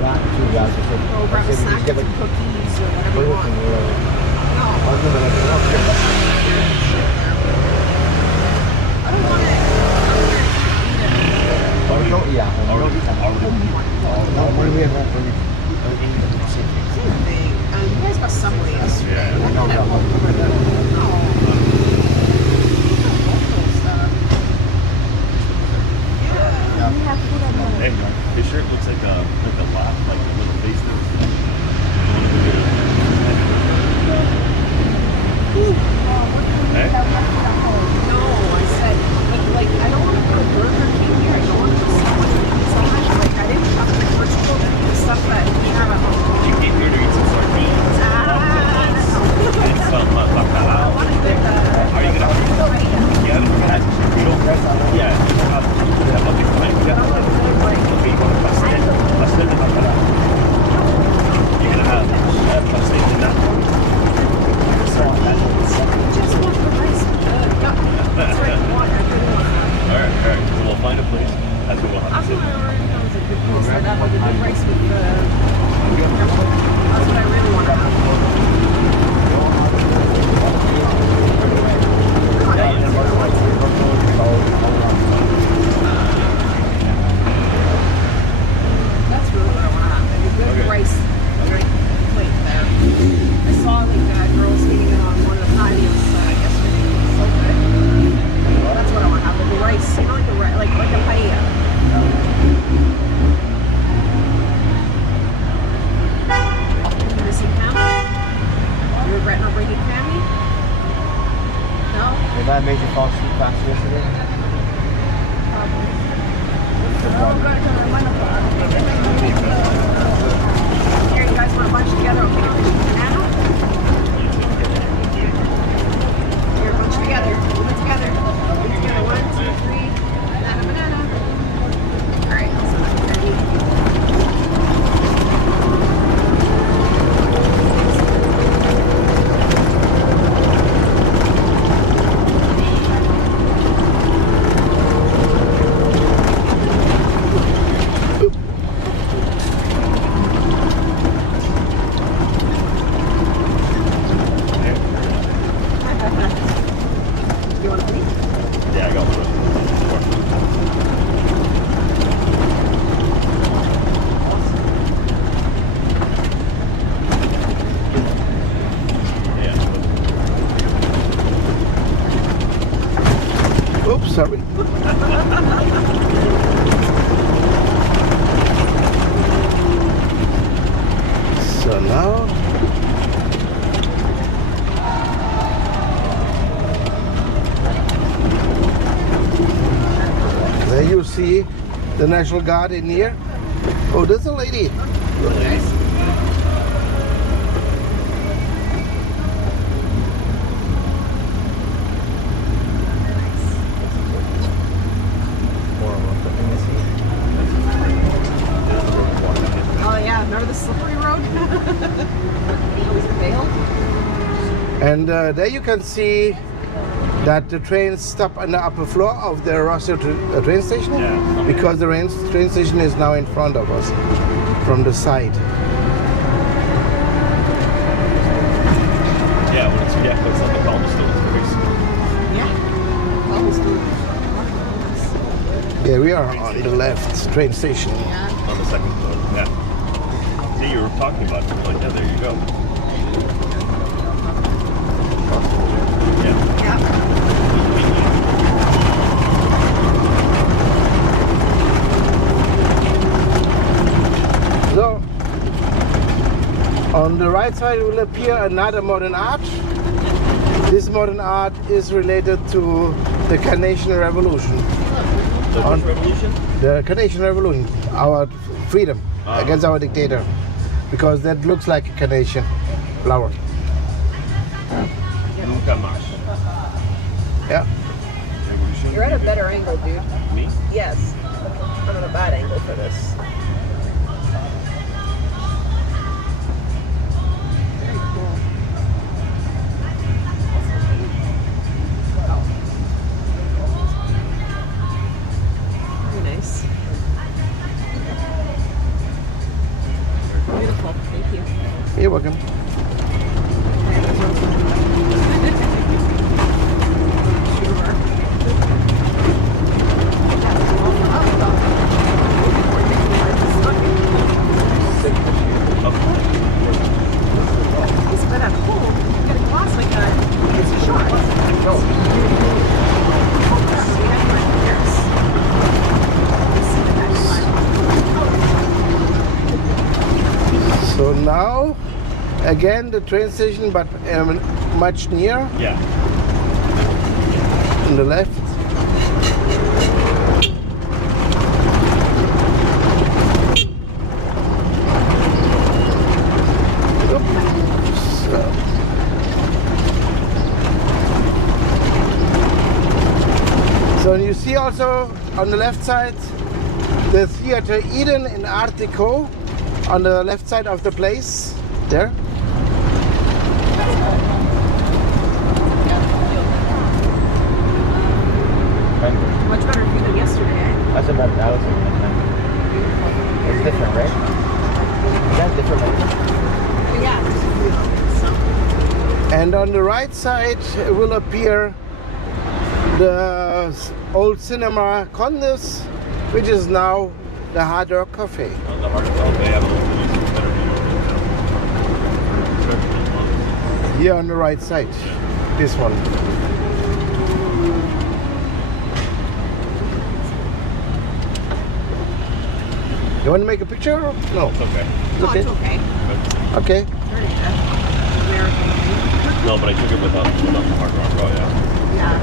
that too, guys. Just like Go grab a we snack, just get get like some cookies or whatever you Burger want. King or whatever. No, I was gonna like, I don't want it. oh, we don't, yeah. Or We don't no, when we have that for Same thing. You guys got Subway yesterday. Yeah. What No, did that no. look like? Oh. Local stuff. Yeah. Hey, his shirt looks like a laugh, like a little face there. Hey? No, I said, like, I don't want to put a Burger King here. I don't want to put Subway. So like, I didn't shop in Portugal. The stuff that we have at home. You came here to eat some sardines and some bacalhau. Are you gonna have yeah, you don't press on it? Yeah, you have okay, fine. Yeah. Okay, you want pastel de bacalhau. You're gonna have pastel de nata. Just want the rice with the duck. That's right, water. I really want that. Alright. So we'll find a place as we will have That's to what sit. I already know is a good place. That have a good rice with the. That's what I really want to have. That's really what I want to have. Like a good Okay. rice plate there. I saw like girls eating it on one of the patios yesterday. So good. That's what I want to have. Like the rice, you know, like the like a paella. You missing family? You regret not bringing family? No? Did that make you fall asleep fast yesterday? Here, you guys want a bunch together? Okay, banana? Here, bunch together. Put it together. Put it together. 1, 2, 3. Banana. Alright, so that's You want to please? Yeah, I got one. Yeah. oops, sorry. So now, there you see the National Guard in here. Oh, there's a lady. Oh yeah, remember the slippery road? It was veiled. And there you can see that the train stop on the upper floor of the Rossio train station, Yeah. because the train station is now in front of us from the side. Yeah, when it's on the cobblestone, it's very smooth. Yeah. Cobblestone. Yeah, we are on the left train station. On the second floor. Yeah. See, you were talking about it. Like, yeah, there you go. Yeah. So, on the right side will appear another modern art. This modern art is related to the Carnation Revolution. The which revolution? The Carnation Revolution, our freedom against our dictator. Because that looks like a carnation flower. Nunca más. Yeah. You're at a better angle, dude. Me? Yes. I'm at a bad angle for this. Very cool. Very nice. Beautiful. Thank you. You're welcome. So now, again, the train station, but much near Yeah. on the left. So you see also on the left side the Theater Eden in Art Deco on the left side of the place there. Much better view than yesterday, eh? That's about that was it's different, right? Is that different? Yeah. And on the right side will appear the old cinema Condes, which is now the Hard Rock Cafe. On the hard call, they have a little better. Here on the right side, this one. You want to make a picture? No. It's okay. No, Okay. it's okay. Okay. Very American. No, but I took it without the hard rock. Oh, yeah. Yeah.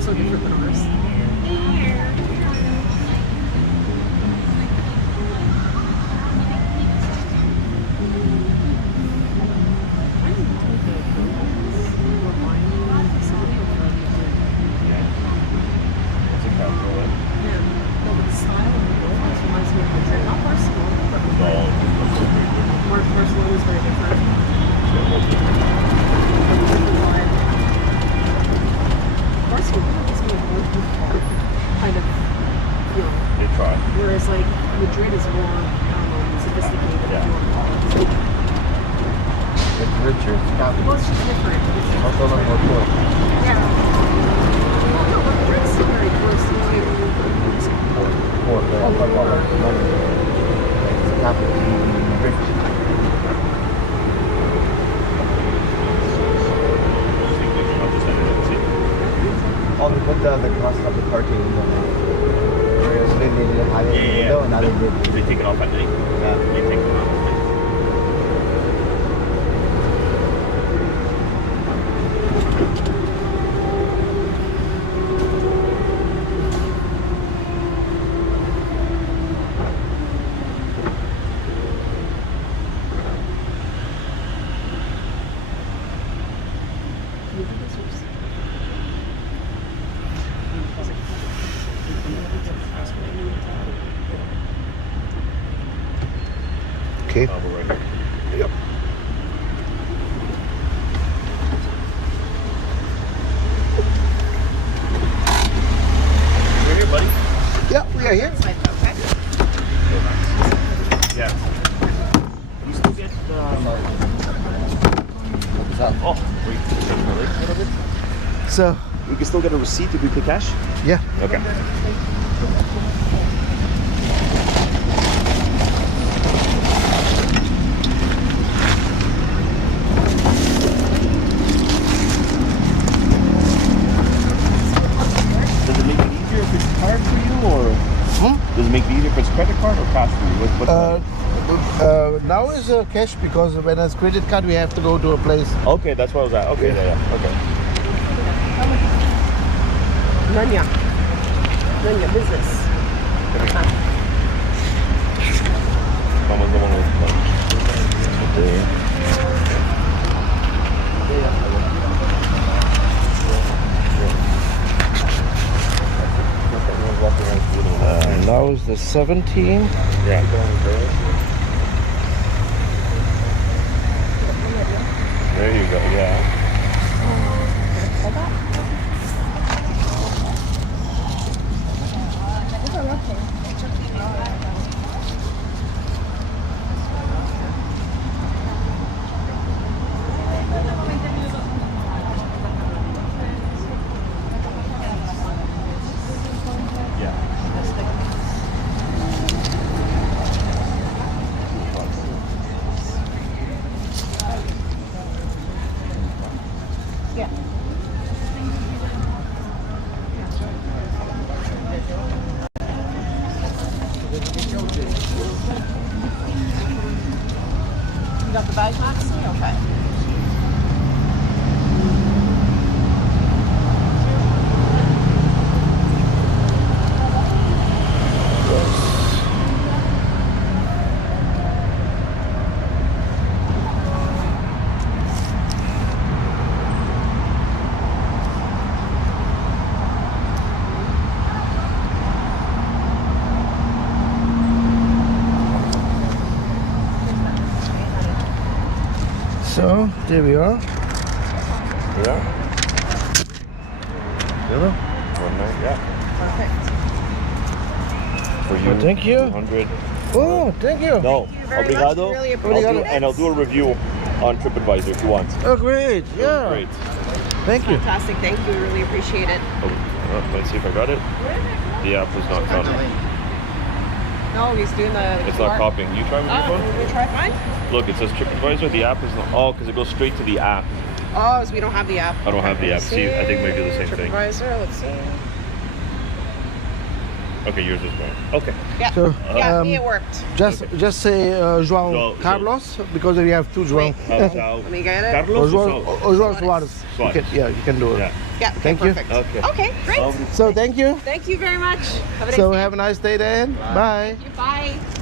So different than ours. It's a cowboy. Yeah. No, but the style of the buildings reminds me of Madrid. Not Barcelona, but Barcelona is very different. Barcelona gives me a World War kind of feel. They try. Whereas like Madrid is more, I don't know, sophisticated. Yeah. If you want to call it. It's richer. It's Well, copy. it's just different. Also, a lot more cool. Yeah. Well, no, but Madrid's still very touristy too. for money. It's not to be rich. Oh, they put the cost of the parking in the so they didn't have it in the window, and now they did. They take it off at night. Yeah. They take it off at night. Okay. We're right here. Yep. We're here, buddy. Yeah, we are here. Okay. Yeah. You still get oh, wait, a little bit. So, We can still get a receipt if we pay cash? yeah. Okay. Does it make it easier if it's card for you, or does it make it easier if it's credit card or cash for you? Now is cash because when it's credit card, we have to go to a place. Okay, that's what I was at. Okay, yeah. Okay. Nanya business. Someone's the one with Now is the 17. Yeah. There you go, yeah. You got the badge, Maxie? Okay. So, there we are. Yeah. Yeah. One night, yeah. Perfect. For you. Well, thank you. 100. Oh, thank you. No, Thank you very obrigado. much. Really appreciate it. And I'll do a review on TripAdvisor if you want. Oh, great. Yeah. Great. Thank you. Fantastic. Thank you. Really appreciate it. Oh, let's see if I got it. The app was not found. No, he's doing the. It's not copying. You try with your phone? We try mine? Look, it says TripAdvisor. The app is not. Oh, because it goes straight to the app. Oh, so we don't have the app. I don't have the app. See, I think maybe the same thing. TripAdvisor, let's see. Okay, yours is fine. Okay. Yeah, So, yeah, me it worked. Just say João João- Carlos because we have two João. Let me get it. Carlos Or João Soares. Suarez. You can do it. Yeah. Yeah, okay, Thank you. perfect. Okay. Okay, great. So thank you. Thank you very much. Have a nice So day. have a nice day then. Bye. Thank you. Bye.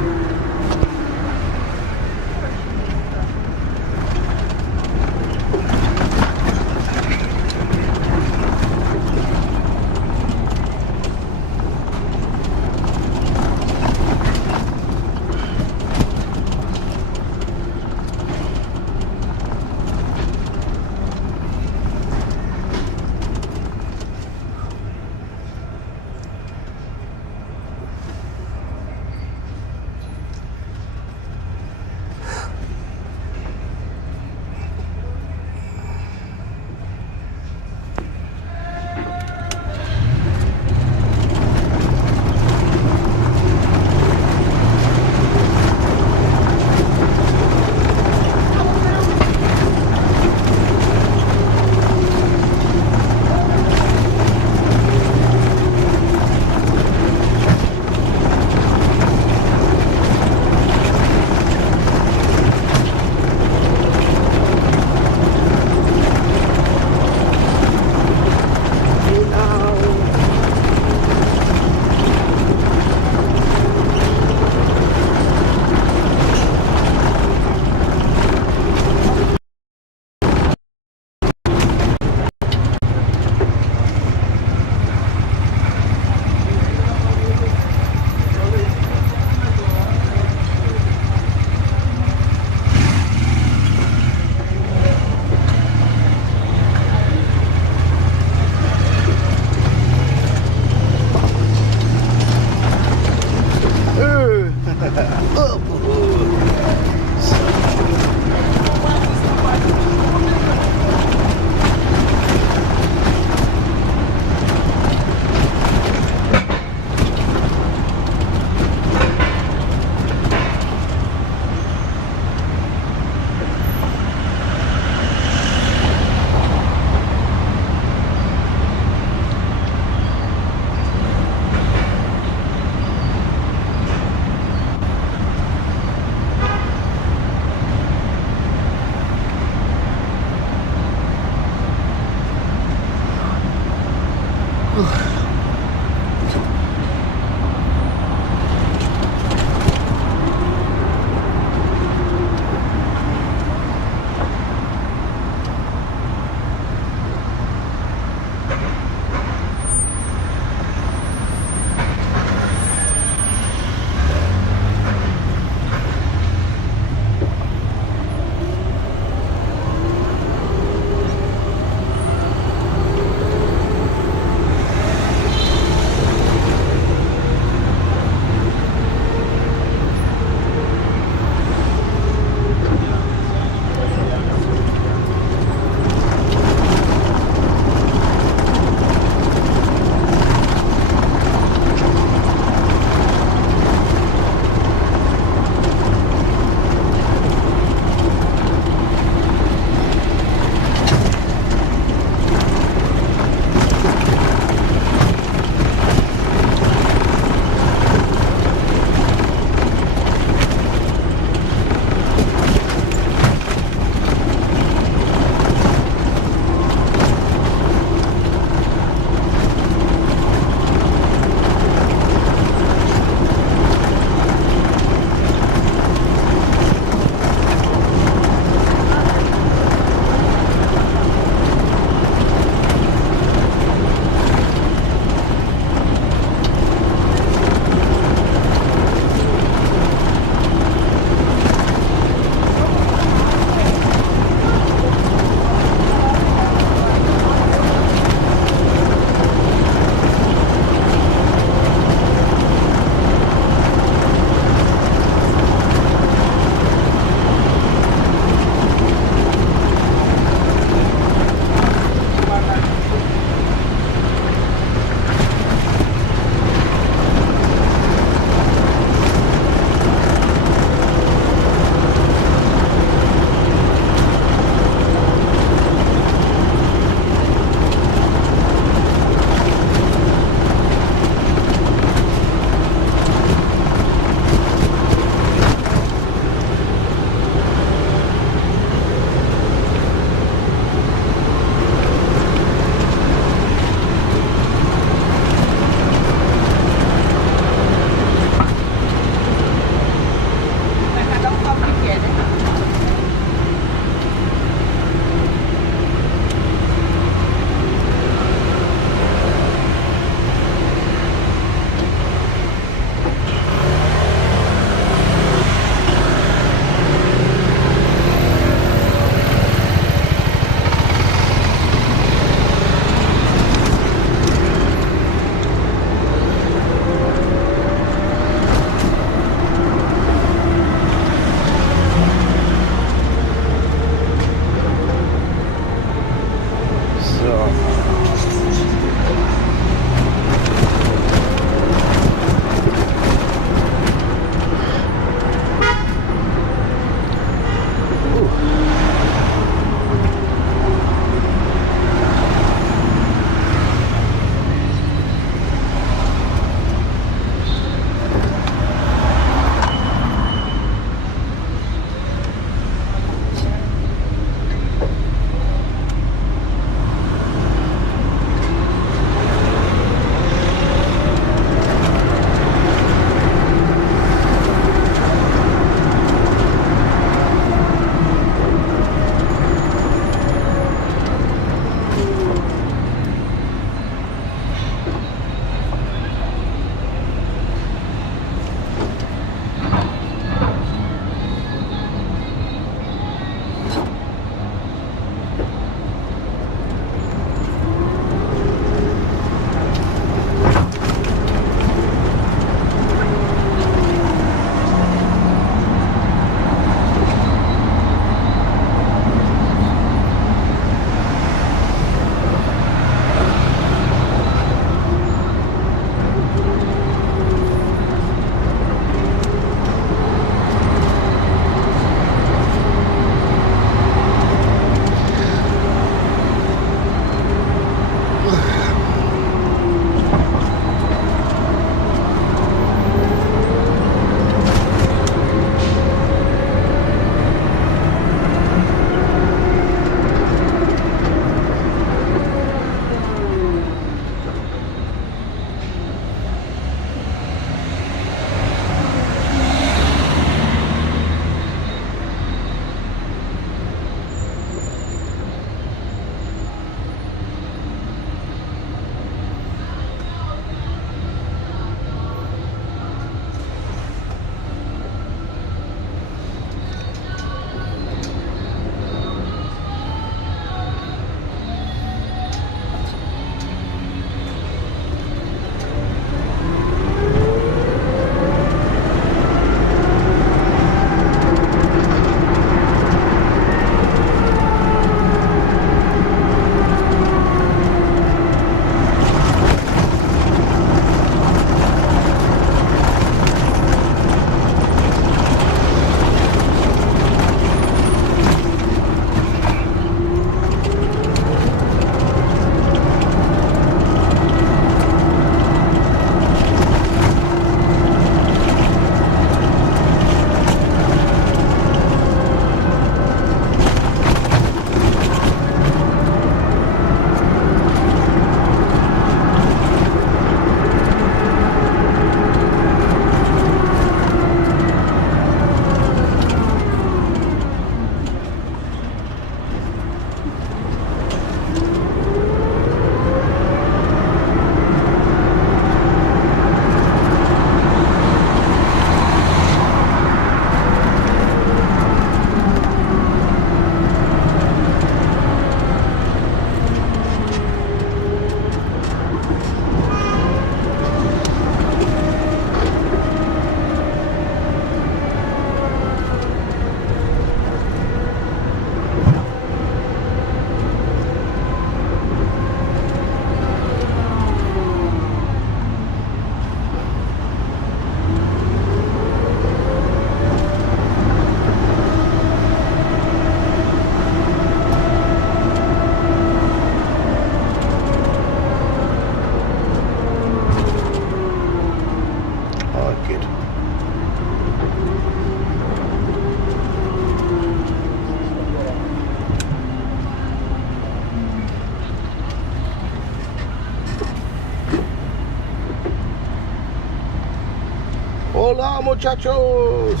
muchachos.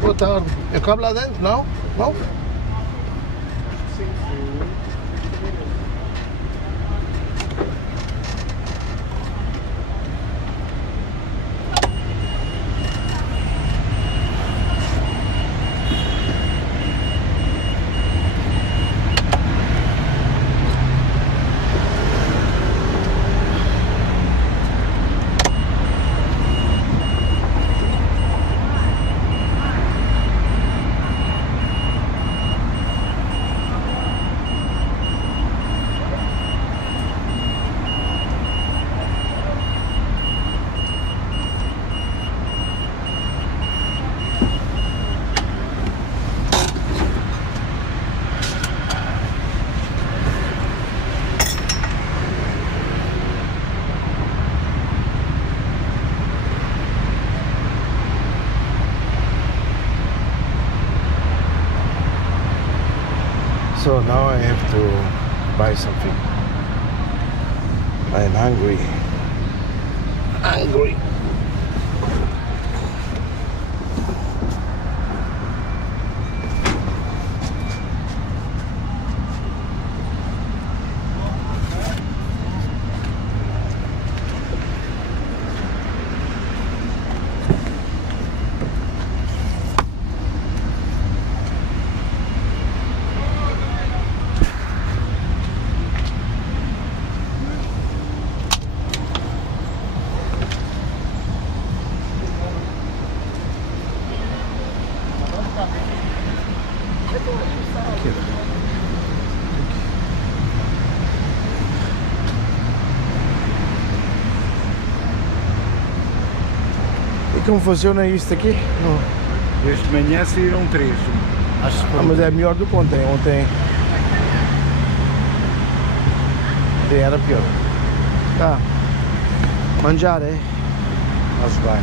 Boa tarde. Eu cabe lá dentro, não? Não? So now I have to buy something. I am hungry. Hungry. E como funciona isto aqui? Não. Este de manhã saíram 3. Acho que Ah, mas é melhor do que ontem. Ontem era pior. Tá. Manjar, é? Mas bem.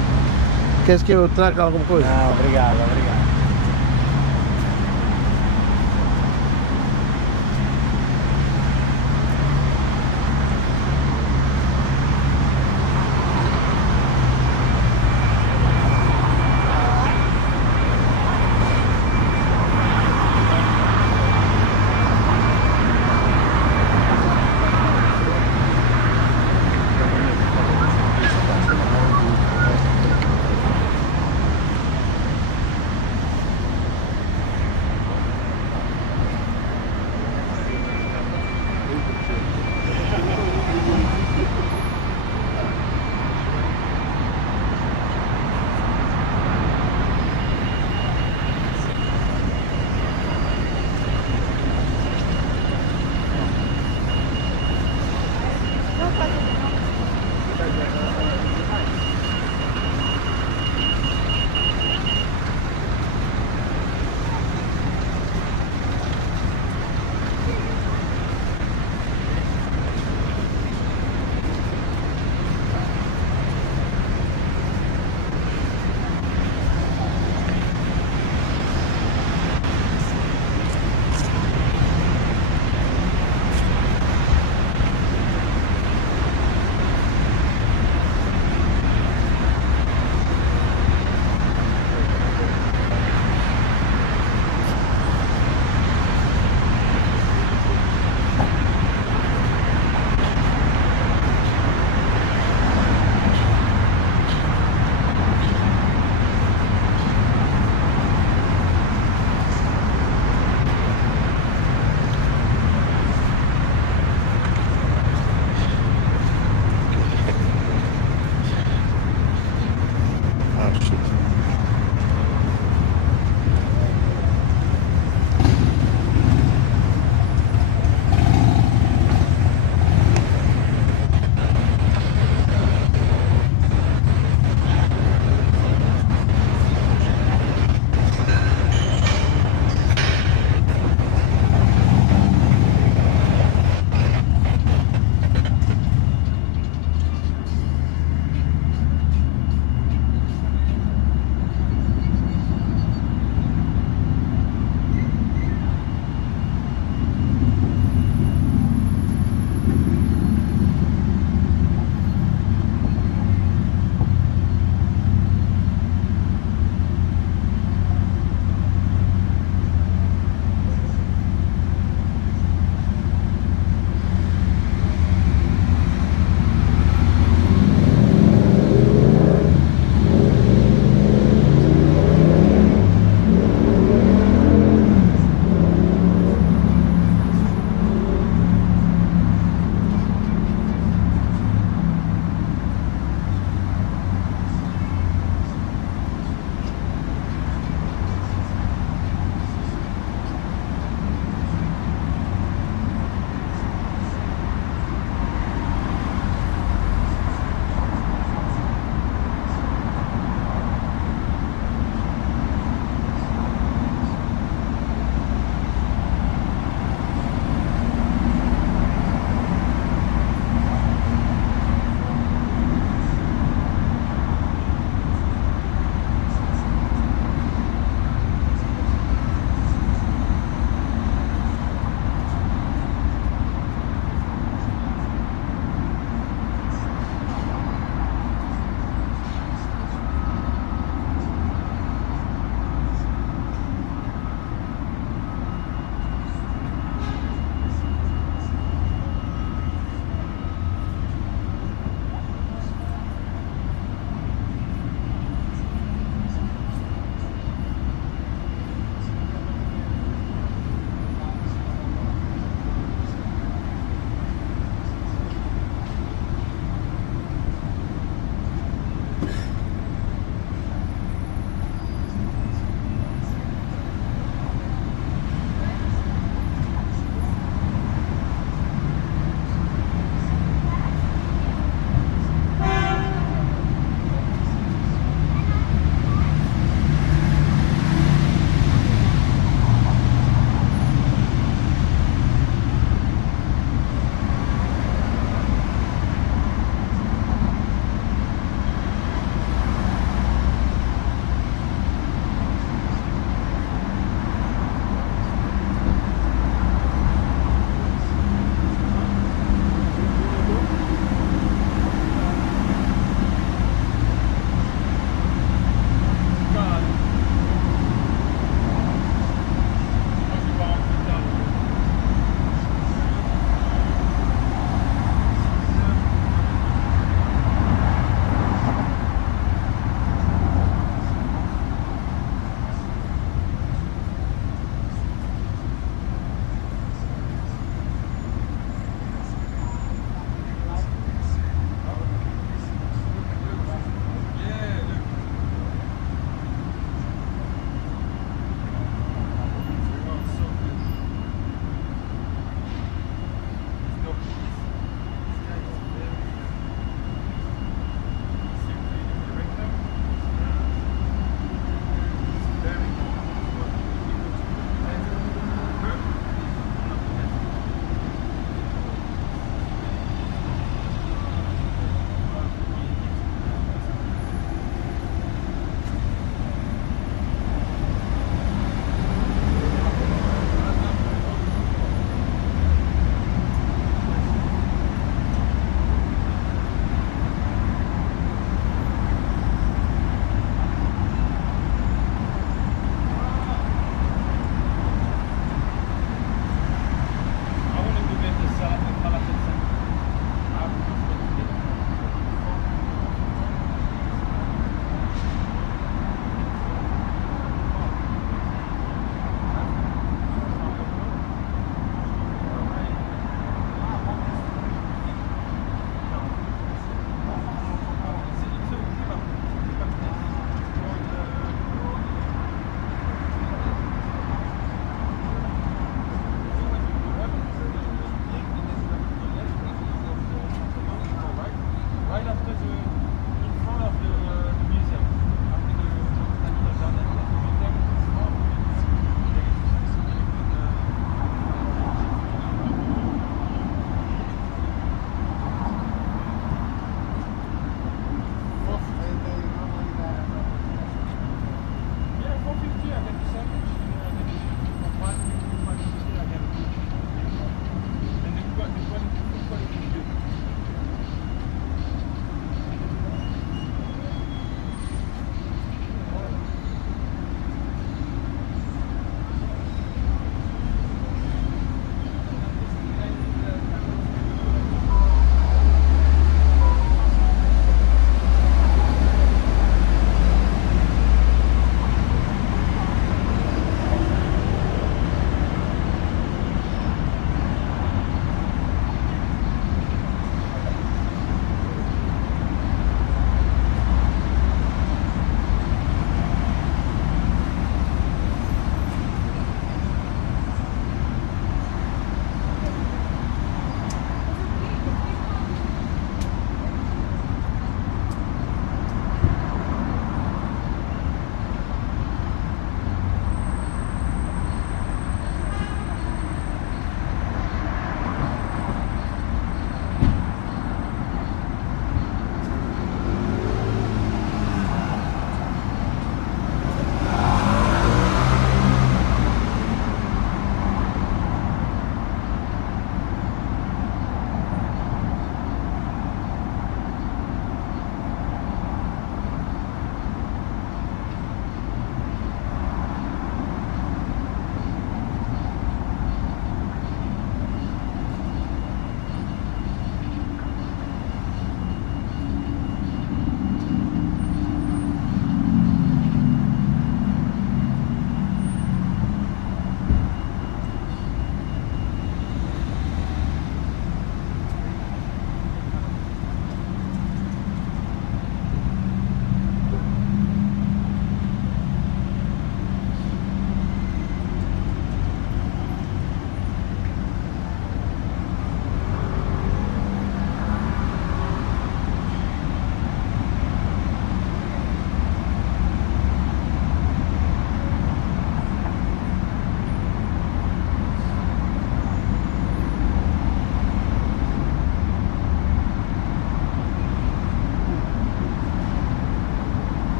Queres que eu traga alguma coisa? Não, obrigado, obrigado.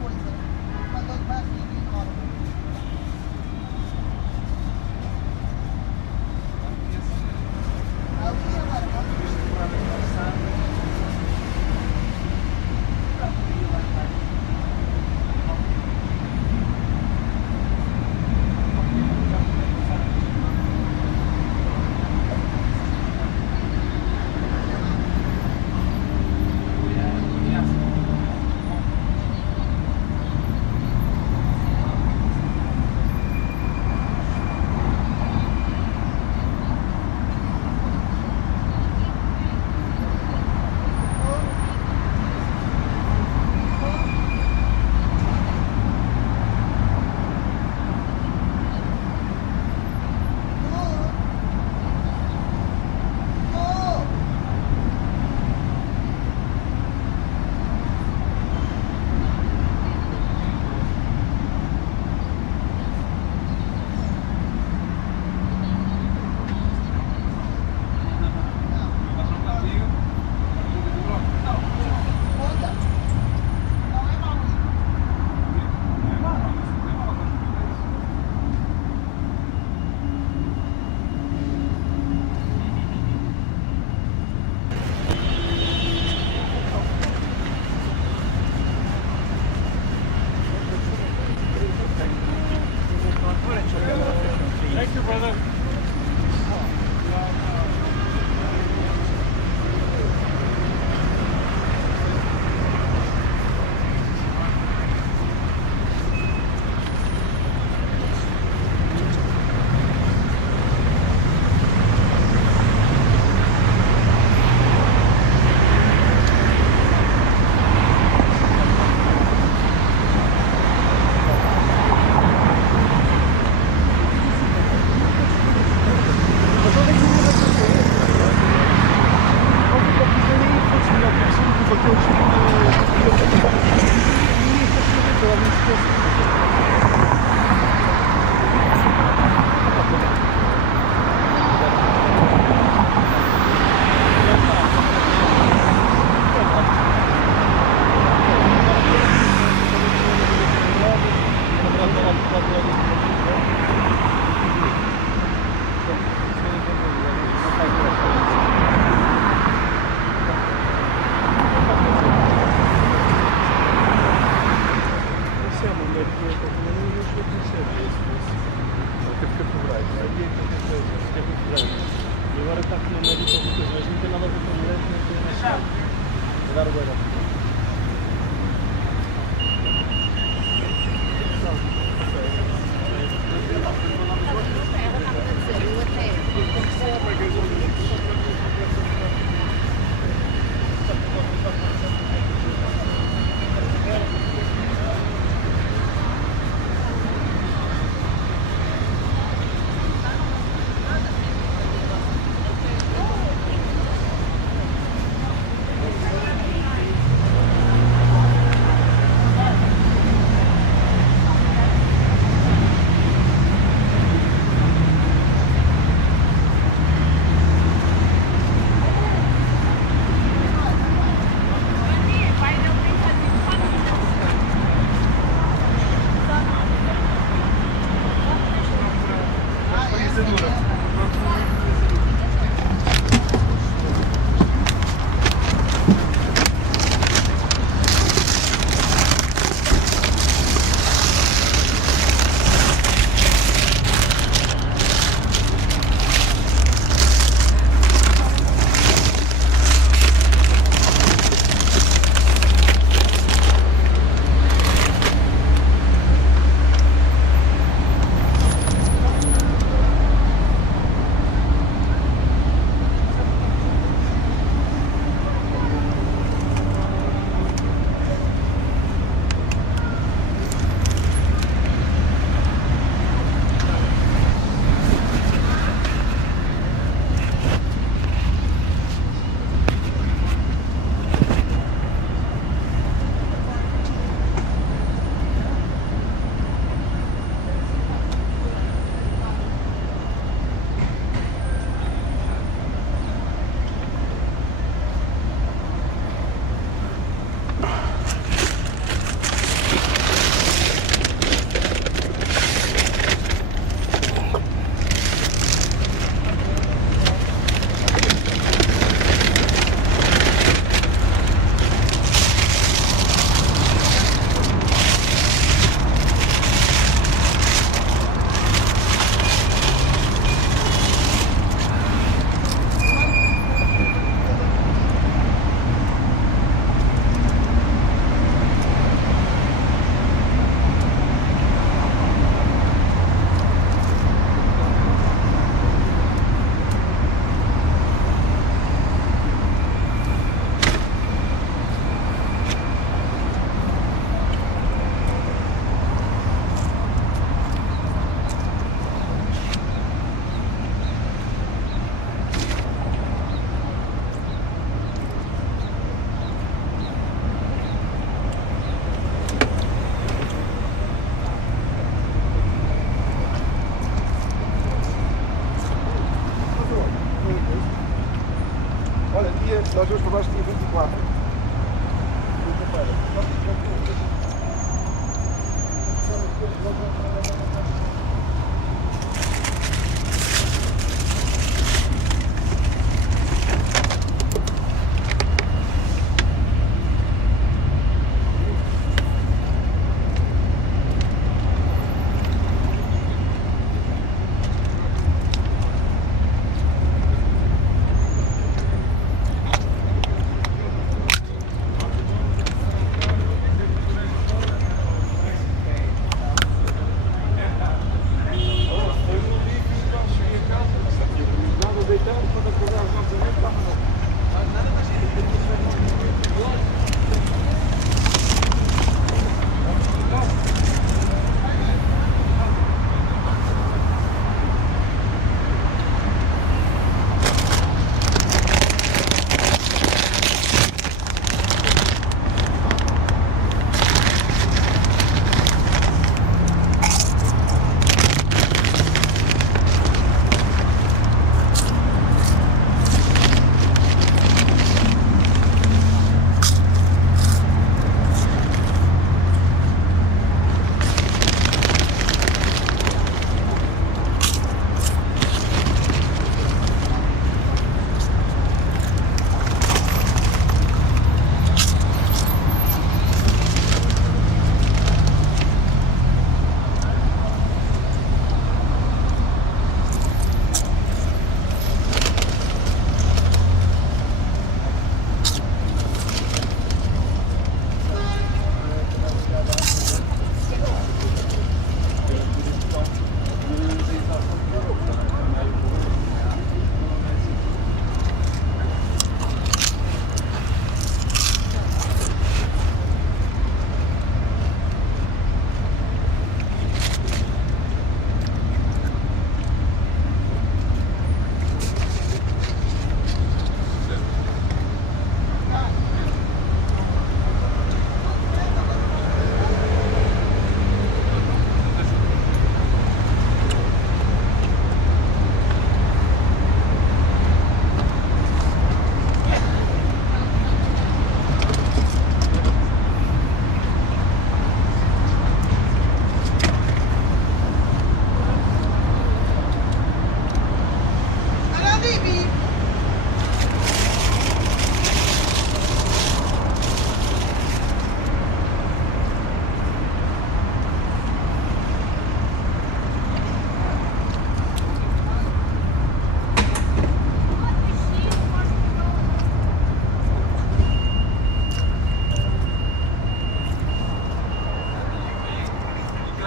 coisa. Uma dor de barriga enorme. Ali agora, Thank you, brother.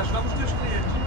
ajudar os teus clientes.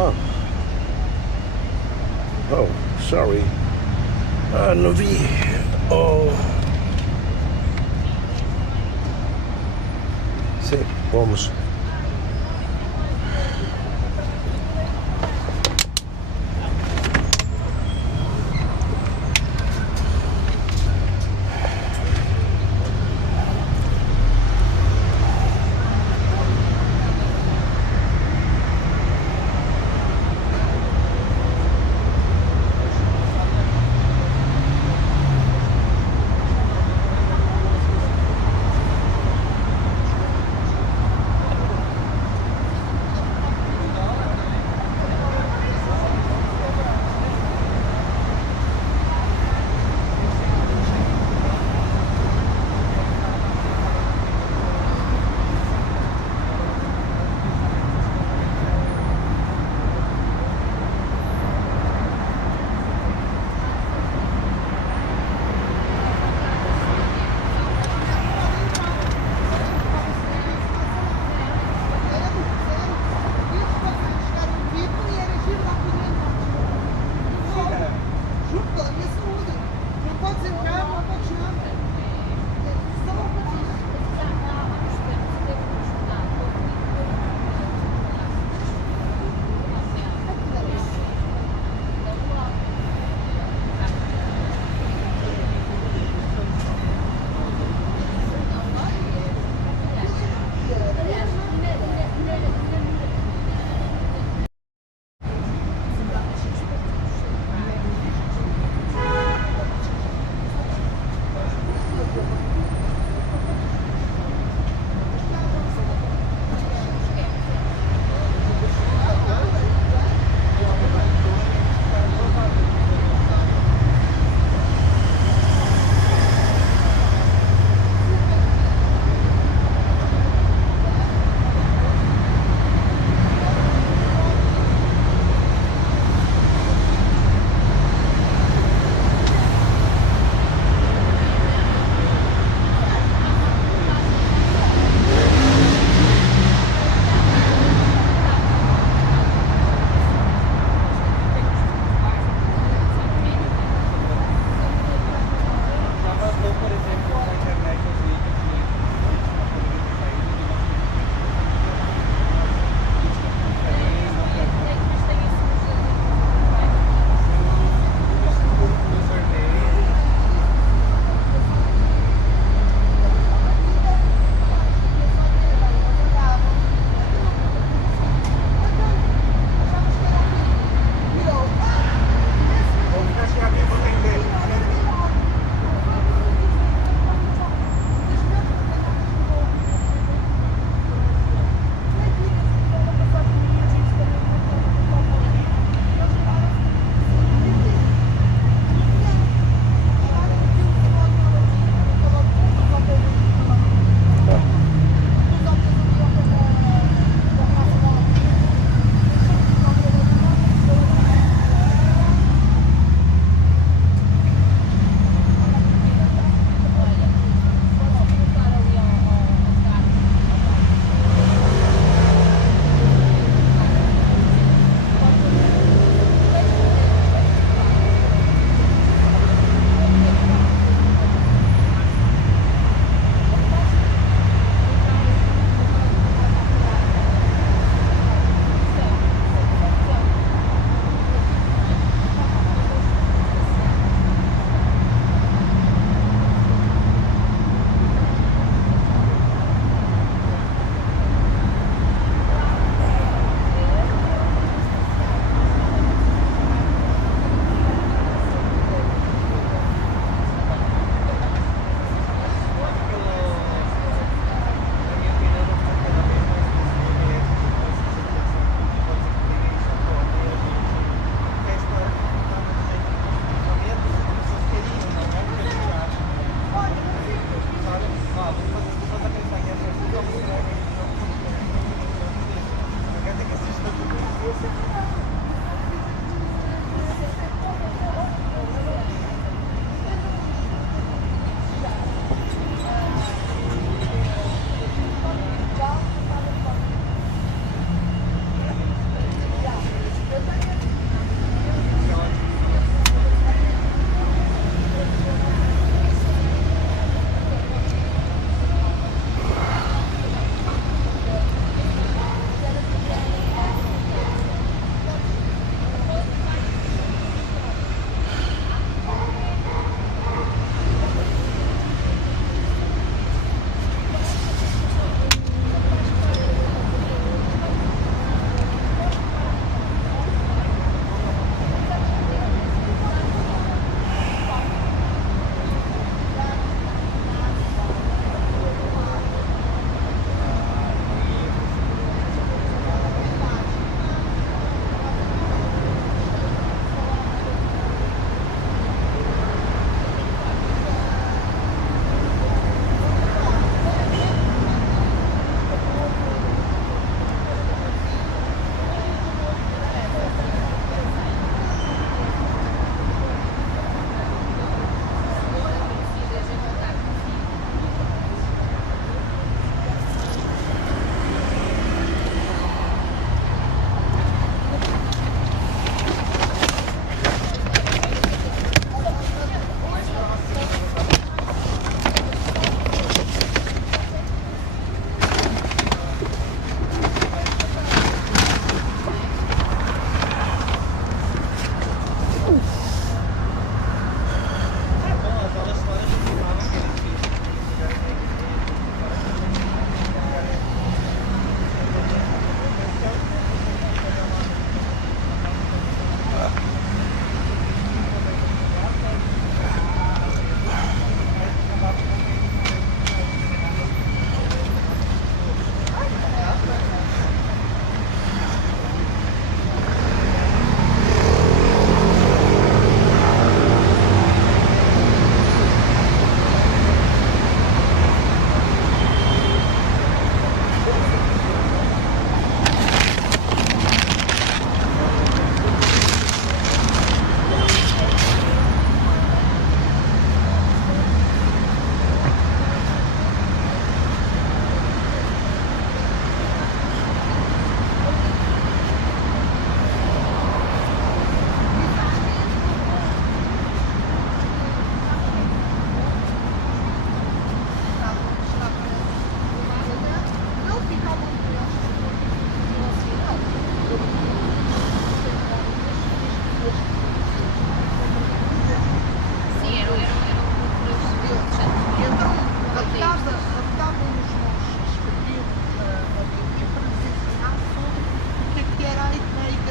Oh. Oh, sorry. Não vi. Oh. Sim, vamos.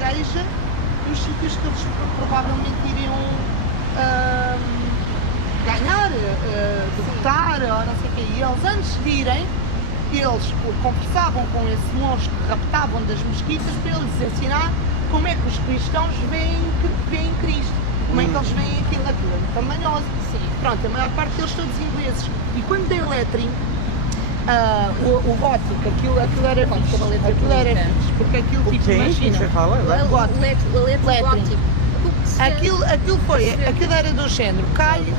igreja nos sítios que eles provavelmente iriam ganhar, derrotar, ou não sei o quê. E eles, antes de irem, eles conversavam com esse monge que raptavam das mesquitas para eles ensinar como é que os cristãos veem Cristo, como é que eles veem aquilo é muito manhoso. Pronto, a maior parte deles todos ingleses. E quando dei lettering, o gótico, aquilo era fixe, aquilo era fixe, porque aquilo tipo, imagina, você fala? o lettering. Aquilo era do género, calho,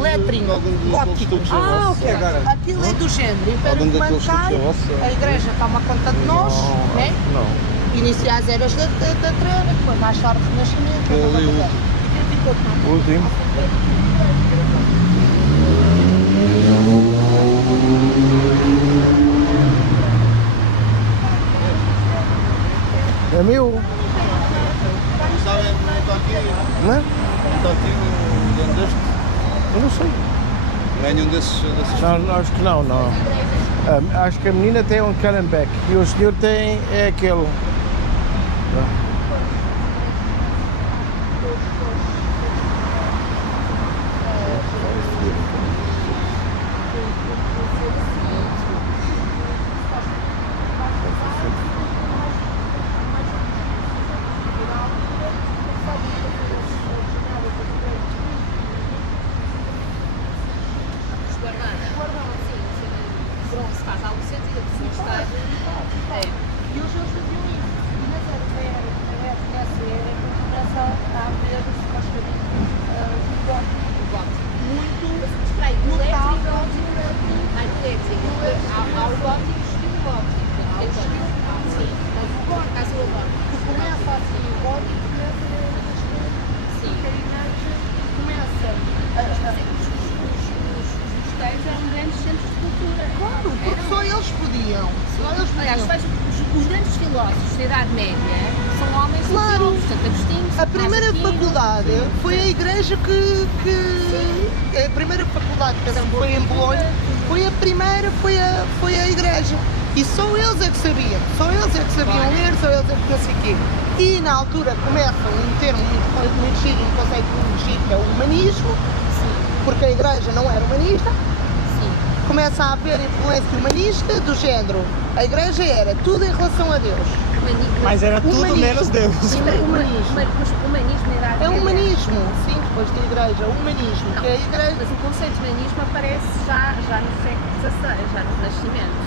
lettering, gótico. Ah, ok, agora. Aquilo é do género, Império Romano cai, a igreja toma conta de nós, né? Inicia as eras da treva, depois mais tarde o Renascimento. O último. É meu? Não? Eu não sei. Nenhum desses. Não, acho que não. Acho que a menina tem um Callenbeck e o senhor tem aquele. Os grandes filósofos da Idade Média são homens filósofos, Santo Agostinho. A primeira faculdade foi a igreja a primeira faculdade que foi em Bolonha, foi a igreja. E só eles é que sabiam, ler, só eles é que não sei o quê. E na altura começam um termo muito giro, não consegue corrigir, que é o humanismo, porque a igreja não era humanista. Começa a haver influência humanista do género. A igreja era tudo em relação a Deus. Mas era tudo humanismo. menos Deus. Humanismo na Idade Média. É humanismo, sim, depois da igreja, o humanismo, que é a igreja. Mas o conceito de humanismo aparece já no século XVI, já no Renascimento.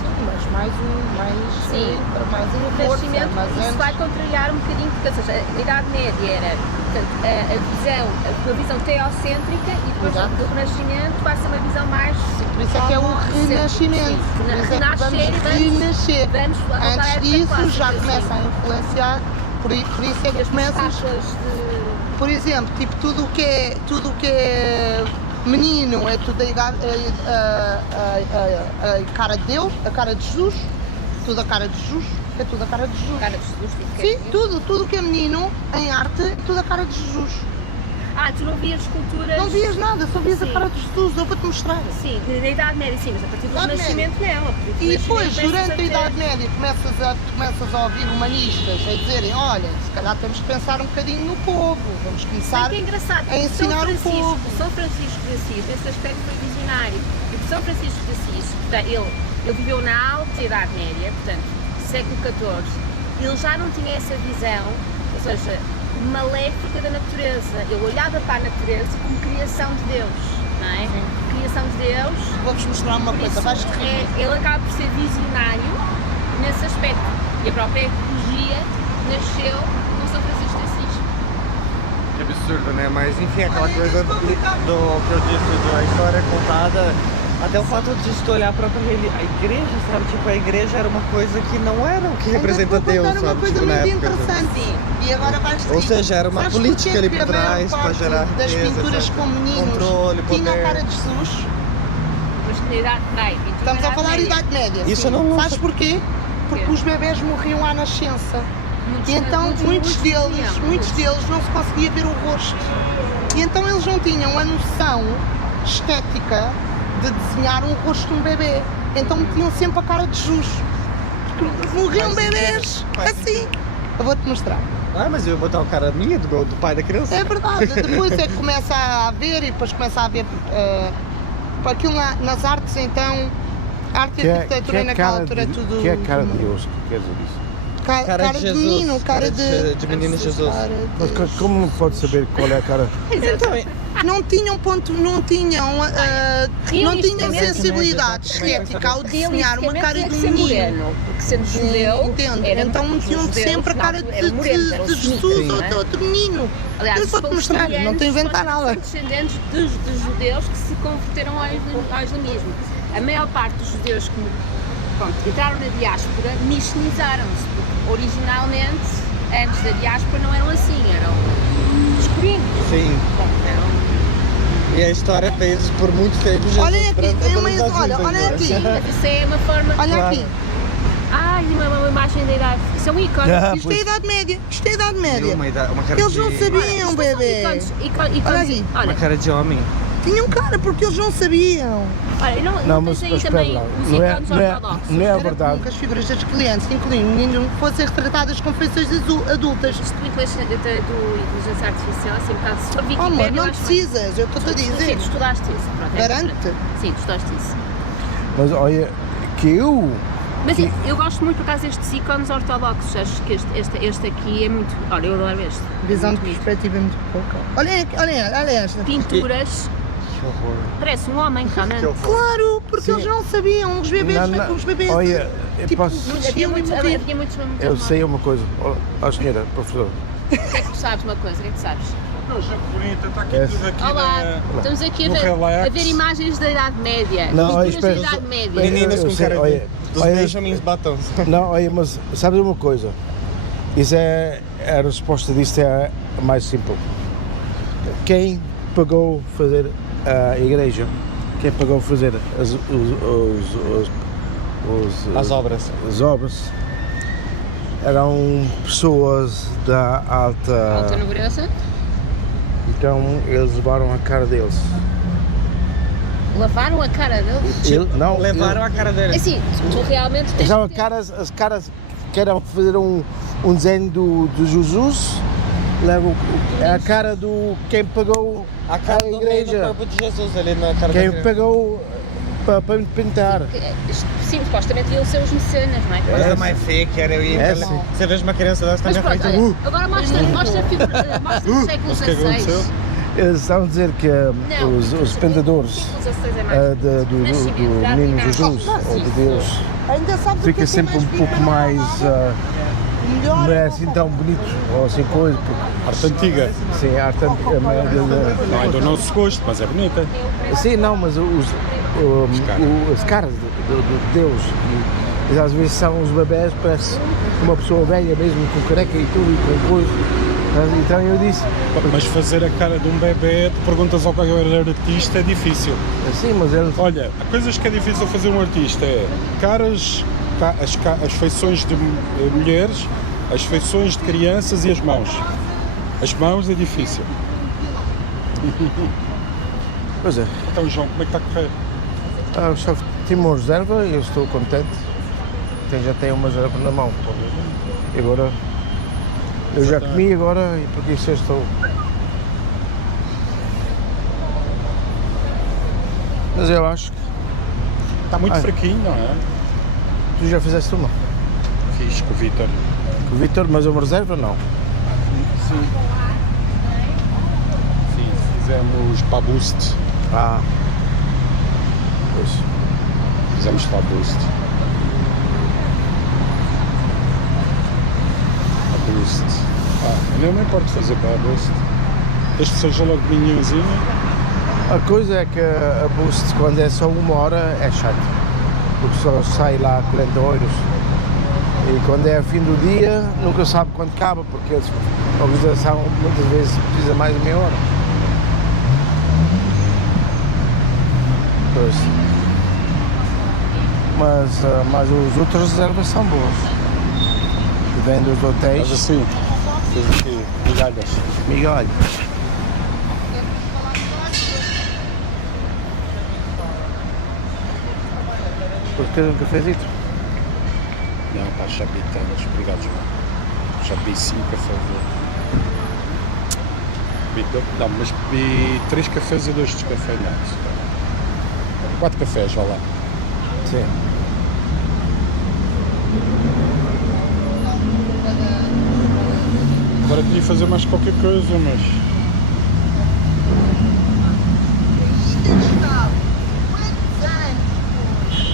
Sim, mas mais um Renascimento, isso vai contrariar um bocadinho, porque, ou seja, a Idade Média era, portanto, uma visão teocêntrica e depois do Renascimento vai ser uma visão mais... Por isso é que é o Renascimento. Renascer. Antes disso já começa a influenciar, por isso é que começas... Por exemplo, tipo, tudo o que é menino é tudo a cara de Deus, a cara de Jesus, tudo a cara de Jesus, é tudo a cara de Jesus. Cara de Jesus, sim, tudo que é menino em arte é tudo a cara de Jesus. Tu não vias esculturas? Não vias nada, só vias a cara de Jesus, eu vou-te mostrar. Sim, na Idade Média sim, mas a partir do Renascimento não. E depois, durante a Idade Média, começas a ouvir humanistas a dizerem, olha, se calhar temos que pensar um bocadinho no povo, vamos começar a ensinar o povo. São Francisco de Assis, nesse aspecto foi visionário. E São Francisco de Assis, ele viveu na alta Idade Média, portanto, século XIV, ele já não tinha essa visão, ou seja, maléfica da natureza. Ele olhava para a natureza como criação de Deus, não é? Sim. Criação de Deus. Vou-vos mostrar uma coisa, vais rir. Ele acaba por ser visionário nesse aspecto. E a própria ecologia nasceu com São Francisco de Assis. Que absurdo, né? Mas enfim, aquela coisa do que eu disse, da história contada. Até o fato de tu olhar a própria a igreja, sabe? Tipo, a igreja era uma coisa que não era o que representa Deus, sabe? Era uma coisa tipo, muito interessante. E agora vais Ou seja, era uma política ali por trás para gerar das riqueza, pinturas sabe? com meninos Controle, poder. tinha a cara de Jesus. Estamos a falar de Idade Média. Isso eu não sabes porquê? Porque os bebés morriam à nascença. E então muitos deles não se conseguia ver o rosto. E então eles não tinham a noção estética de desenhar um rosto de um bebê. Então metiam sempre a cara de Jesus. Morriam bebês assim. Eu vou-te mostrar. Ah, mas eu ia botar o cara minha, do pai da criança. É verdade, depois é que começa a ver e depois começa a ver aquilo nas artes, então, arte e arquitetura naquela altura é tudo... Que é a cara de Deus? O que quer dizer isso? Cara de menino, cara de menino Jesus. Mas como não pode saber qual é a cara? Então, não tinham ponto, não tinham sensibilidade estética ao desenhar uma cara de menino. Porque sendo judeu, Entendo. era Então os tinham judeus, sempre a cara não, era moreno, era de os Jesus semitas, ou não é? de outro menino. Aliás, Eu vou-te os mostrar, não estou a inventar nada. são descendentes dos judeus que se converteram ao islamismo. A maior parte dos judeus que entraram na diáspora mixinizaram-se, porque originalmente, antes da diáspora, não eram assim, eram escurinhos. Sim. E a história fez por muito tempo. Jesus Olhem aqui, tem uma, olha aqui. Isso é uma forma... Olha aqui. Ah, e uma imagem da idade. Isso é um ícone. Isto é a Idade Média. Isto é a Idade Média. Uma cara Eles não sabiam, bebê. Olha aqui. Uma cara de homem. Tinham cara porque eles não sabiam. Olha, não tens aí também os ícones ortodoxos. Não é Era verdade. como que as figuras das clientes, incluindo fossem retratadas com feições adultas. Isto do inteligência artificial, assim, um bocado sobre Oh, Wikipedia. amor, não precisas, eu estou a Sim, dizer. tu estudaste isso. Pronto, Garante-te. Sim, tu estudaste isso. Mas olha, que eu... Mas eu gosto muito, por acaso, destes ícones ortodoxos. Acho que este aqui é muito... Olha, eu adoro este. Visão de perspectiva é muito pouca. Olha esta. Pinturas. Que horror. Parece um homem, realmente. Claro, porque eles não sabiam. Os bebês Olha, tipo, posso... Havia muitos Eu sei uma coisa. Ó, senhora, professora. O que é que tu sabes uma coisa? O que é que tu sabes? Não, já bonita, está aqui tudo aqui. Olá, estamos aqui no a relax. ver imagens da Idade Média. Não, olha, Pinturas da espera. Idade Média. Meninas com sei, cara olha, dos olha, Benjamins Batons. Não, olha, mas sabes uma coisa? Isso é... A resposta disto é a mais simples. Quem pagou fazer a igreja? Quem pagou fazer As obras. As obras eram pessoas da Alta nobreza. Então eles levaram a cara deles. Lavaram a cara deles? Não, Levaram a cara dele. Assim, tu realmente tens As que ter- caras que eram fazer um desenho do Jesus, levam a cara do quem pagou A cara a do rei no igreja, corpo de Jesus ali na cara quem da criança. pagou para pintar. Sim, supostamente iam ser os mecenas, não é? Mas é mais feio que era eu ir. É, sim. Você vê uma criança dessa Mas também pronto, feita. olha, agora mostra o século Mas o que é que aconteceu? XVI. Eles estão a dizer que Não, os pendedores século XVI é mais do Nascimento, já menino tinha- Jesus ou de Deus Ainda sabes o que fica é sempre um vivo, pouco mas não há mais nada. Melhor não é assim tão bonito ou assim coisa Arte antiga. sim, a arte Não é do nosso gosto, mas é bonita. sim, não, mas as caras de Deus e às vezes são os bebés, parece uma pessoa velha mesmo, com careca e tudo e com coisa. Então eu disse, Mas fazer a cara de um bebê, tu perguntas ao qualquer artista, é difícil. assim, mas eles Olha, coisas que é difícil fazer um artista é as feições de mulheres, as feições de crianças e as mãos. As mãos é difícil. pois é, Então, João, como é que está a correr? só tinha uma reserva e eu estou contente. Já tenho uma reserva na mão. E agora eu já comi agora e porque isso eu estou. Mas eu acho que Está muito Ah. fraquinho, não é? tu já fizeste uma. Fiz com o Vítor. Com o Vítor, mas uma reserva não. Sim. Sim, fizemos para boost. Pois. Fizemos para boost. A boost. Eu não me importo fazer para boost. Desde que seja logo minhãozinho. A coisa é que a boost, quando é só uma hora, é chato. Porque só sai lá 40 euros. E quando é fim do dia, nunca sabe quando acaba, porque a organização muitas vezes precisa mais de meia hora. Pois. Mas as outras reservas são boas. Que vêm dos hotéis. Mas assim, fiz aqui migalhas. Migalhas. Depois queres um cafezito? Não, para chapitantes. Obrigado, João. Já bebi 5 cafés. Não, mas bebi 3 cafés e 2 descafeinados. 4 cafés, vá lá. Sim. Agora queria fazer mais qualquer coisa, mas...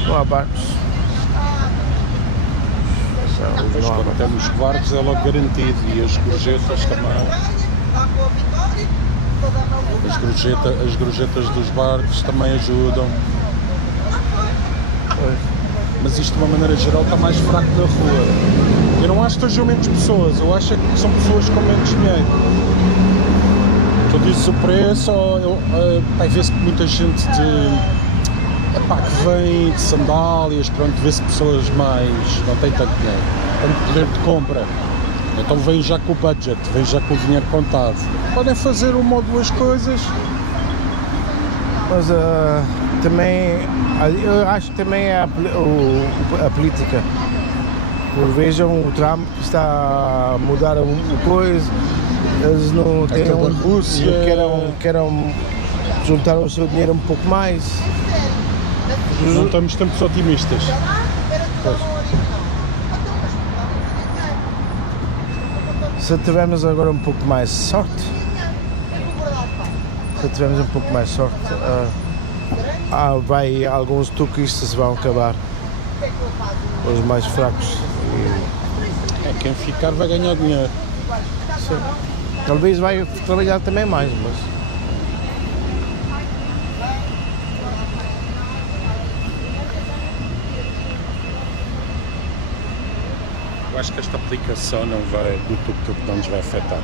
Não há barcos. Pois quando temos barcos é logo garantido e as gorjetas também. As gorjetas dos barcos também ajudam. Mas isto de uma maneira geral está mais fraco na rua. Eu não acho que estejam menos pessoas, eu acho que são pessoas com menos dinheiro. Tu dizes o preço, vê-se muita gente que vem de sandálias, pronto, vê-se pessoas mais, não têm tanto dinheiro, tanto poder de compra. Então vem já com o budget, vem já com o dinheiro contado. Podem fazer uma ou duas coisas. Mas também, eu acho que também é a política. Vejam o Trump que está a mudar o coisa, eles não têm Rússia. querem juntar o seu dinheiro um pouco mais. Não estamos tempos otimistas. Pois. Se tivermos agora um pouco mais sorte, alguns turistas vão acabar, os mais fracos. Quem ficar vai ganhar dinheiro. Sim. Talvez vai trabalhar também mais, mas... Eu acho que esta aplicação do Tuk-Tuk não nos vai afetar.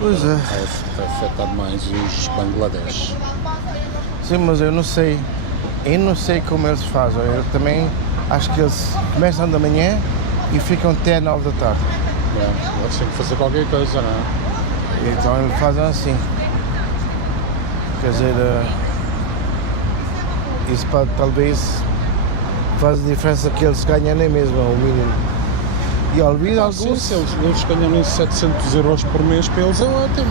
Pois é. Vai afetar mais os Bangladesh. Sim, mas eu não sei como eles fazem. Eu também acho que eles começam da manhã e ficam até 9 da tarde. Eles têm que fazer qualquer coisa, não é? Então eles fazem assim. Quer dizer, isso pode, talvez faz a diferença que eles ganham nem mesmo, o mínimo. E alguns... Sim, se eles ganham 700 euros por mês, para eles é ótimo.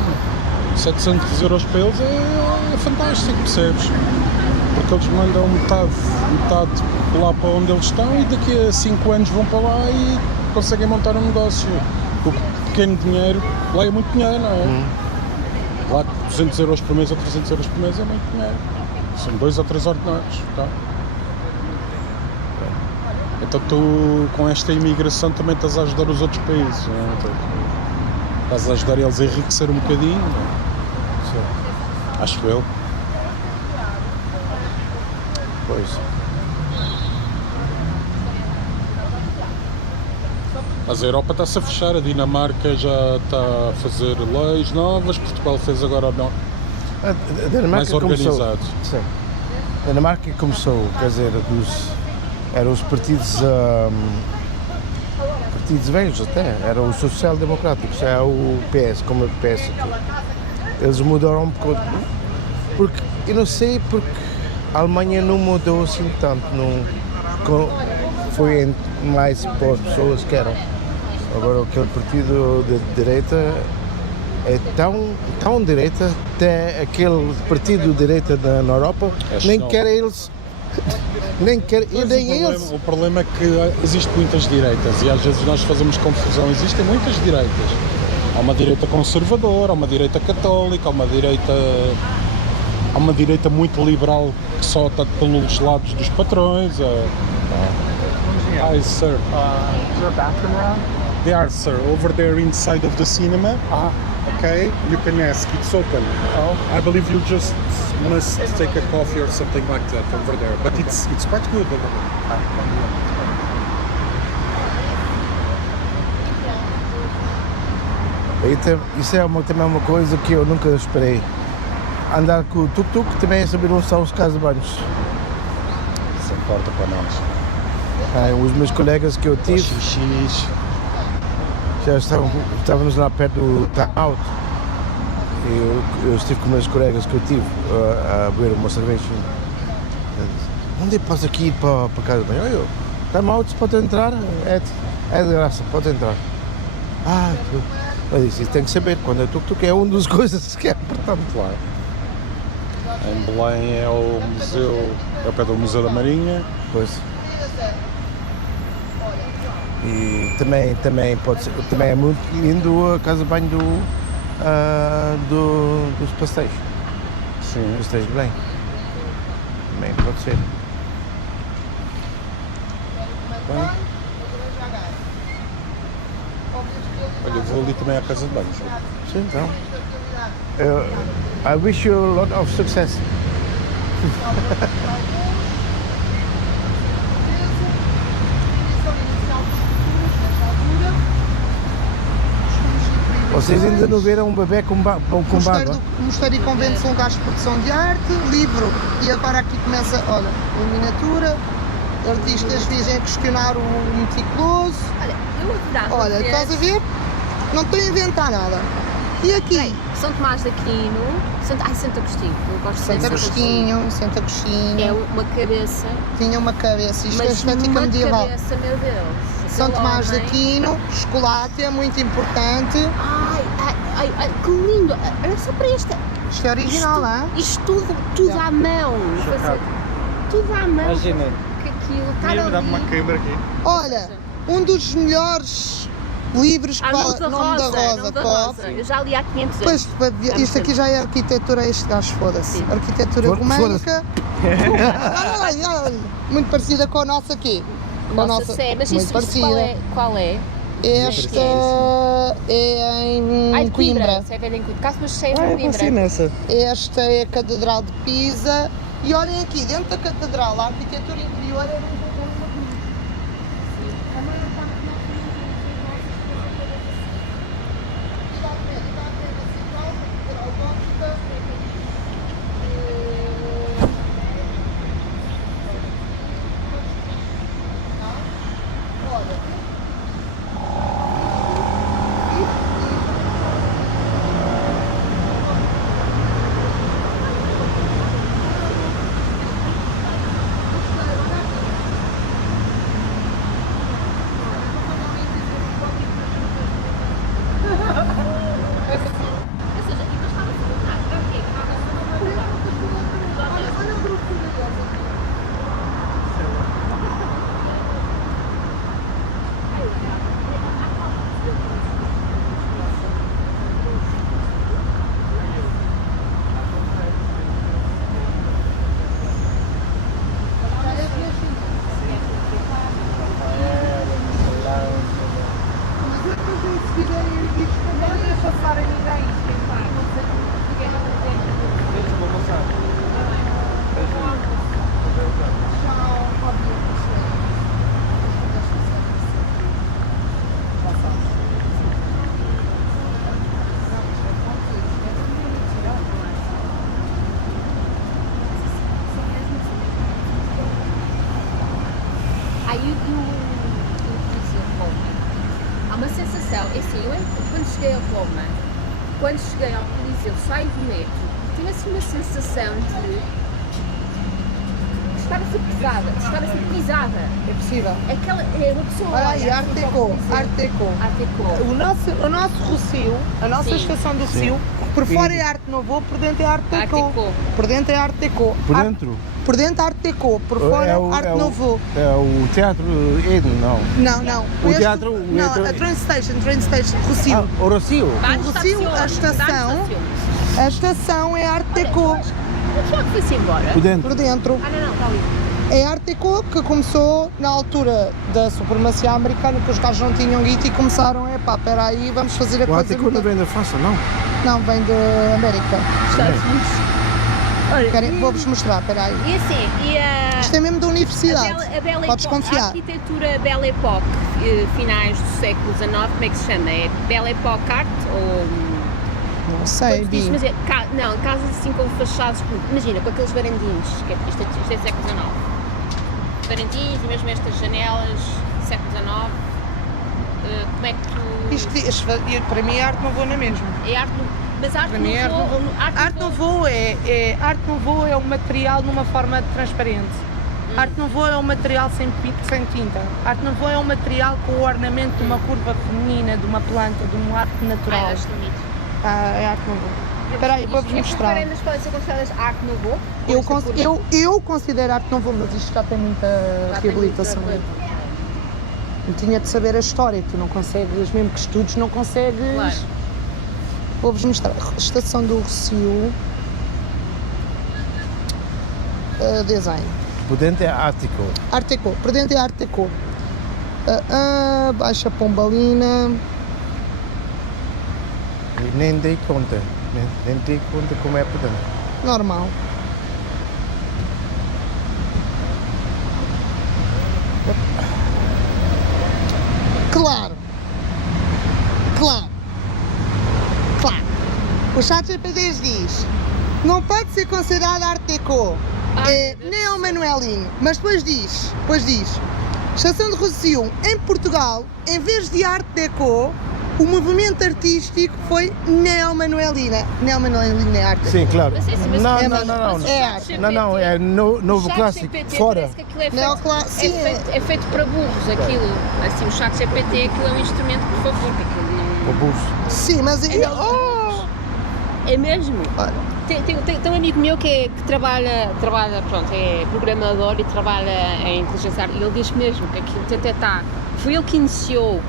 700 euros para eles é fantástico, percebes? Porque eles mandam metade lá para onde eles estão e daqui a 5 anos vão para lá e conseguem montar um negócio. O pequeno dinheiro, lá é muito dinheiro, não é? Lá 200 euros por mês ou 300 euros por mês é muito dinheiro. São 2 ou 3 ordenados. Tá? Então tu, com esta imigração, também estás a ajudar os outros países. Não é? Então, estás a ajudar eles a enriquecer um bocadinho. Não é? Sim. Acho eu. Pois. Mas a Europa está-se a fechar, a Dinamarca já está a fazer leis novas, Portugal fez agora não. A Dinamarca mais organizado. Sim. A Dinamarca começou, quer dizer, eram os partidos velhos até, eram os social-democráticos, é o PS, como é o PS aqui. Eles mudaram um pouco, porque, eu não sei porque a Alemanha não mudou assim tanto, foi mais para as pessoas que eram. Agora aquele partido de direita é tão direita, até aquele partido de direita na Europa, nem quer eles. O problema é que existem muitas direitas e às vezes nós fazemos confusão. Existem muitas direitas. Há uma direita conservadora, há uma direita católica, há uma direita muito liberal que só está pelos lados dos patrões. Hi, sir. Is there a bathroom around? They are, sir. Over there inside of the cinema. Okay, you can ask. It's open. Oh. I believe you just must take a coffee or something like that over there. But it's quite good over there. Isso é também uma coisa que eu nunca esperei. Andar com o tuk-tuk também é saber onde são os casas de banhos. Isso importa para nós. Os meus colegas que eu tive já estávamos lá perto do Alto Eu estive com meus colegas que eu tive a beber uma cerveja. Onde posso aqui ir para casa de banho? Olha, está mal, se pode entrar, é de graça, pode entrar. Eu disse, isso tem que saber, quando é tuk-tuk é uma das coisas que é importante lá. Em Belém é o museu, é o pé do Museu da Marinha. Pois. E também pode ser, também é muito lindo a casa de banho dos pastéis. Sim. Pastéis de Belém. Também pode ser. Bem. Olha, vou ali também à casa de banho. Sim, então. I wish you a lot of success. Vocês ainda não viram um bebê com barba? Mosteiro e convento são lugares de produção de arte, livro, e agora aqui começa, olha, a miniatura, artistas dizem questionar o meticuloso. Olha, eu adorava Olha, ver- estás a ver? Não estou a inventar nada. E aqui? Bem, São Tomás de Aquino, Santo Agostinho, eu gosto de Santo Agostinho, Santo Agostinho. É uma cabeça, Tinha uma cabeça, isto é mas estética uma medieval. cabeça, meu Deus. São Aquele Tomás de homem- Aquino, chocolate, é muito importante. Ai, que lindo! Olha só para esta. Isto é original, não é? Isto tudo à mão. Fazer tudo à mão. Imagina. Que aquilo está Queria me dar ali. uma câmera aqui. Olha, um dos melhores livros que Nome fala Nome da Rosa, da pop. Rosa. Eu já li há 500 anos. Pois, isto aqui já é arquitetura, este gajo, foda-se. Sim. Arquitetura românica. Olha, muito parecida com a nossa aqui. Com a Nossa, sério, mas muito isto parecida. qual é? Esta é em De Coimbra. Se é velha em Coimbra. Caso mas se é Eu em consigo Coimbra. nessa. Esta é a Catedral de Pisa. E olhem aqui, dentro da Catedral, a arquitetura interior é muito Aí há uma sensação, é assim, eu quando cheguei a Roma, quando cheguei ao Coliseu, saio do metro, tive assim uma sensação de estar a ser pesada, de estar a ser pisada. É possível. Aquela, é uma pessoa. Olha aí, Art Deco, Art Deco. Art Deco. O nosso Rocio, a nossa Sim. estação do Rocio, por fora é Arte Nouveau, por dentro é Arte Art Deco. Deco. Por dentro é Arte Deco. Por dentro? Por dentro Arte Deco, por fora Arte Nouveau. É o Teatro Eden, não. Não. O teatro- o Não, metro- a train station, Rocio. O Rocio? Várias Rocio, a estações, estação. várias estações. A estação é Arte Deco. O João foi-se embora. Por dentro. Por dentro. Não, está ali. É Arte Deco que começou na altura da supremacia americana, que os gajos não tinham guito e começaram, espera aí, vamos fazer a O Art coisa. Deco não vem da França, não? Não, vem da América. Estados Unidos. Olha, Vou-vos mostrar, espera aí. E assim, Isto é mesmo da universidade. a Belle Podes Époque, a confiar. arquitetura Belle Époque, finais do século XIX, como é que se chama? É Belle Époque Art ou... Não sei, Diz, Bi. mas não, casas assim com fachados, imagina, com aqueles varandinhos, que isto é século XIX. Varandinhos e mesmo estas janelas, século XIX. Como é que tu... Isto, para mim é Arte Nouveau na mesma. É arte Mas Art Para mim é Nouveau, Art Nouveau é um material numa forma transparente. Art Nouveau é um material sem tinta. Art Nouveau é um material com o ornamento de uma curva feminina, de uma planta, de um arte natural. acho bonito. É Art Nouveau. Espera aí, vou-vos mostrar. As varandas podem ser consideradas Art Nouveau? Eu considero Art Nouveau, mas isto já tem muita reabilitação. Eu tinha de saber a história, tu não consegues, mesmo que estudos, não consegues. Claro. Vou-vos mostrar. Estação do Rossio. Design. Por dentro é Ático. Art Deco. Por dentro é Art Deco. Baixa Pombalina. E nem dei conta. Nem dei conta como é por dentro. Normal. Claro. O ChatGPT diz: não pode ser considerado Art Deco. É neo-manuelinho. Mas depois diz, Estação de Rossio, em Portugal, em vez de Art Deco, o movimento artístico foi neo-manuelina. Neo-manuelina é arte. Sim, claro. Mas é assim, mas- Não, É, não, mas- não, não. é arte. Não, é novo clássico. Fora. Parece que aquilo é Neoclássico, feito, sim. é feito para burros, aquilo. Assim, o chat GPT, aquilo é um instrumento, por favor, que aquilo não... O burso. Sim, mas É mesmo? Olha. Tem um amigo meu que trabalha, pronto, é programador e trabalha em inteligência artificial. Ele diz mesmo que aquilo até está... Foi ele que iniciou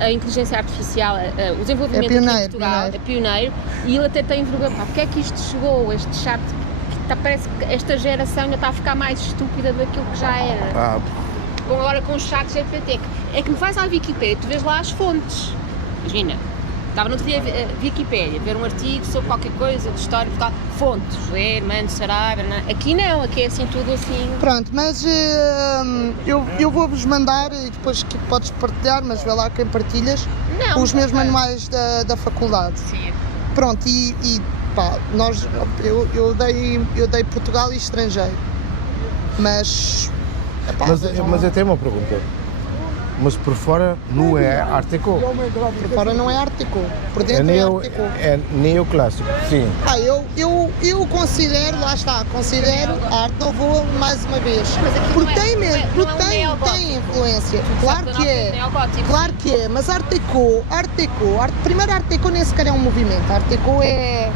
a inteligência artificial, o desenvolvimento aqui em Portugal, é pioneiro, e ele até tem vergonha. Porque é que isto chegou, este chat, parece que esta geração ainda está a ficar mais estúpida daquilo que já era. Agora com o chat GPT, é que me vais à Wikipédia, tu vês lá as fontes. Imagina, estava no outro dia a Wikipédia, ver um artigo sobre qualquer coisa de história, fontes, Mano, Saraiva, aqui não, aqui é assim tudo assim. Pronto, mas eu vou-vos mandar e depois que podes partilhar, mas vê lá quem partilhas, Não, os meus ok. manuais da faculdade. Sim. Pronto, e pá, eu dei Portugal e estrangeiro, mas... epá, Mas eu tenho uma pergunta. Mas por fora não é Art Deco. por fora não é Art Deco, por É, dentro é Art Deco. é neoclássico, sim. Eu considero, lá está, considero a Art Nouveau mais uma vez. Mas aquilo Porque não é- tem mesmo, não é porque um neogótico. tem influência. Claro Sabe, que não é. neogótico. Claro que é, mas Art Deco, primeiro Art Deco nem sequer é um movimento. Art Deco é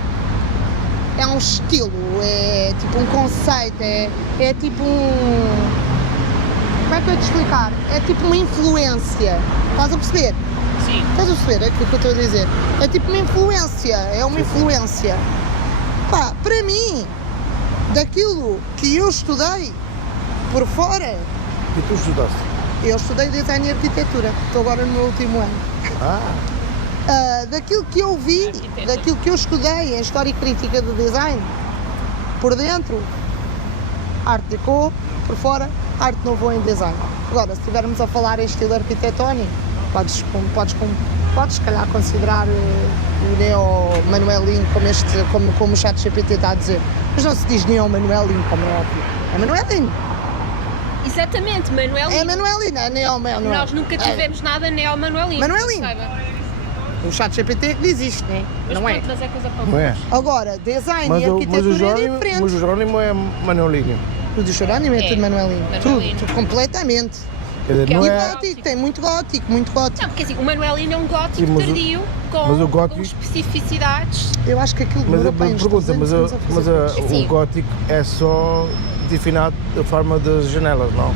um estilo, é tipo um conceito, é tipo um... Como é que eu ia te explicar? É tipo uma influência. Estás a perceber? Sim. Estás a perceber aquilo que eu estou a dizer? É tipo uma influência, é uma influência. Pá, para mim, daquilo que eu estudei por fora, E tu estudaste? eu estudei design e arquitetura, estou agora no meu último ano. Daquilo que eu vi, Arquiteta. daquilo que eu estudei em História e Crítica do Design, por dentro, Art Deco, por fora, Art Nouveau em Design. Agora, se estivermos a falar em estilo arquitetónico, podes se calhar considerar o neo-manuelinho como o ChatGPT está a dizer. Mas não se diz neo-manuelinho, como é óbvio. É manuelinho. Exatamente, Manuel. É manuelinho, é neo-manuel. Nós nunca tivemos nada neo-manuelinho. Manuelinho. O ChatGPT é que diz isto, né? Não é? Mas é coisa para Não é? Agora, design Mas e o arquitetura é Jerónimo, diferente. mas o Jerónimo é Manolinho. O do Jerónimo é É, tudo manuelinho. manuelinho. Tudo completamente. Quer dizer, Que é não E é... gótico, tem muito gótico, muito gótico. Não, porque assim, o Manuelino é um gótico Sim, mas o- tardio mas o gótico- com especificidades. Eu acho que aquilo Mas demorou a para aí uns pergunta, 300 anos a mas fazer. Sim. o gótico é só definado da forma das janelas, não?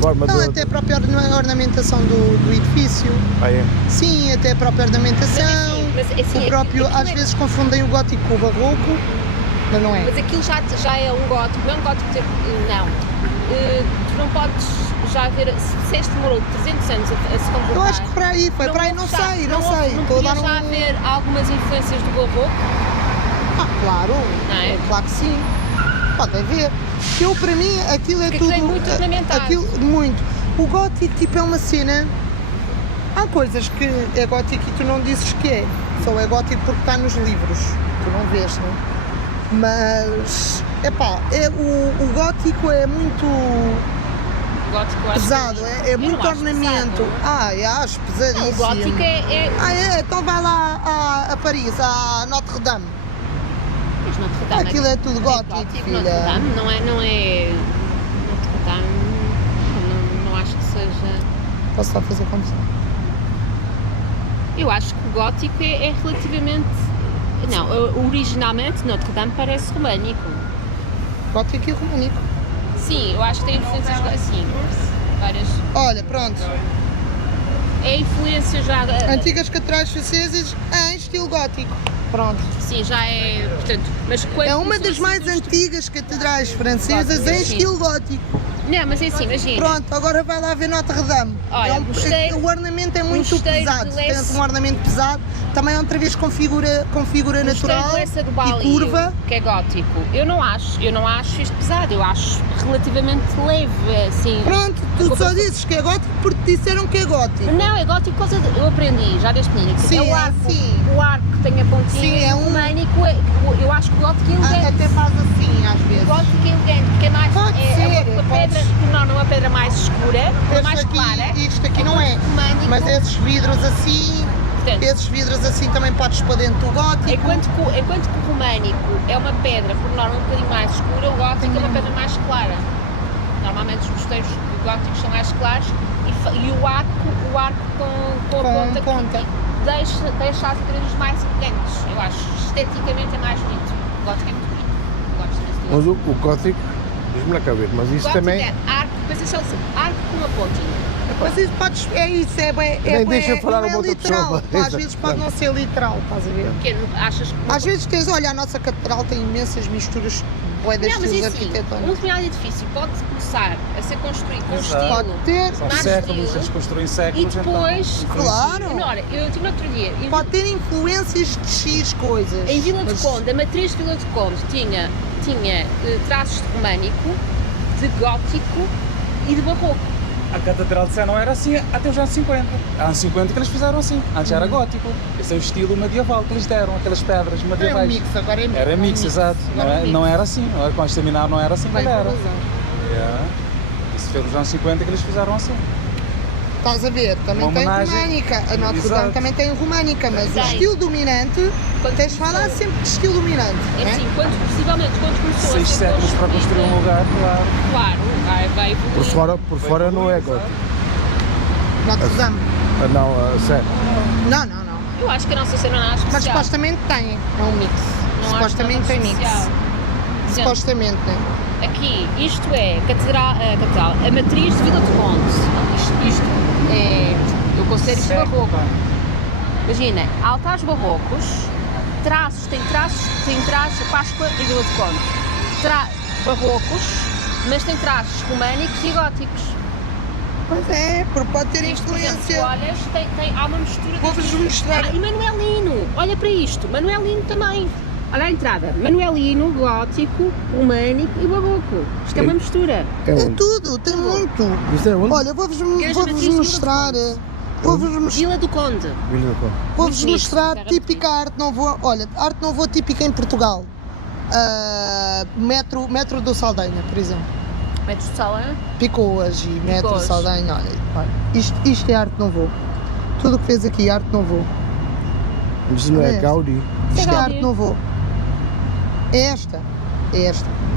Forma Não, de... até a própria ornamentação do edifício. Ah, é? Sim, até a própria ornamentação. Mas assim, O próprio, aquilo às é- vezes confundem o gótico com o barroco, mas não é. Mas aquilo já é um gótico, não é um gótico tipo, não. Tu não podes já ver, se este demorou 300 anos a se comportar. Eu acho que para aí, foi para aí, não sei. Não Estou a podia dar já haver algumas influências do barroco? Claro, Não é? claro que sim. Pode haver. Eu, para mim, aquilo é Porque tudo... aquilo é muito ornamentado. Muito. O gótico, tipo, é uma cena... Há coisas que é gótico e tu não dizes que é. Só é gótico porque está nos livros. Tu não vês, não é? Mas... o gótico é muito... gótico eu acho Pesado, é eu muito não acho ornamento. pesado. Ah, eu acho Não, pesadíssimo. o gótico é Ah, é? Então vai lá a Paris, a Notre Dame. Mas Notre Dame Aquilo é tudo gótico, Notre filha. Dame não é Notre Dame, não acho que seja. Posso só fazer confusão? Eu acho que o gótico é relativamente. Não, originalmente Notre Dame parece românico. Gótico e românico. Sim, eu acho que tem influências assim, várias. Olha, pronto. É influência já. Antigas catedrais francesas em estilo gótico. Pronto. Sim, já é. Portanto, mas quando É uma das começou a mais ser antigas catedrais francesas em Sim. estilo gótico. Não, mas é assim, imagina. Pronto, agora vai lá ver Notre Dame. Olha, o ornamento é muito mosteiro pesado. de Tem Lesse- um ornamento pesado. Também outra vez com figura natural Lessa do e Bali, curva. que é gótico. Eu não acho isto pesado, eu acho relativamente leve, assim. Pronto, tu só dizes que é gótico porque te disseram que é gótico. Não, é gótico por causa eu aprendi já desde menina. que Sim, é o é arco, assim. o arco que tem a pontinha. Sim, é e o um- românico, eu acho que o gótico é elegante. Até faz assim às O vezes. gótico é elegante, porque é mais. Pode é ser, uma pedra, por norma, uma pedra mais escura, mais clara. Isto aqui não é. Românico. Mas esses vidros assim, Portanto, esses vidros assim também podes para dentro do gótico. enquanto que o românico é uma pedra, por norma, um bocadinho mais escura, o gótico é uma pedra mais clara. Normalmente os mosteiros góticos são mais claros e o arco com a ponta, ponta. deixa as igrejas mais elegantes. Eu acho, esteticamente é mais bonito. O gótico é muito bonito. Eu gosto desse Mas o gótico, diz-me na cabeça, mas isso gótico também. é arco, depois é só assim, arco com uma pontinha. Mas isso podes, Nem deixa eu falar não é uma outra literal. pessoa. Às vezes pode não ser literal, estás a ver? Porque achas que Às vezes tens, olha, a nossa catedral tem imensas misturas bué das não, mas estilos é assim, um arquitetônicos. determinado edifício pode começar a ser construído com Exato. estilo, Pode ter, São mais séculos, estilo, eles construem e séculos. depois, claro. Olha, eu tive no outro dia, Pode ter influências de X coisas. em Vila de Mas- Conde, a matriz de Vila de Conde tinha traços de românico, de gótico e de barroco. A Catedral de Sé não era assim até os anos 50. Há anos 50 que eles fizeram assim. Antes era gótico. Esse é o estilo medieval que eles deram, aquelas pedras É um medievais. mix, agora é mix. Era mix, exato. Não era assim. Quando exterminaram não era assim Bem, quando era. por razão. Yeah. Isso foi nos anos 50 que eles fizeram assim. Estás a ver? Também Uma tem homenagem. românica. A Notre Exato. Dame também tem românica, mas o Tem. estilo dominante, Quando tens de falar começou- sempre de estilo dominante. É né? assim, possivelmente quando começou 6 a ser séculos para construir um lugar, claro. Claro, vai evoluir. Por fora não é gótico. Notre Dame. Ah, não, sério. Não. Eu acho que a nossa cena não é especial. Mas supostamente tem. É um mix. Não acho supostamente nada tem mix. especial. Por exemplo, Supostamente, né? aqui, isto é a matriz de Vila de Conde. Isto é, eu considero isto barroco. Imagina, altares barrocos, tem traços, Páscoa e Vila de Conde. Barrocos, mas tem traços românicos e góticos. Pois é, porque pode ter Isto, por exemplo, tu influência. olhas, há uma mistura. Vou-vos mostrar. E Manuelino, olha para isto, Manuelino também. Olha a entrada, Manuelino, gótico, românico e barroco. Isto é uma mistura. É Tem onde? tudo, tem muito. Isso é onde? Olha, vou-vos Matriz de mostrar. Vila do Conde. Vila do Conde. Vou-vos Muito mostrar nisso, típica arte nouveau. Olha, arte nouveau típica em Portugal. Metro do Saldanha, por exemplo. Metes de sala. Picoas e Metro Picoas. Saldanha. Olha. Isto é arte nouveau. Tudo o que fez aqui é arte nouveau. Mas isso não é É. Gaudi. Isto é Gaudi. arte nouveau. É esta.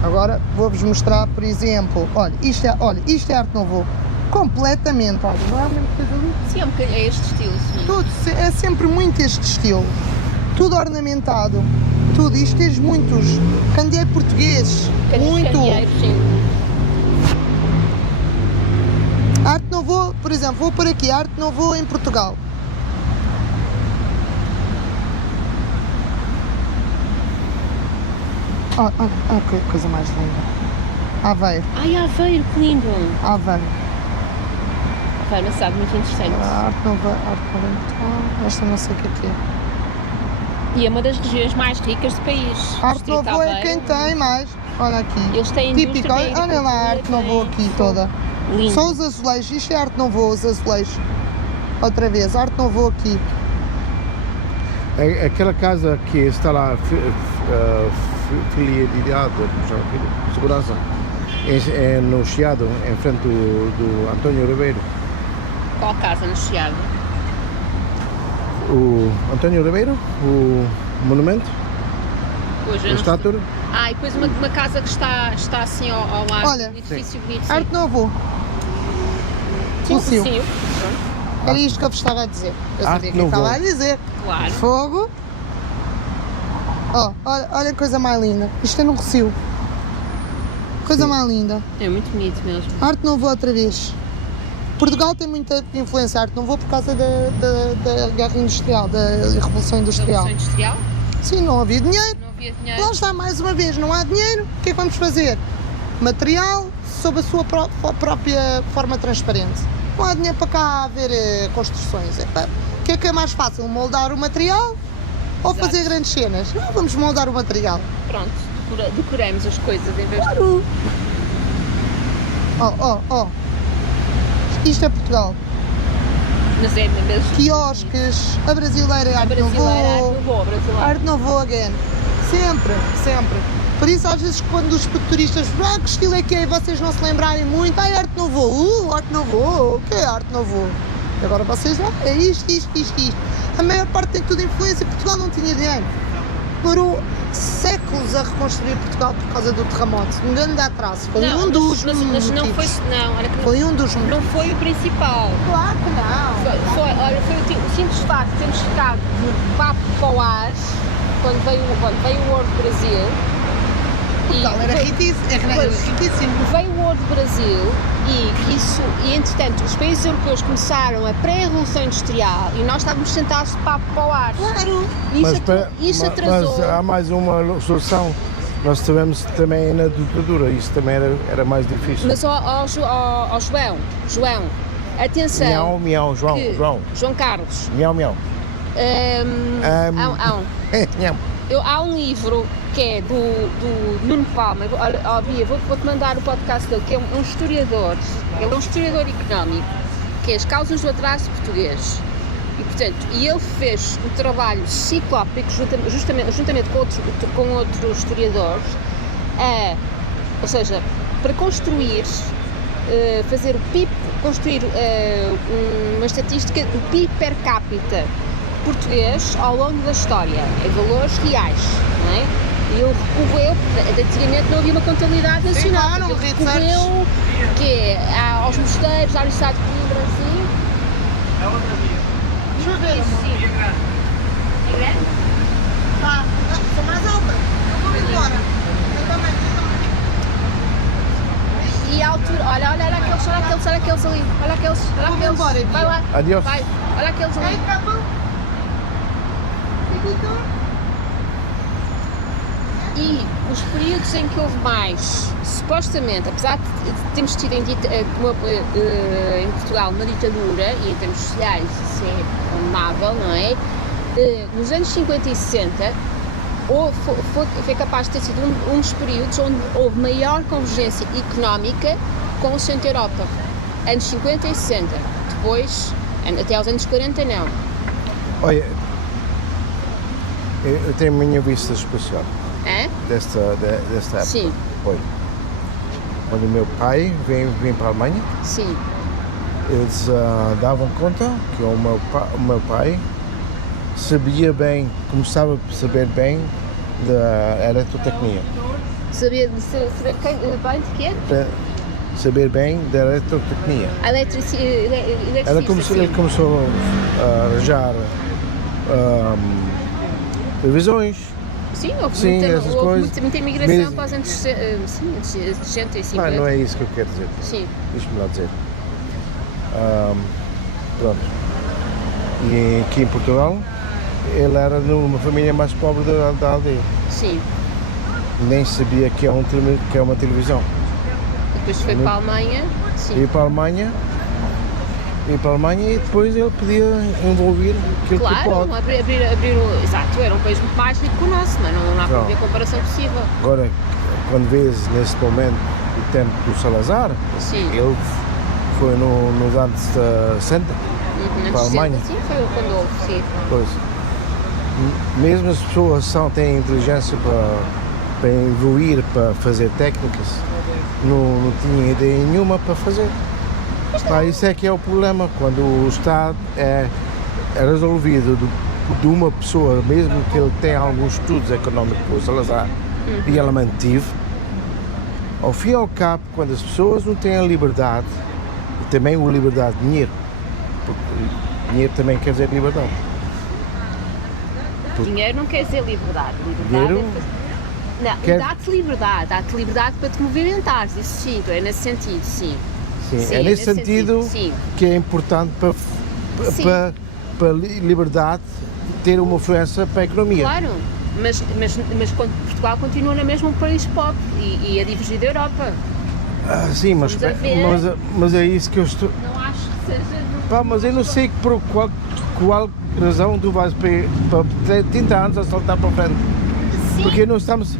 Agora vou-vos mostrar, por exemplo, olha, isto é arte nouveau. Completamente, olha, não é a mesma coisa ali. Sim, é um bocadinho, é este estilo, sim. Tudo, é sempre muito este estilo. Tudo ornamentado. Tudo, isto tens muitos. Candeeiro português. Muito. Candeeiro, sim. Arte nouveau, por exemplo, vou por aqui, arte nouveau em Portugal. Que coisa mais linda. Aveiro, Ai, Aveiro, que lindo. Aveiro. Vai, uma cidade muito interessante. Arte nouveau em Portugal. Esta não sei o que é. E é uma das regiões mais ricas do país. Arte Distrito nouveau é Aveiro. quem tem mais. Olha aqui. Eles têm Típico, indústria, olha lá a arte nouveau aqui toda. Lindo. Só os azulejos, isto é arte nouveau, os azulejos. Outra vez, arte nouveau aqui. Aquela casa que está lá, filiado, segurança. no Chiado, em frente do António Ribeiro. Qual casa no Chiado? O António Ribeiro, o monumento, Hoje o eu não estátua. e depois uma casa que está assim ao lado, Olha, um edifício bonito. Arte Nouveau. Sim, Sim. sim, Era isto que eu vos estava a dizer. Eu Arte sabia que Nouveau. estava a dizer. claro. Fogo. Olha a coisa mais linda. Isto é no Recio. Coisa mais linda. É muito bonito mesmo. Arte Nouveau outra vez. Portugal tem muita influência Arte Nouveau por causa da guerra industrial, da Revolução Industrial. Revolução Industrial? Sim, não havia dinheiro. Não havia dinheiro. Lá está, mais uma vez, não há dinheiro. O que é que vamos fazer? Material sob a sua própria forma transparente. Não há dinheiro para cá haver construções. O que é mais fácil? Moldar o material ou Exato. fazer grandes cenas? Não, vamos moldar o material. Pronto, decoramos as coisas em vez de... Claro! Isto é Portugal. Mas é mesmo... Quiosques, a brasileira é A Arte brasileira, Nouveau. a brasileira. Arte Nouveau again. Sempre, sempre. Por isso, às vezes, quando os turistas falam que estilo é que é e vocês não se lembrarem muito, Arte Nouveau, Arte Nouveau, o que é Arte Nouveau? E agora vocês lá, é isto. A maior parte tem tudo influência. Portugal não tinha dinheiro. Demorou séculos a reconstruir Portugal por causa do terremoto. Um grande atraso. Foi um dos mas não motivos. foi... Não, olha que Foi um dos motivos. não foi o principal. Claro que não. Foi o simples facto de termos ficado de papo para o ar quando veio o World Brasil. Portugal era riquíssimo. Veio o World Brasil e entretanto os países europeus começaram a pré-revolução industrial e nós estávamos sentados de papo para o ar. Claro. Isso atrasou. Mas há mais uma solução. Nós tivemos também na ditadura, isso também era mais difícil. Mas João, atenção. Miau, João Carlos. Miau. Há um livro que é do Nuno Palma. Bia, vou-te mandar o podcast dele, que é um historiador. Ele é um historiador económico, que é As Causas do Atraso Português. E, portanto, ele fez um trabalho ciclópico, juntamente com outros historiadores, ou seja, para construir, fazer o PIB, construir uma estatística do PIB per capita português ao longo da história, em valores reais, não é? E ele recorreu, antigamente não havia uma contabilidade nacional, Sim, claro, ele recorreu aos mosteiros, à Universidade de Coimbra, assim. Deixa eu ver. Sim. É grande? Tá, sou mais alta. Eu vou embora. Eu também. E a altura, olha aqueles ali, olha aqueles, embora, vai lá, Adiós. vai, olha aqueles ali. E os períodos em que houve mais, supostamente, apesar de termos tido em Portugal uma ditadura, e em termos sociais isso é condenável, não é? Nos anos 50 e 60, foi capaz de ter sido um dos períodos onde houve maior convergência económica com o centro Europa. Anos 50 e 60. Depois, até aos anos 40, não. Olha, eu tenho a minha vista especial É? desta época. Sim. Olha, quando o meu pai vem para a Alemanha, Sim. eles davam conta que o meu pai sabia bem, começava a saber bem da eletrotecnia. Saber bem de quê? Saber bem da eletrotecnia. Ele começou a arranjar televisões. Sim, houve essas coisas. muita imigração para os anos 60 e 50. Não é isso que eu quero dizer. Sim. Deixa-me lá dizer. Pronto. E aqui em Portugal, ele era numa família mais pobre da aldeia. Sim. Nem sabia que é uma televisão. E depois foi para a Alemanha. Sim. E para a Alemanha e depois ele podia envolver aquilo que pode. Claro, abrir o... Exato, era um país muito mais rico que o nosso, mas não há para ver comparação possível. Agora, quando vês nesse momento o tempo do Salazar, Sim. ele foi nos anos 60 para a Alemanha. Sim, foi quando houve, sim. Pois. Mesmo as pessoas têm inteligência para para evoluir, para fazer técnicas, não tinha ideia nenhuma para fazer. Isso é que é o problema, quando o Estado é resolvido de uma pessoa, mesmo que ele tenha alguns estudos económicos por Salazar, e ela manteve, ao fim e ao cabo, quando as pessoas não têm a liberdade, e também a liberdade de dinheiro, porque dinheiro também quer dizer liberdade. Dinheiro não quer dizer liberdade. Dinheiro Não, dá-te liberdade para te movimentares, isso sim, é nesse sentido, sim. Sim, é nesse sentido que é importante para a liberdade ter uma influência para a economia. Claro, mas Portugal continua na mesma um país pobre e a divergir da Europa. Sim, mas é isso que eu estou... Não acho que seja... mas eu não sei por qual razão tu vais para 30 anos a saltar para frente. Sim. Porque nós estamos...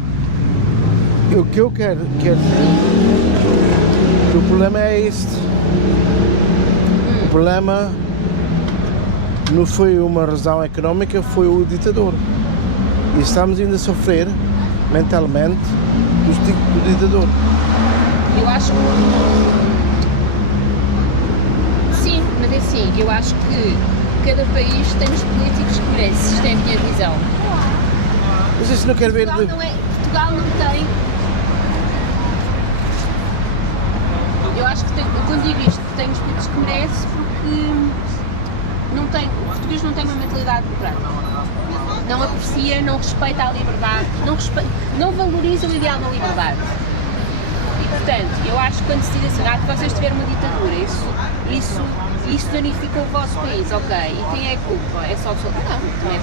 O que eu quero dizer... O problema é este. O problema não foi uma razão económica, foi o ditador. E estamos ainda a sofrer mentalmente do ditador. Eu acho que... Sim, mas é assim, eu acho que cada país tem os políticos que merece, isto é a minha visão. Mas isso não quer ver... Portugal não tem... Eu acho que quando digo isto, tem os políticos que merece porque o português não tem uma mentalidade democrática. Não aprecia, não respeita a liberdade, não valoriza o ideal da liberdade. E portanto, eu acho que quando se diz assim, vocês tiveram uma ditadura, isso danificou o vosso país, ok, e quem é a culpa? É só o pessoal? Não,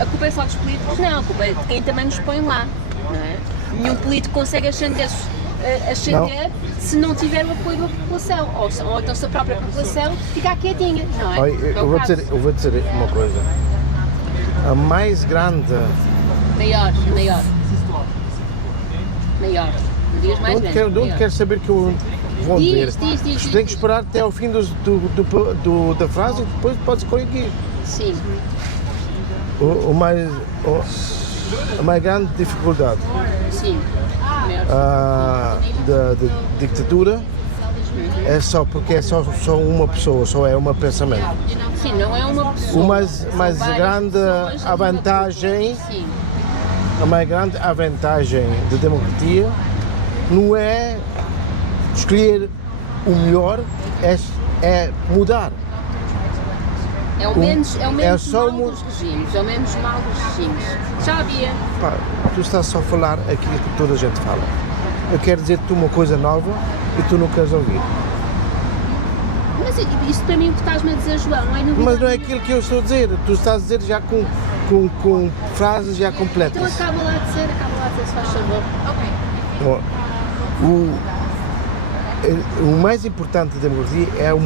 a culpa é só dos políticos? Não, a culpa é de quem também nos põe lá, não é? Nenhum político consegue ascender se não tiver o apoio da população, ou então se a própria população ficar quietinha, não é? Olha, eu vou dizer uma coisa, a mais grande... Maior, não digas mais grande. Não quero saber que eu vou dizer. Diz. Tem que esperar até ao fim da frase e depois pode corrigir. Sim. A mais grande dificuldade. Sim. Da ditadura é só porque é só uma pessoa, só é um pensamento. Sim, não é uma pessoa. A mais grande vantagem, a mais grande vantagem da democracia não é escolher o melhor, é mudar. É o menos mal dos regimes, é o menos mal dos regimes. Já havia. Tu estás só a falar aquilo que toda a gente fala. Eu quero dizer-te uma coisa nova e tu não queres ouvir. Mas isso para mim que estás-me a dizer, João, não é novidade. Mas não é aquilo que eu estou a dizer. Tu estás a dizer já com frases já completas. Então acaba lá de dizer, se faz favor. Ok. O mais importante da democracia é a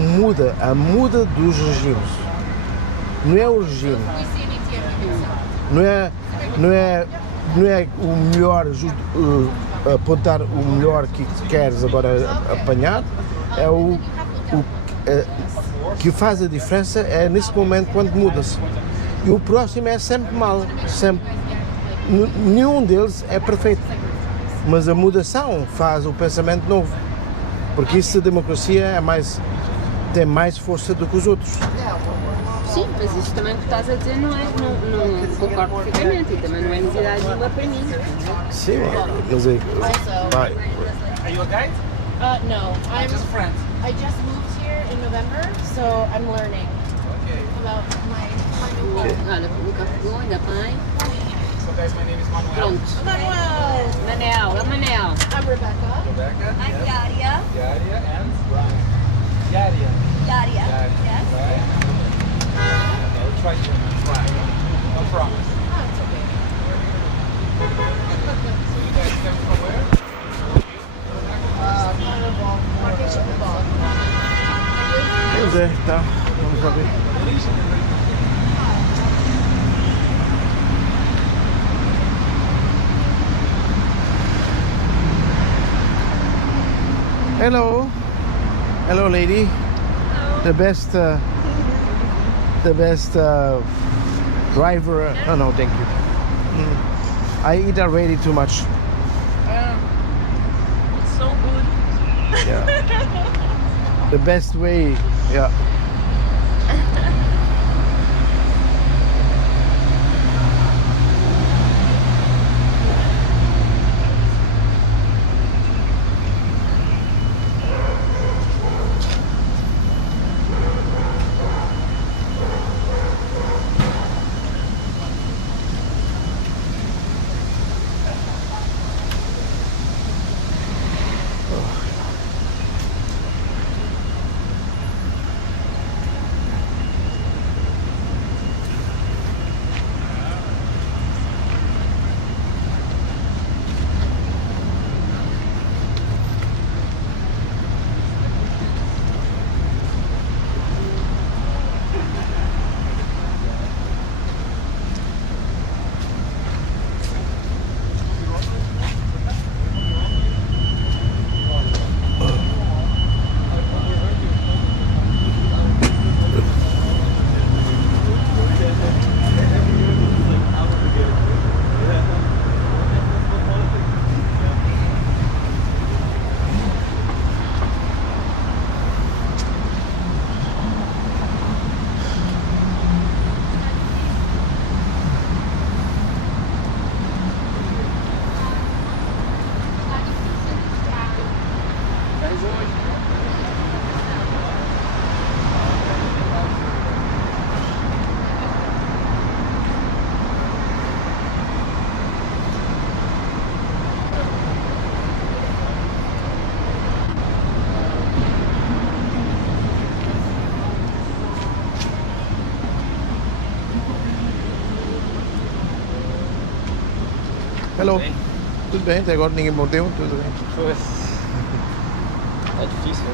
muda dos regimes. Não é o regime. Não é o melhor, apontar o melhor que queres agora apanhar. É o que faz a diferença é nesse momento quando muda-se. E o próximo é sempre mal. Sempre. Nenhum deles é perfeito. Mas a mudação faz o pensamento novo. Porque isso, a democracia tem mais força do que os outros. Sim, mas isso também que estás a dizer não concordo perfeitamente e também não é novidade nenhuma para mim. Sim, mas é... Vai. Are you a guide? No, I'm just a friend. I just moved here in November, so I'm learning about my new home. Olha, nunca pegou, ainda bem. So guys, my name is Manuel. Pronto. Manel. I'm Rebecca. Rebecca. I'm Yes. Yadia. Yadia and Brian. Yadia. Yadia. Yes. Yes. Right. I'll try to try. No promise. Oh, it's okay. So you guys came from where? Marquês de Pombal. Pois é, tá. Vamos lá ver. Hello lady. Hello. The best driver. Oh no, thank you. I eat already too much. It's so good. Yeah. The best way. Yeah. Hello. Bem. Tudo bem? Até agora ninguém mordeu? Tudo bem. Pois. Tá difícil, né?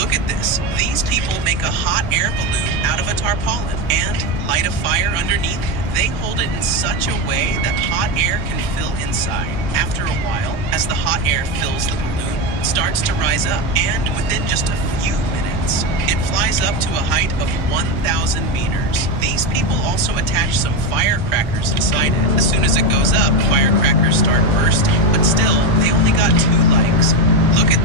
Look at this. These people make a hot air balloon out of a tarpaulin and light a fire underneath. They hold it in such a way that hot air can fill inside. After a while, as the hot air fills the balloon, it starts to rise up, and within just a few minutes, it flies up to a height of 1,000 meters. These people also attach some firecrackers inside it. As soon as it goes up, firecrackers start bursting, but still, they only got 2 legs. Look at...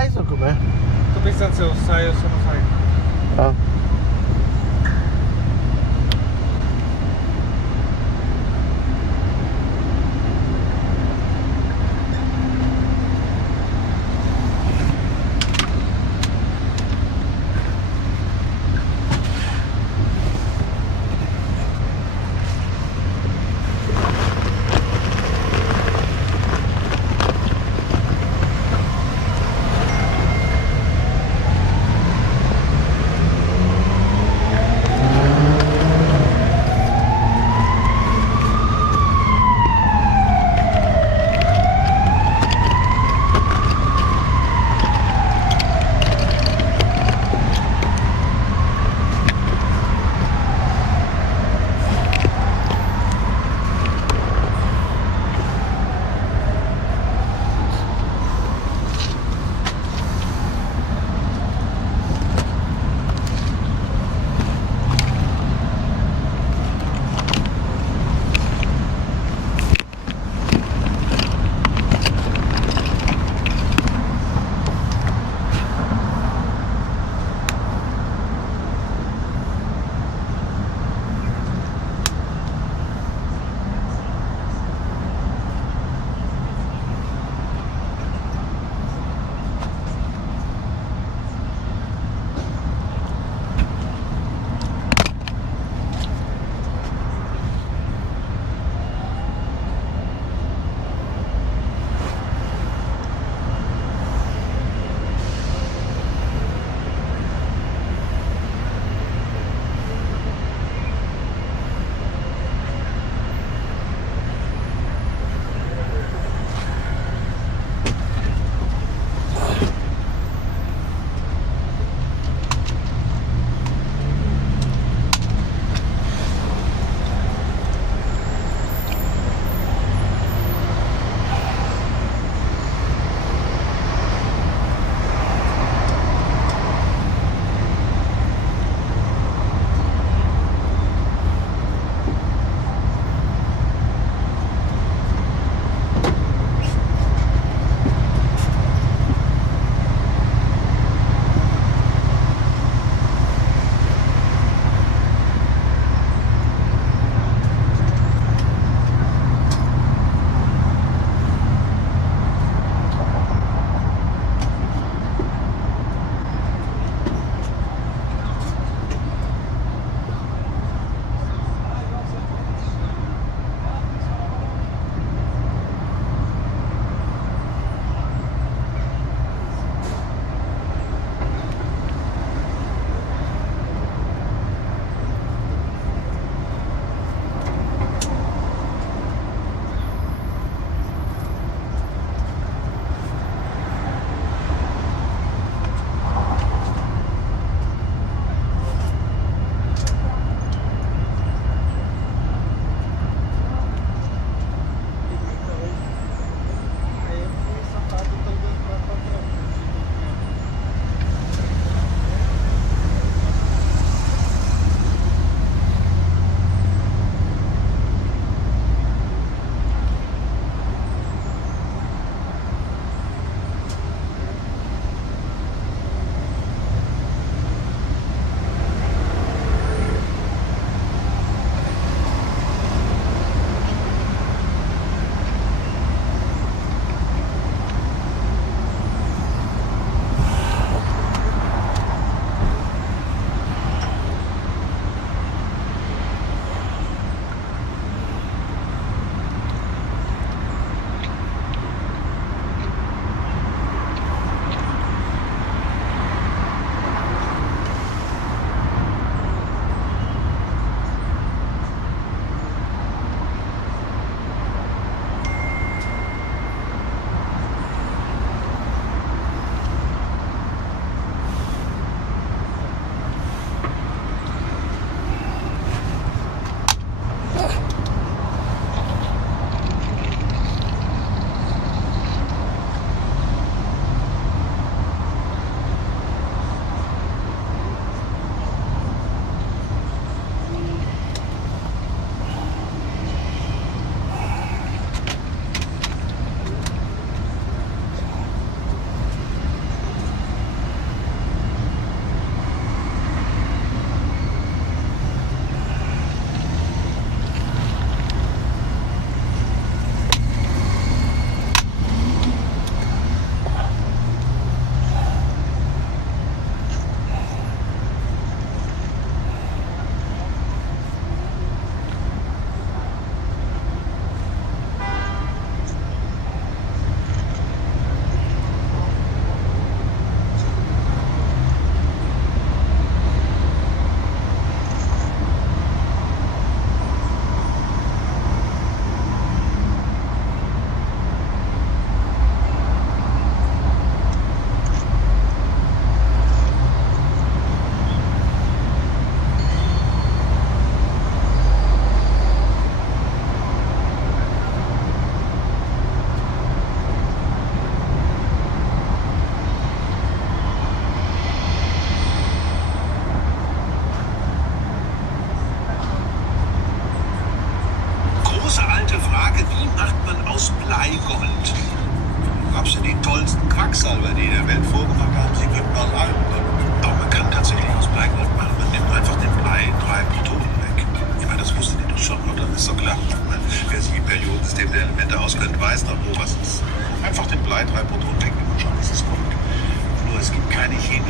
Sais ou como é? Tô pensando se eu saio ou se eu não saio. Ah.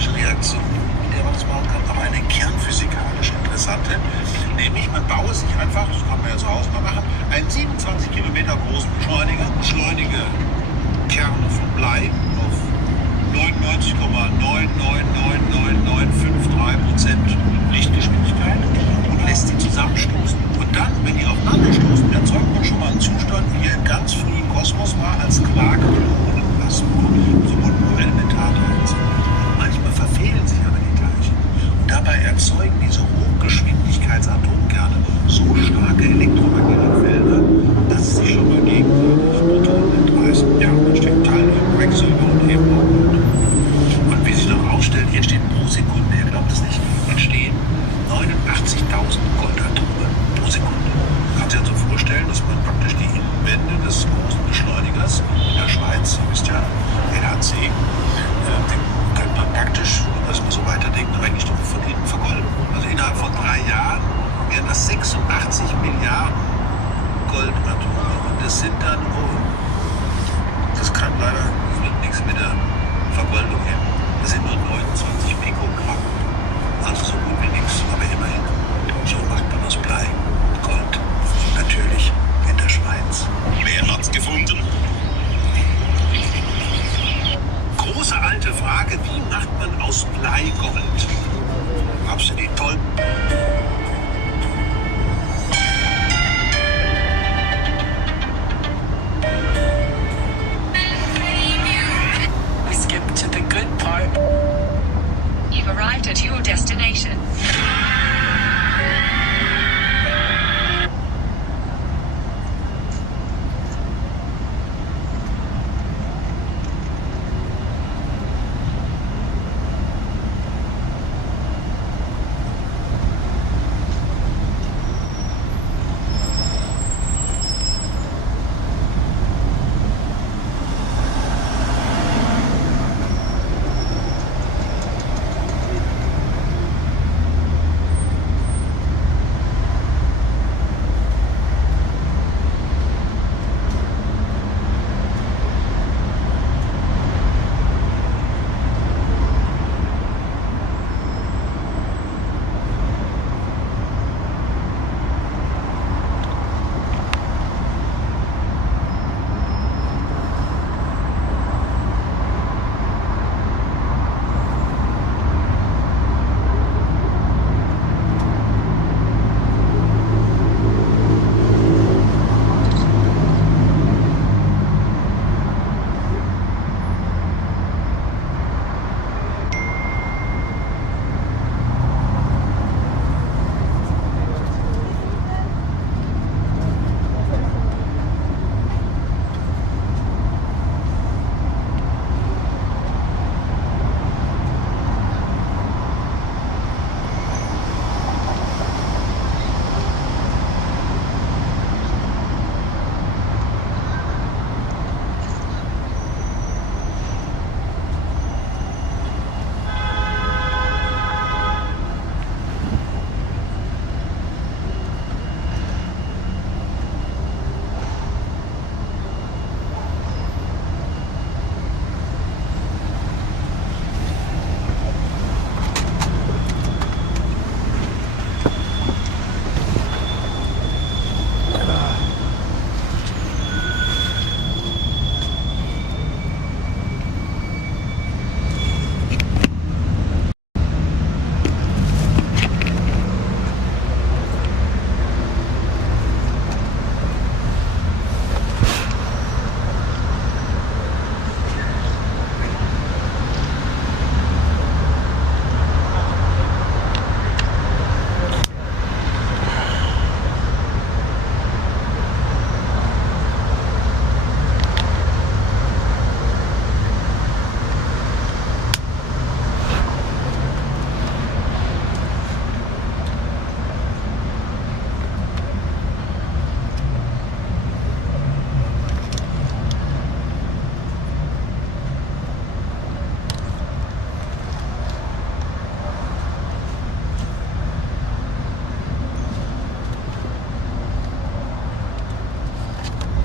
chemische Reaktion, mit der man das machen kann, aber eine kernphysikalisch interessante. Nämlich, man baue sich einfach, das kann man ja zu Hause mal machen, einen 27 Kilometer großen Beschleuniger, beschleunige Kerne von Blei auf 99,9999953% Lichtgeschwindigkeit und lässt sie zusammenstoßen. Und dann, wenn die aufeinanderstoßen, erzeugt man schon mal einen Zustand, wie er im ganz frühen Kosmos war, als Quark-Ionen, Plasma, so nur Elementarteile sind. Und manchmal verfehlen sich aber die Teilchen. Und dabei erzeugen diese Hochgeschwindigkeitsatomkerne so starke Elektromagnetische dass sie schon mal gegenseitig Protonen entreißen. Ja, dann steht Thallium, Quecksilber und eben auch Gold. Und wie sich noch aufstellt, hier steht pro Sekunde, ihr glaubt es nicht, entstehen 89.000 Goldatome pro Sekunde. Man kann sich also vorstellen, dass man praktisch die Innenwände des großen Beschleunigers in der Schweiz, ihr wisst ja, LHC, den könnte man praktisch, wenn man das mal so weiterdenkt, eigentlich doch von innen vergolden. Also innerhalb von 3 Jahren wären das 86 Milliarden Goldatome und das sind dann, das kann leider nichts mit der Vergoldung her. Das sind nur 29 Pikogramm. Also so gut wie nichts, aber immerhin. So macht man aus Blei Gold. Natürlich in der Schweiz. Wer hat's gefunden? Große alte Frage, wie macht man aus Blei Gold? Absolut toll.